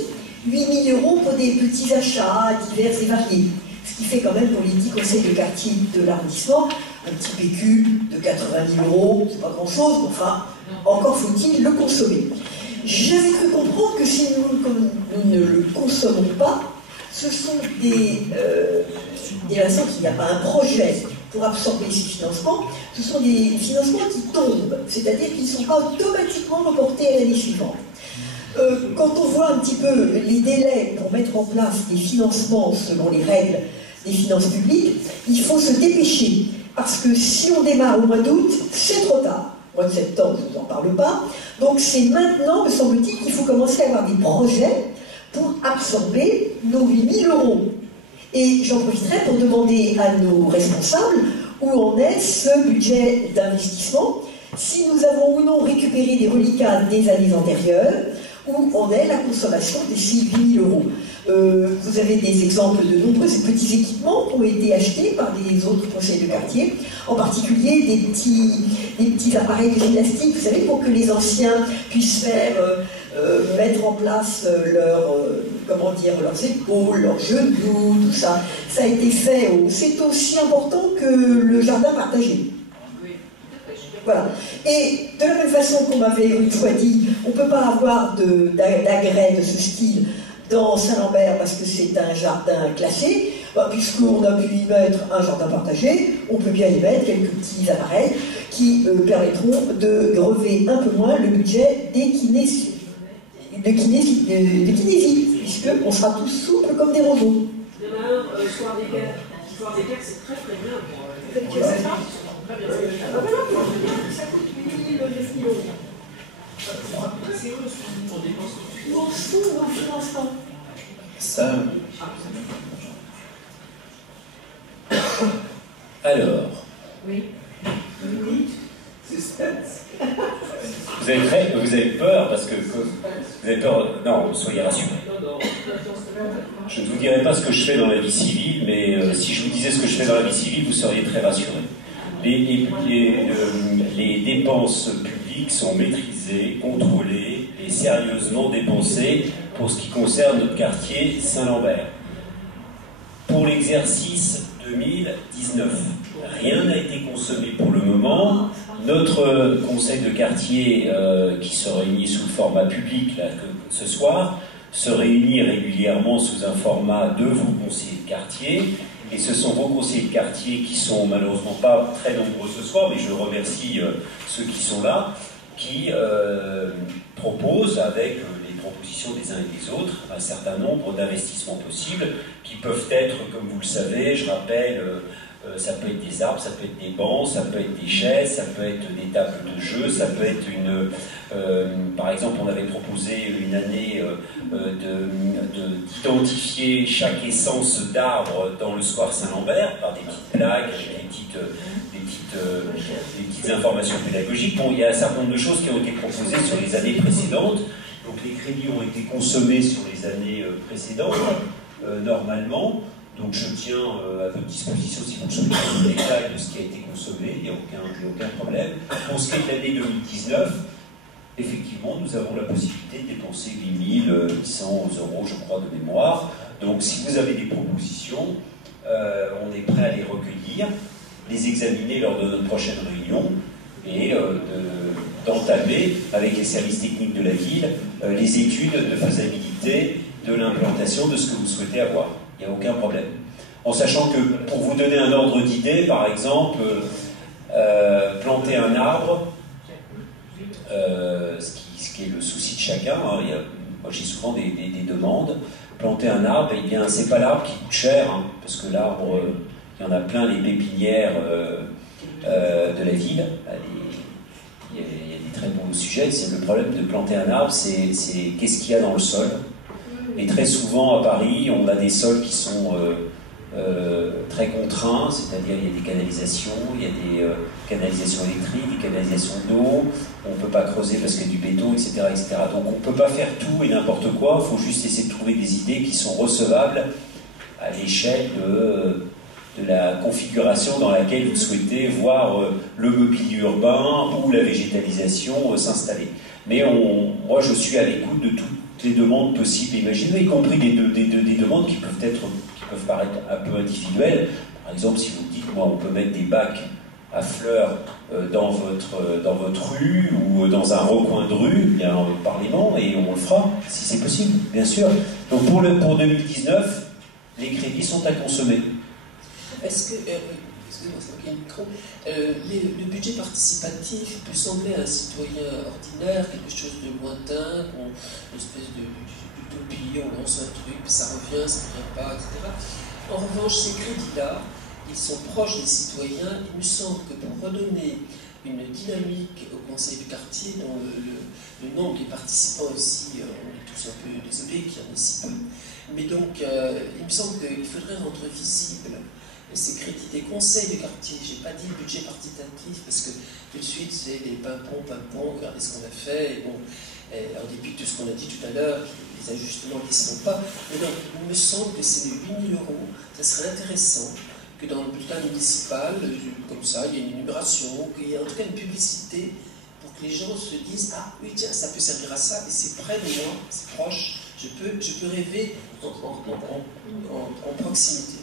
8 000 € pour des petits achats divers et variés. Ce qui fait quand même pour les 10 conseils de quartier de l'arrondissement un petit PQ de 80 000 €, c'est pas grand-chose, mais enfin, encore faut-il le consommer. J'avais cru comprendre que si nous ne le consommons pas, ce sont des façons qu'il n'y a pas un projet pour absorber ces financements, ce sont des financements qui tombent, c'est-à-dire qu'ils ne sont pas automatiquement reportés à l'année suivante. Quand on voit un petit peu les délais pour mettre en place des financements selon les règles des finances publiques, il faut se dépêcher, parce que si on démarre au mois d'août, c'est trop tard. Au mois de septembre, je ne vous en parle pas. Donc c'est maintenant, me semble-t-il, qu'il faut commencer à avoir des projets pour absorber nos 8 000 €. Et j'en profiterai pour demander à nos responsables où en est ce budget d'investissement, si nous avons ou non récupéré des reliquats des années antérieures, où en est la consommation de ces 8 000 €. Vous avez des exemples de nombreux petits équipements qui ont été achetés par les autres conseils de quartier, en particulier des petits appareils de gymnastique, vous savez, pour que les anciens puissent faire... mettre en place leurs épaules, leurs genoux, tout ça. Ça a été fait, c'est aussi important que le jardin partagé. Voilà. Et de la même façon qu'on m'avait une fois dit, on ne peut pas avoir d'agrès de ce style dans Saint-Lambert parce que c'est un jardin classé, puisqu'on a pu y mettre un jardin partagé, on peut bien y mettre quelques petits appareils qui permettront de grever un peu moins le budget des kinésies. De kinésie, puisqu'on sera tous souples comme des robots. Demain, soir des guerres, c'est très très bien. Pour les amis, très bien. Ça coûte 8 000 €. C'est eux, on dépense tout. Où en sont nos financements? Ça. Alors. Oui. Oui. Vous avez peur parce que vous avez peur. Non, soyez rassurés. Je ne vous dirai pas ce que je fais dans la vie civile, mais si je vous disais ce que je fais dans la vie civile, vous seriez très rassurés. les dépenses publiques sont maîtrisées, contrôlées et sérieusement dépensées pour ce qui concerne notre quartier Saint-Lambert. Pour l'exercice 2019, rien n'a été consommé pour le moment. Notre conseil de quartier, qui se réunit sous le format public là, ce soir, se réunit régulièrement sous un format de vos conseillers de quartier. Et ce sont vos conseillers de quartier qui sont malheureusement pas très nombreux ce soir, mais je remercie ceux qui sont là, qui proposent avec les propositions des uns et des autres un certain nombre d'investissements possibles qui peuvent être, comme vous le savez, je rappelle, ça peut être des arbres, ça peut être des bancs, ça peut être des chaises, ça peut être des tables de jeu, ça peut être une... par exemple, on avait proposé une année d'identifier chaque essence d'arbre dans le square Saint-Lambert par des petites plaques, des petites informations pédagogiques. Bon, il y a un certain nombre de choses qui ont été proposées sur les années précédentes. Donc les crédits ont été consommés sur les années précédentes, normalement. Donc je tiens à votre disposition si vous souhaitez le détail de ce qui a été consommé, il n'y a aucun problème. Pour ce qui est de l'année 2019, effectivement, nous avons la possibilité de dépenser 8 800 € je crois, de mémoire. Donc si vous avez des propositions, on est prêt à les recueillir, les examiner lors de notre prochaine réunion et d'entamer avec les services techniques de la ville les études de faisabilité de l'implantation de ce que vous souhaitez avoir. Il n'y a aucun problème. En sachant que, pour vous donner un ordre d'idée, par exemple, planter un arbre, ce qui est le souci de chacun, hein, moi j'ai souvent des demandes, planter un arbre, eh bien c'est pas l'arbre qui coûte cher, hein, parce que l'arbre, il y en a plein les pépinières de la ville, il y a des très bons sujets, c'est le problème de planter un arbre, c'est qu'est-ce qu'il y a dans le sol. Et très souvent à Paris, on a des sols qui sont très contraints, c'est-à-dire il y a des canalisations, il y a des canalisations électriques, des canalisations d'eau, on ne peut pas creuser parce qu'il y a du béton, etc., etc. Donc on ne peut pas faire tout et n'importe quoi, il faut juste essayer de trouver des idées qui sont recevables à l'échelle de la configuration dans laquelle vous souhaitez voir le mobilier urbain ou la végétalisation s'installer. Mais moi je suis à l'écoute de toutes les demandes possibles et imaginées, y compris des demandes qui peuvent paraître un peu individuelles. Par exemple, si vous dites, moi, on peut mettre des bacs à fleurs dans votre rue ou dans un recoin de rue, bien parlez-moi et on le fera, si c'est possible, bien sûr. Donc pour 2019, les crédits sont à consommer. Est-ce que, excusez-moi, c'est moi qui ai le micro, le budget participatif peut sembler à un citoyen ordinaire quelque chose de lointain, une espèce d'utopie, on lance un truc, ça revient, ça ne revient pas, etc. En revanche, ces crédits-là, ils sont proches des citoyens. Il me semble que pour redonner une dynamique au conseil du quartier, dont le nombre des participants aussi, on est tous un peu désolés qu'il y en ait si peu, mais donc il me semble qu'il faudrait rendre visible ces crédits des conseils de quartier. Je n'ai pas dit le budget participatif parce que tout de suite c'est les pimpons, regardez ce qu'on a fait, et bon, en dépit de tout ce qu'on a dit tout à l'heure, les ajustements ne sont pas. Mais donc il me semble que c'est les 8 000 €, ça serait intéressant que dans le bulletin municipal, comme ça, il y ait une énumération, qu'il y ait en tout cas une publicité pour que les gens se disent « Ah oui, tiens, ça peut servir à ça, et c'est près de moi, c'est proche, je peux rêver en proximité. »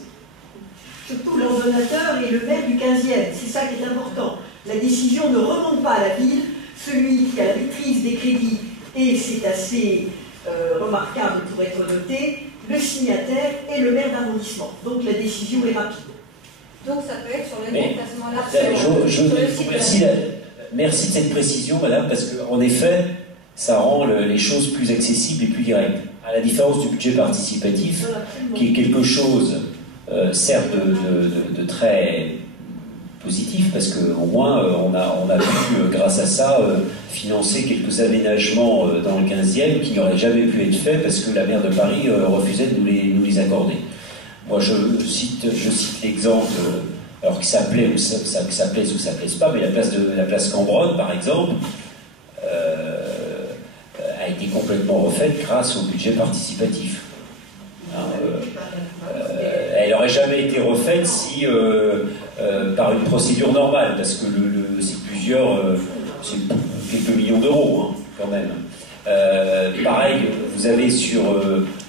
Surtout l'ordonnateur et le maire du 15e, c'est ça qui est important. La décision ne remonte pas à la ville, celui qui a la maîtrise des crédits, et c'est assez remarquable pour être noté, le signataire est le maire d'arrondissement. Donc la décision est rapide. Donc ça peut être sur le déplacement là. Merci de cette précision, madame, parce qu'en effet, ça rend les choses plus accessibles et plus directes. À la différence du budget participatif, qui est quelque chose, certes, de très positif, parce qu'au moins, on a pu, grâce à ça, financer quelques aménagements dans le 15e qui n'auraient jamais pu être faits parce que la maire de Paris refusait de nous les accorder. Moi, je cite l'exemple, alors que ça plaise ou ça plaise pas, mais la place Cambronne, par exemple, a été complètement refaite grâce au budget participatif. Elle n'aurait jamais été refaite si par une procédure normale, parce que c'est c'est quelques millions d'euros, hein, quand même. Pareil, vous avez sur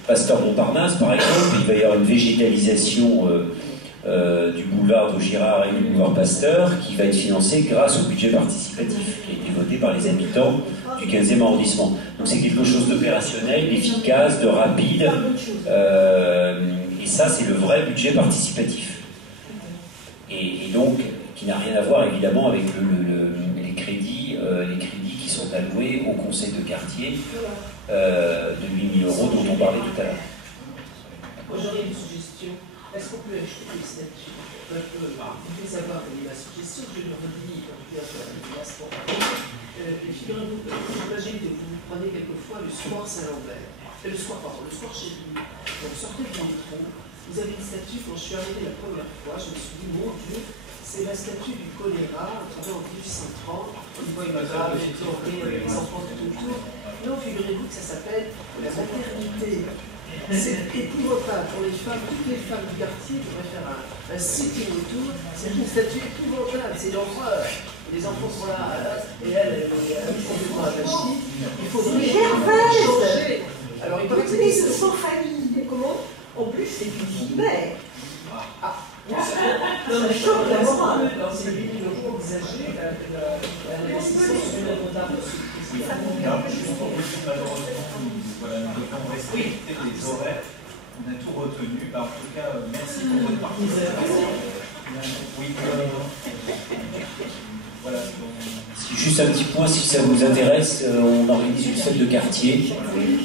Pasteur Montparnasse, par exemple, il va y avoir une végétalisation du boulevard de Girard et du boulevard Pasteur qui va être financée grâce au budget participatif qui a été voté par les habitants du 15e arrondissement. Donc c'est quelque chose d'opérationnel, d'efficace, de rapide, et ça c'est le vrai budget participatif. Et donc qui n'a rien à voir évidemment avec les crédits qui sont alloués au conseil de quartier de 8 000 € dont on parlait tout à l'heure. Moi j'aurais une suggestion. Est-ce qu'on peut acheter des statuts? Il faut savoir quelle est ma suggestion, je le redis quand je viens sur la place pour figurez-vous, imaginez que vous prenez quelquefois le square Saint-Lambert, le square chez lui. Donc sortez du métro, vous avez une statue. Quand je suis arrivée la première fois, je me suis dit, mon Dieu, c'est la statue du choléra, en 1830, on voit une dame, les enfants tout autour. Non, figurez-vous que ça s'appelle la maternité. C'est épouvantable pour les femmes, toutes les femmes du quartier devraient faire un sitting autour. C'est une statue épouvantable, c'est l'horreur. Les enfants sont là, et elle est complètement attachée. Il faudrait changer. Alors il paraît que c'est sans famille. Comment? En plus, c'est une chimère. Ça choque la morale. Dans ces villes exagérées, la nécessité de retard. Juste pour vous dire, malheureusement, nous devons respecter les horaires. On a tout retenu. En tout cas, merci pour votre participation. Oui, voilà. Juste un petit point, si ça vous intéresse, on organise une fête de quartier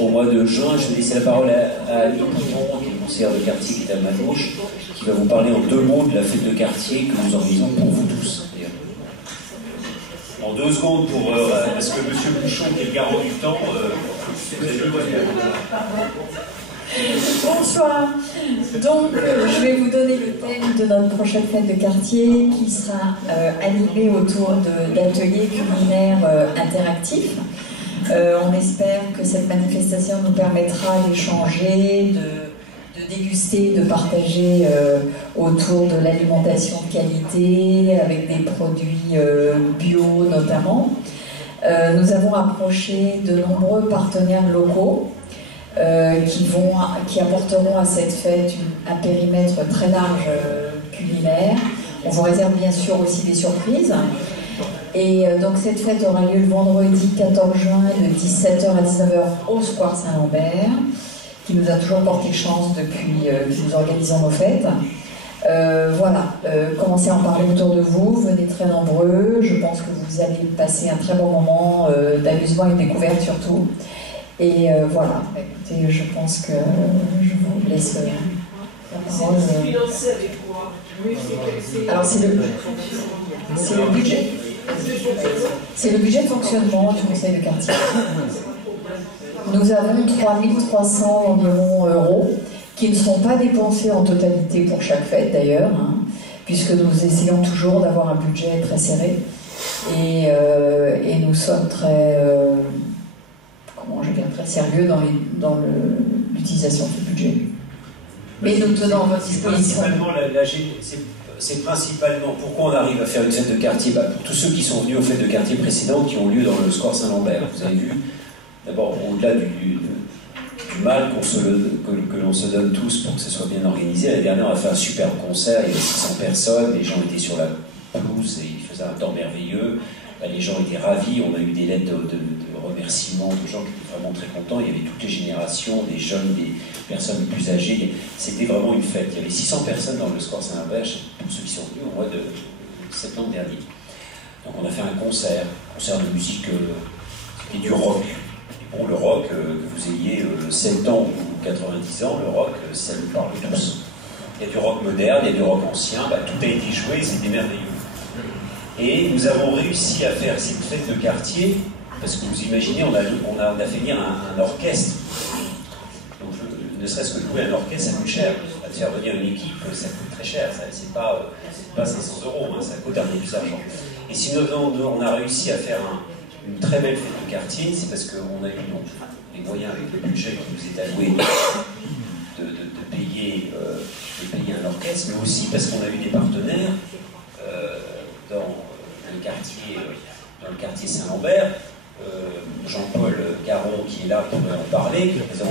au mois de juin. Je vais laisser la parole à Annie Bouton, qui est conseillère de quartier, qui est à ma gauche, qui va vous parler en 2 mots de la fête de quartier que nous organisons pour vous tous. En 2 secondes, parce que M. Bouchon, qui est le garant du temps, vous avez le voyage. Bonsoir. Donc, je vais vous donner le thème de notre prochaine fête de quartier qui sera animé autour d'ateliers culinaires interactifs. On espère que cette manifestation nous permettra d'échanger, de déguster, de partager autour de l'alimentation de qualité, avec des produits bio notamment. Nous avons approché de nombreux partenaires locaux qui apporteront à cette fête un périmètre très large culinaire. On vous réserve bien sûr aussi des surprises. Et donc cette fête aura lieu le vendredi 14 juin de 17h à 19h au Square Saint-Lambert, qui nous a toujours porté chance depuis que nous organisons nos fêtes. Voilà, commencez à en parler autour de vous, venez très nombreux. Je pense que vous allez passer un très bon moment d'amusement et de découverte surtout. Et voilà, écoutez, je pense que je vous laisse la parole. C'est financé avec quoi? Alors c'est le budget. C'est le budget de fonctionnement du conseil de quartier. Nous avons 3 300 environ euros qui ne sont pas dépensés en totalité pour chaque fête d'ailleurs, hein, puisque nous essayons toujours d'avoir un budget très serré et nous sommes très très sérieux dans l'utilisation de ce budget. Mais nous tenons à votre disposition. C'est principalement pourquoi on arrive à faire une fête de quartier. Pour tous ceux qui sont venus aux fêtes de quartier précédentes qui ont lieu dans le Square Saint-Lambert. Vous avez vu, d'abord, au-delà du mal que l'on se donne tous pour que ce soit bien organisé, l'année dernière on a fait un super concert, il y avait 600 personnes, les gens étaient sur la pelouse et ils faisaient un temps merveilleux. Les gens étaient ravis, on a eu des lettres de remerciements de gens qui étaient vraiment très contents. Il y avait toutes les générations, des jeunes, des personnes plus âgées. C'était vraiment une fête. Il y avait 600 personnes dans le Square Saint-Lambert, pour ceux qui sont venus au mois de septembre dernier. Donc on a fait un concert de musique, c'était du rock. Et bon, le rock, que vous ayez 7 ans ou 90 ans, le rock, ça nous parle tous. Il y a du rock moderne, il y a du rock ancien, tout a été joué, c'était merveilleux. Et nous avons réussi à faire cette fête de quartier, parce que vous imaginez, on a fait venir un orchestre. Donc, ne serait-ce que louer un orchestre, ça coûte cher. À faire venir une équipe, ça coûte très cher. C'est pas 500 euros, hein, ça coûte un peu plus d'argent. Et si on a réussi à faire une très belle fête de quartier, c'est parce qu'on a eu les moyens avec le budget qui nous est alloué de payer un orchestre, mais aussi parce qu'on a eu des partenaires Hervé, qui représente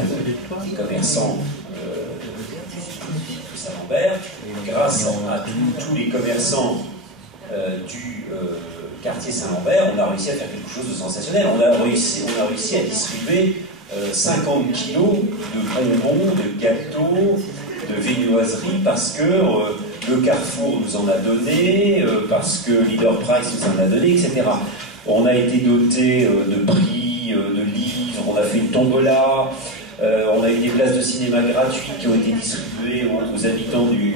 les commerçants de Saint-Lambert. Grâce à tous les commerçants du quartier Saint-Lambert, on a réussi à faire quelque chose de sensationnel. On a réussi à distribuer 50 kilos de bonbons, de gâteaux, de viennoiseries, parce que le Carrefour nous en a donné, parce que Leader Price nous en a donné, etc. On a été doté de prix, de livres, on a fait une tombola, on a eu des places de cinéma gratuites qui ont été distribuées aux habitants du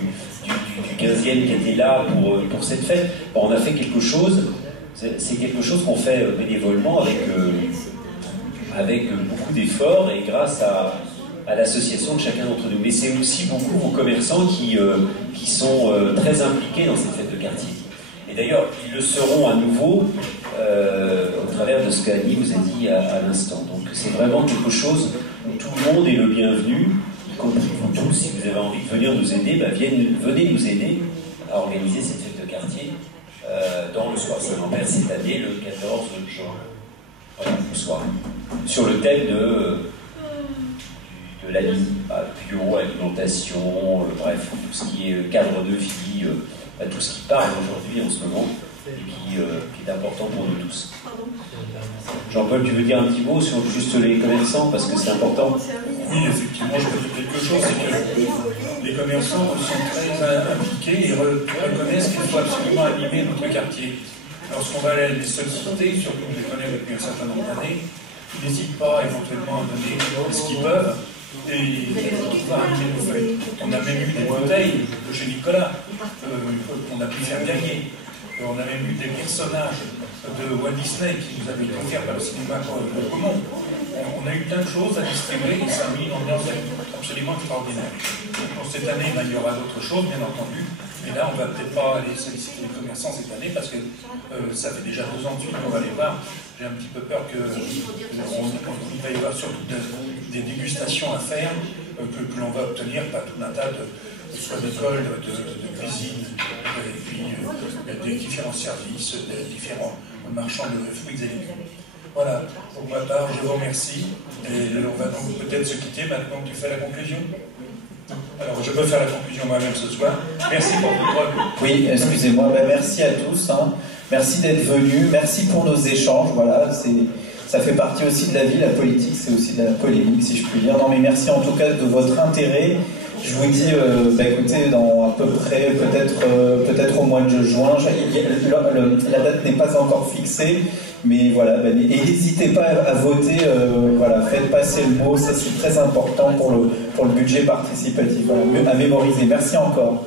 15e qui étaient là pour cette fête. Bon, on a fait quelque chose, c'est quelque chose qu'on fait bénévolement avec beaucoup d'efforts et grâce à l'association de chacun d'entre nous. Mais c'est aussi beaucoup vos commerçants qui sont très impliqués dans cette fête de quartier. Et d'ailleurs, ils le seront à nouveau au travers de ce qu'Annie vous a dit à l'instant. Donc c'est vraiment quelque chose où tout le monde est le bienvenu, y compris vous tous. Si vous avez envie de venir nous aider, venez nous aider à organiser cette fête de quartier dans le soir Saint-Lambert cette année, le 14 juin. Voilà, le soir. Sur le thème de la bio, alimentation, bref, tout ce qui est cadre de vie, tout ce qui parle aujourd'hui en ce moment et qui est important pour nous tous. Jean-Paul, tu veux dire un petit mot sur juste les commerçants parce que c'est important? Oui, effectivement, je peux dire quelque chose, c'est que les commerçants sont très impliqués et reconnaissent qu'il faut absolument animer notre quartier. Lorsqu'on va aller les solliciter, surtout que je les connais depuis un certain nombre d'années, ils n'hésitent pas éventuellement à donner ce qu'ils peuvent et pouvoir animer nos fêtes. On a même eu des bouteilles de chez Nicolas qu'on a pu faire gagner. On a même eu des personnages de Walt Disney qui nous avaient été offerts par le cinéma Gaumont. On a eu plein de choses à distribuer et ça a mis une ambiance absolument extraordinaire. Pour cette année, il y aura d'autres choses, bien entendu. Mais là, on ne va peut-être pas aller solliciter les commerçants cette année parce que ça fait déjà 2 ans de suite qu'on va les voir. J'ai un petit peu peur qu'il va y avoir surtout des dégustations à faire que l'on va obtenir par tout un tas soit d'écoles, de cuisine, et puis des différents services, des différents marchands de fruits et légumes. Voilà, pour ma part, je vous remercie. Et on va donc peut-être se quitter maintenant que tu fais la conclusion. Alors, je peux faire la conclusion moi-même ce soir. Merci pour votre... Oui, excusez-moi, merci à tous. Merci d'être venus, merci pour nos échanges. Voilà, ça fait partie aussi de la vie, la politique, c'est aussi de la polémique, si je puis dire. Non, mais merci en tout cas de votre intérêt. Je vous dis, écoutez, dans à peu près, peut-être au mois de juin, la date n'est pas encore fixée, mais voilà, et n'hésitez pas à voter, voilà, faites passer le mot, ça c'est très important pour le budget participatif, voilà, à mémoriser. Merci encore.